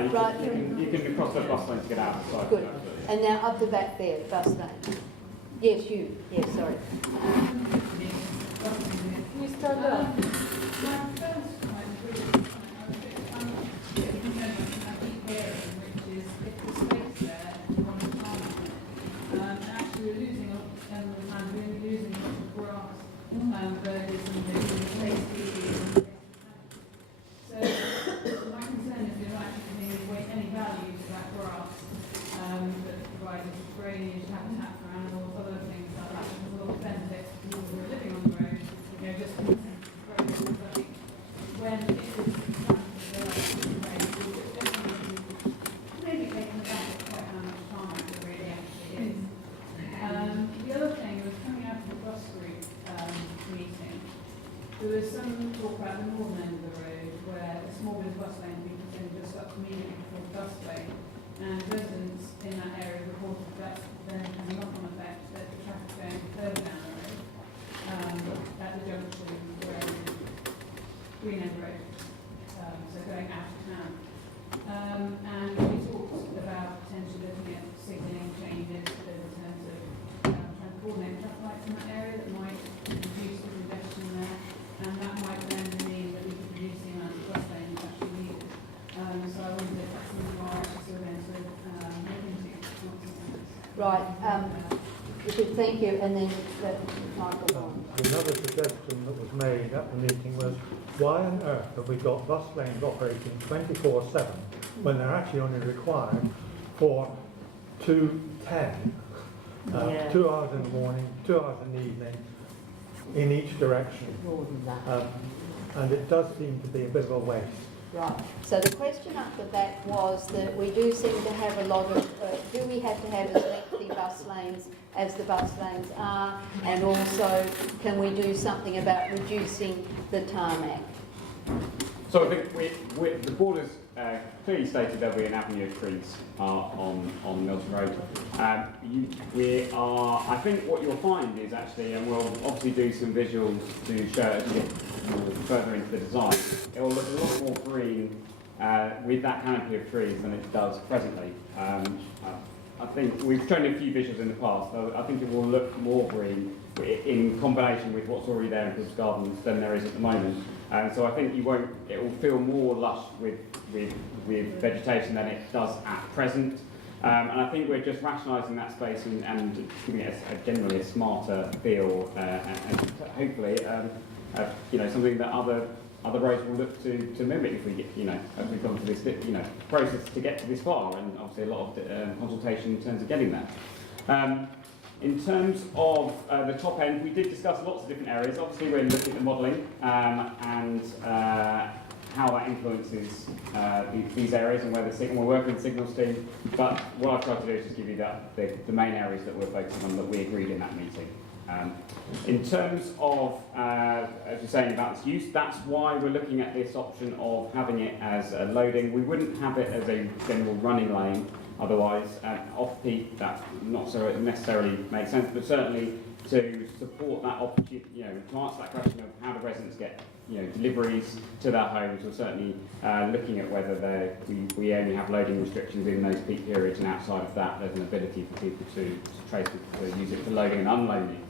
you can cross the bus lane to get out of the side. Good. And now up the back there, bus lane. Yes, you. Yes, sorry. Can you stand up? There was some talk about the northern end of the road where a small bit of bus lane would be considered just up immediately before the bus lane, and residents in that area reported that then has a knock-on effect that the traffic going further down the road at the junction where Green End Road, so going out of town. And we talked about potentially looking at signalling changes in terms of trying to coordinate traffic lights in that area that might reduce the congestion there. And that might then mean that we could reduce the amount of bus lanes actually needed. So I wondered if that's something we're actually still going to look into. Right. Thank you. And then Michael go on. Another suggestion that was made at the meeting was, why on earth have we got bus lanes operating 24/7 when they're actually only required for 2:10, 2 hours in the morning, 2 hours in the evening, in each direction, and it does seem to be a bit of a waste. Right. So the question after that was that we do seem to have a lot of, do we have to have as lengthy bus lanes as the bus lanes are, and also can we do something about reducing the tarmac? So I think the board has clearly stated there'll be an avenue of trees on Milton Road. I think what you'll find is actually, and we'll obviously do some visuals to show as we get further into the design, it will look a lot more green with that canopy of trees than it does presently. I think we've shown a few visuals in the past, so I think it will look more green in combination with what's already there in people's gardens than there is at the moment. And so I think it will feel more lush with vegetation than it does at present. And I think we're just rationalising that space and giving it generally a smarter feel, and hopefully, something that other roads will look to mimic if we get, as we've gone through this, process to get to this far, and obviously a lot of consultation in terms of getting there. In terms of the top end, we did discuss lots of different areas. Obviously, we're looking at the modelling and how that influences these areas and where we're working with the signals team. But what I've tried to do is just give you the main areas that we're focusing on that we agreed in that meeting. In terms of, as you're saying about its use, that's why we're looking at this option of having it as a loading. We wouldn't have it as a general running lane. Otherwise, off-peak, that not so necessarily makes sense, but certainly to support that opportunity, to answer that question of how do residents get, deliveries to their homes, we're certainly looking at whether we only have loading restrictions in those peak periods, and outside of that, there's an ability for people to trace people to use it for loading and unloading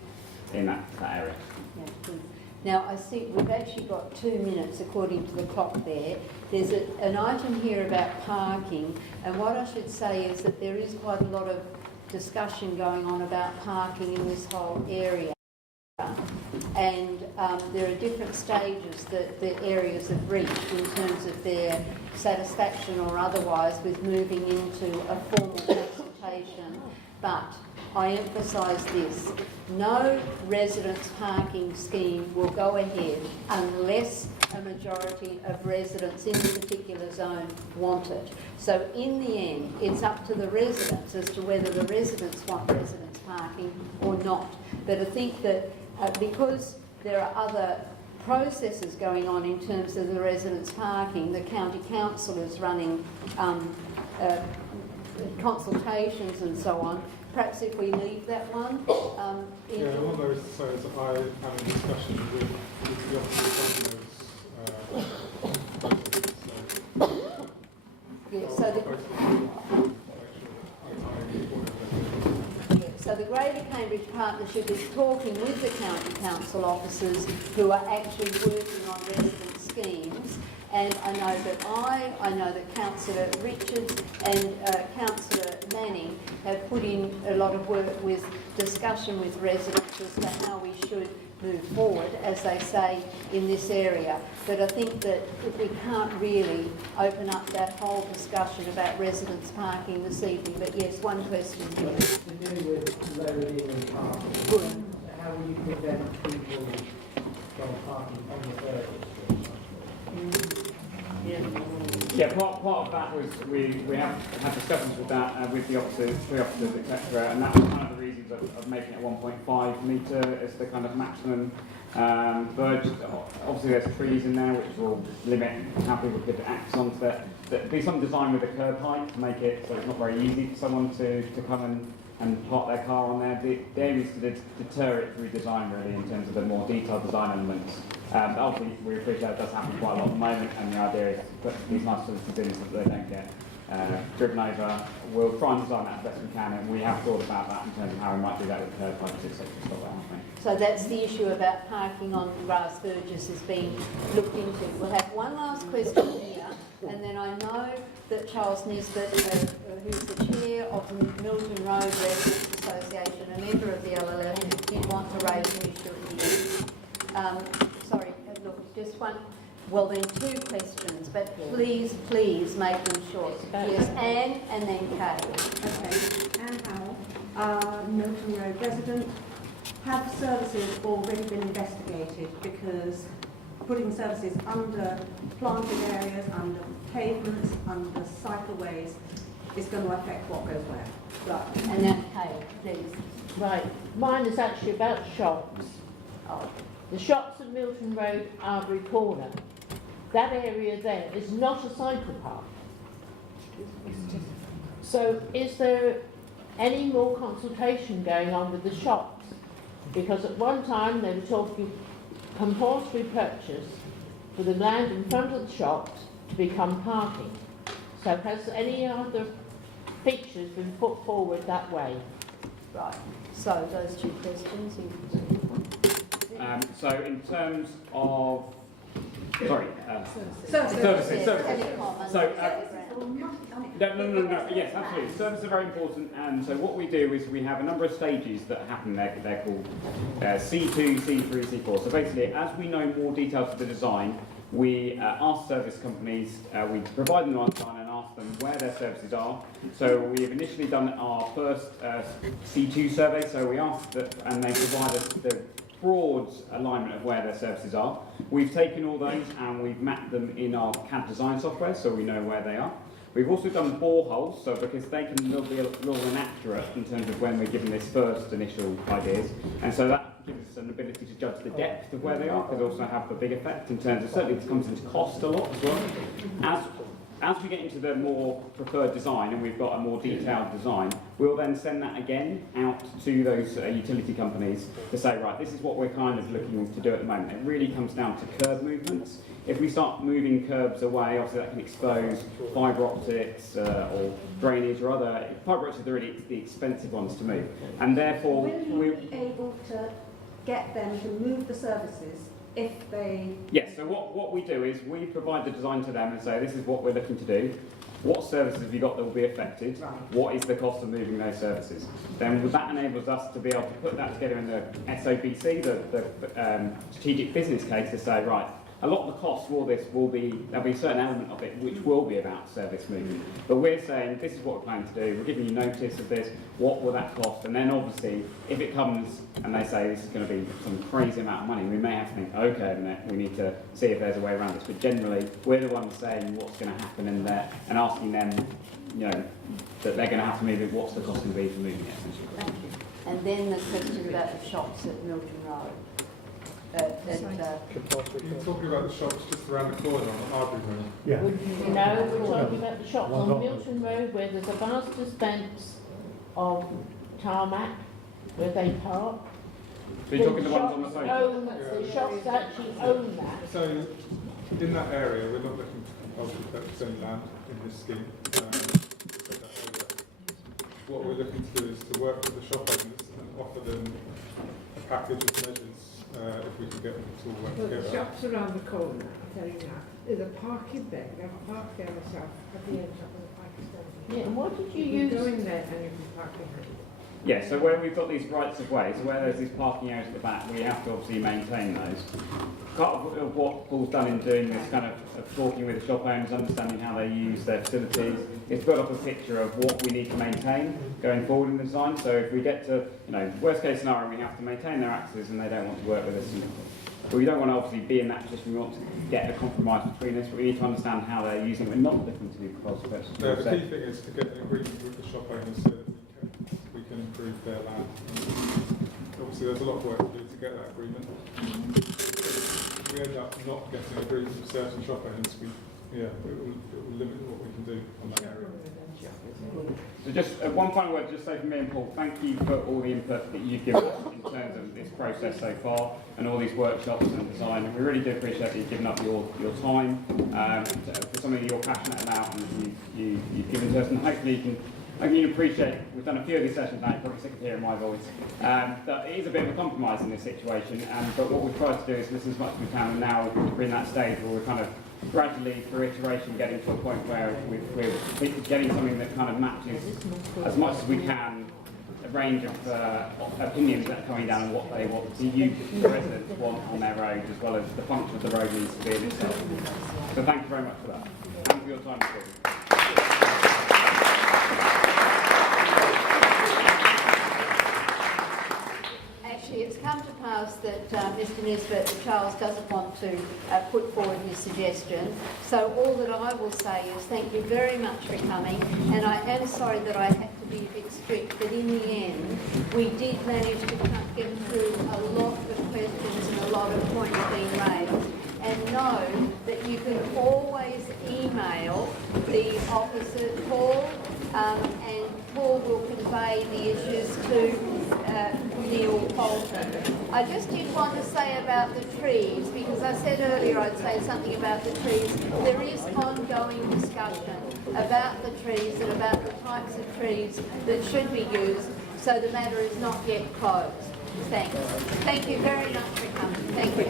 in that area. Yeah, good. Now, I think we've actually got 2 minutes according to the clock there. There's an item here about parking, and what I should say is that there is quite a lot of discussion going on about parking in this whole area. And there are different stages that the areas have reached in terms of their satisfaction or otherwise with moving into a formal consultation. But I emphasise this, no residents parking scheme will go ahead unless a majority of residents in the particular zone want it. So in the end, it's up to the residents as to whether the residents want residents parking or not. But I think that because there are other processes going on in terms of the residents parking, the county council is running consultations and so on. Perhaps if we leave that one. All those says I had a discussion with the officer so the Greater Cambridge Partnership is talking with the county council officers who are actually working on resident schemes. And I know that Councillor Richards and Councillor Manning have put in a lot of work with discussion with residents as to how we should move forward, as they say, in this area. But I think that we can't really open up that whole discussion about residents parking this evening. But yes, one question here. To do with loading and parking. Good. How will you prevent people from parking on the verges? Yeah, part of that was we have had discussions with that with the officers, etc., and that was one of the reasons of making it 1.5 metre as the kind of maximum verge. Obviously, there's trees in there which will limit how people could access onto that. There'd be some design with a curb height to make it so it's not very easy for someone to come and park their car on there. The aim is to deter it through design, really, in terms of the more detailed design elements. Obviously, we appreciate that does happen quite a lot at the moment, and the idea is to put these nice facilities in so that they don't get driven over. We'll try and design that as best we can, and we have thought about that in terms of how we might do that with curb heights, etc. So that's the issue about parking on grass verges has been looked into. We'll have one last question here, and then I know that Charles Nisbet, who's the chair of the Milton Road Residents Association, a member of the LLF, did want to raise an issue here. Sorry, look, just one. Well, then 2 questions, but please make them short. Yes, Anne and then Kay. Okay, Anne Howell, Milton Road resident. Have services already been investigated? Because putting services under planted areas, under pavements, under cycleways is going to affect what goes where. Right, and then Kay, please. Right, mine is actually about shops. The shops at Milton Road, Arbury Corner. That area there is not a cycle path. So is there any more consultation going on with the shops? Because at one time they were talking compulsory purchase for the land in front of the shops to become parking. So has any other features been put forward that way? Right, so those 2 questions. So in terms of services. So No. Yes, absolutely. Services are very important, and so what we do is we have a number of stages that happen there. They're called C2, C3, C4. So basically, as we know more details of the design, we ask service companies, we provide them the design and ask them where their services are. So we have initially done our first C2 survey, so we ask that, and they provide us the broad alignment of where their services are. We've taken all those and we've mapped them in our CAD design software, so we know where they are. We've also done boreholes, so because they can be a little inaccurate in terms of when we're given this first initial ideas, and so that gives us an ability to judge the depth of where they are, because also have a big effect in terms of, certainly it comes into cost a lot as well. As we get into the more preferred design and we've got a more detailed design, we'll then send that again out to those utility companies to say, right, this is what we're kind of looking to do at the moment. It really comes down to curb movements. If we start moving curbs away, obviously that can expose fibre optics or drainage or other. Fibre optics are really the expensive ones to move. And therefore, will you be able to get them to move the services if they... Yes, so what we do is we provide the design to them and say, this is what we're looking to do. What services have you got that will be affected? Right. What is the cost of moving those services? Then that enables us to be able to put that together in the SOBC, the strategic business case, to say, right, a lot of the costs for this will be, there'll be a certain element of it which will be about service movement. But we're saying, this is what we're planning to do, we're giving you notice of this, what will that cost? And then obviously, if it comes and they say this is going to be some crazy amount of money, we may have to think, okay, we need to see if there's a way around this. But generally, we're the ones saying what's going to happen in there and asking them, you know, that they're going to have to move it, what's the cost going to be for moving it, essentially. Thank you. And then the question about the shops at Milton Road. You're talking about the shops just around the corner on Harbury Road? Yeah. No, we're talking about the shops on Milton Road where there's a vast expanse of tarmac where they park. So you're talking the ones on the side? The shops actually own that. So in that area, we're not looking to compulsory purchase any land in this scheme. What we're looking to do is to work with the shop owners and offer them a package of measures if we can get them to all work together. The shops around the corner, I'll tell you now, there's a parking there. I've parked there myself at the end of the Pakistan. Yeah, and what did you use? use? Go in there and you can park in there. Yeah, so where we've got these rights of way, so where there's these parking areas at the back, we have to obviously maintain those. Part of what Paul's done in doing this kind of talking with the shop owners, understanding how they use their facilities, is build up a picture of what we need to maintain going forward in the design. So if we get to, you know, worst case scenario, we have to maintain their access and they don't want to work with us. But we don't want to obviously be in that position. We want to get a compromise between us, but we need to understand how they're using it. We're not looking to do compulsory purchase. No, the key thing is to get an agreement with the shop owners so that we can improve their land. Obviously, there's a lot of work to do to get that agreement. If we end up not getting agreement with certain shop owners, it will limit what we can do on that area. So just one final word, just say from me and Paul, thank you for all the input that you've given us in terms of this process so far and all these workshops and design. And we really do appreciate that you've given up your time for something you're passionate about and you've given to us. And hopefully you can appreciate, we've done a few of these sessions now, you're probably sick of hearing my voice, that it is a bit of a compromise in this situation, but what we've tried to do is listen as much as we can, and now we're in that stage where we're kind of gradually, through iteration, getting to a point where we're getting something that kind of matches, as much as we can, a range of opinions that are coming down on what the residents want on their road, as well as the function of the road needs to be in itself. So thank you very much for that. Thank you for your time. Actually, it's come to pass that Mr Nisbet, Charles, doesn't want to put forward his suggestion. So all that I will say is thank you very much for coming, and I am sorry that I had to be a bit strict, but in the end, we did manage to get through a lot of questions and a lot of points being raised. And know that you can always email the officer, Paul, and Paul will convey the issues to Neil Bolton. I just did want to say about the trees, because I said earlier I'd say something about the trees. There is ongoing discussion about the trees and about the types of trees that should be used, so the matter is not yet closed. Thanks. Thank you very much for coming. Thank you.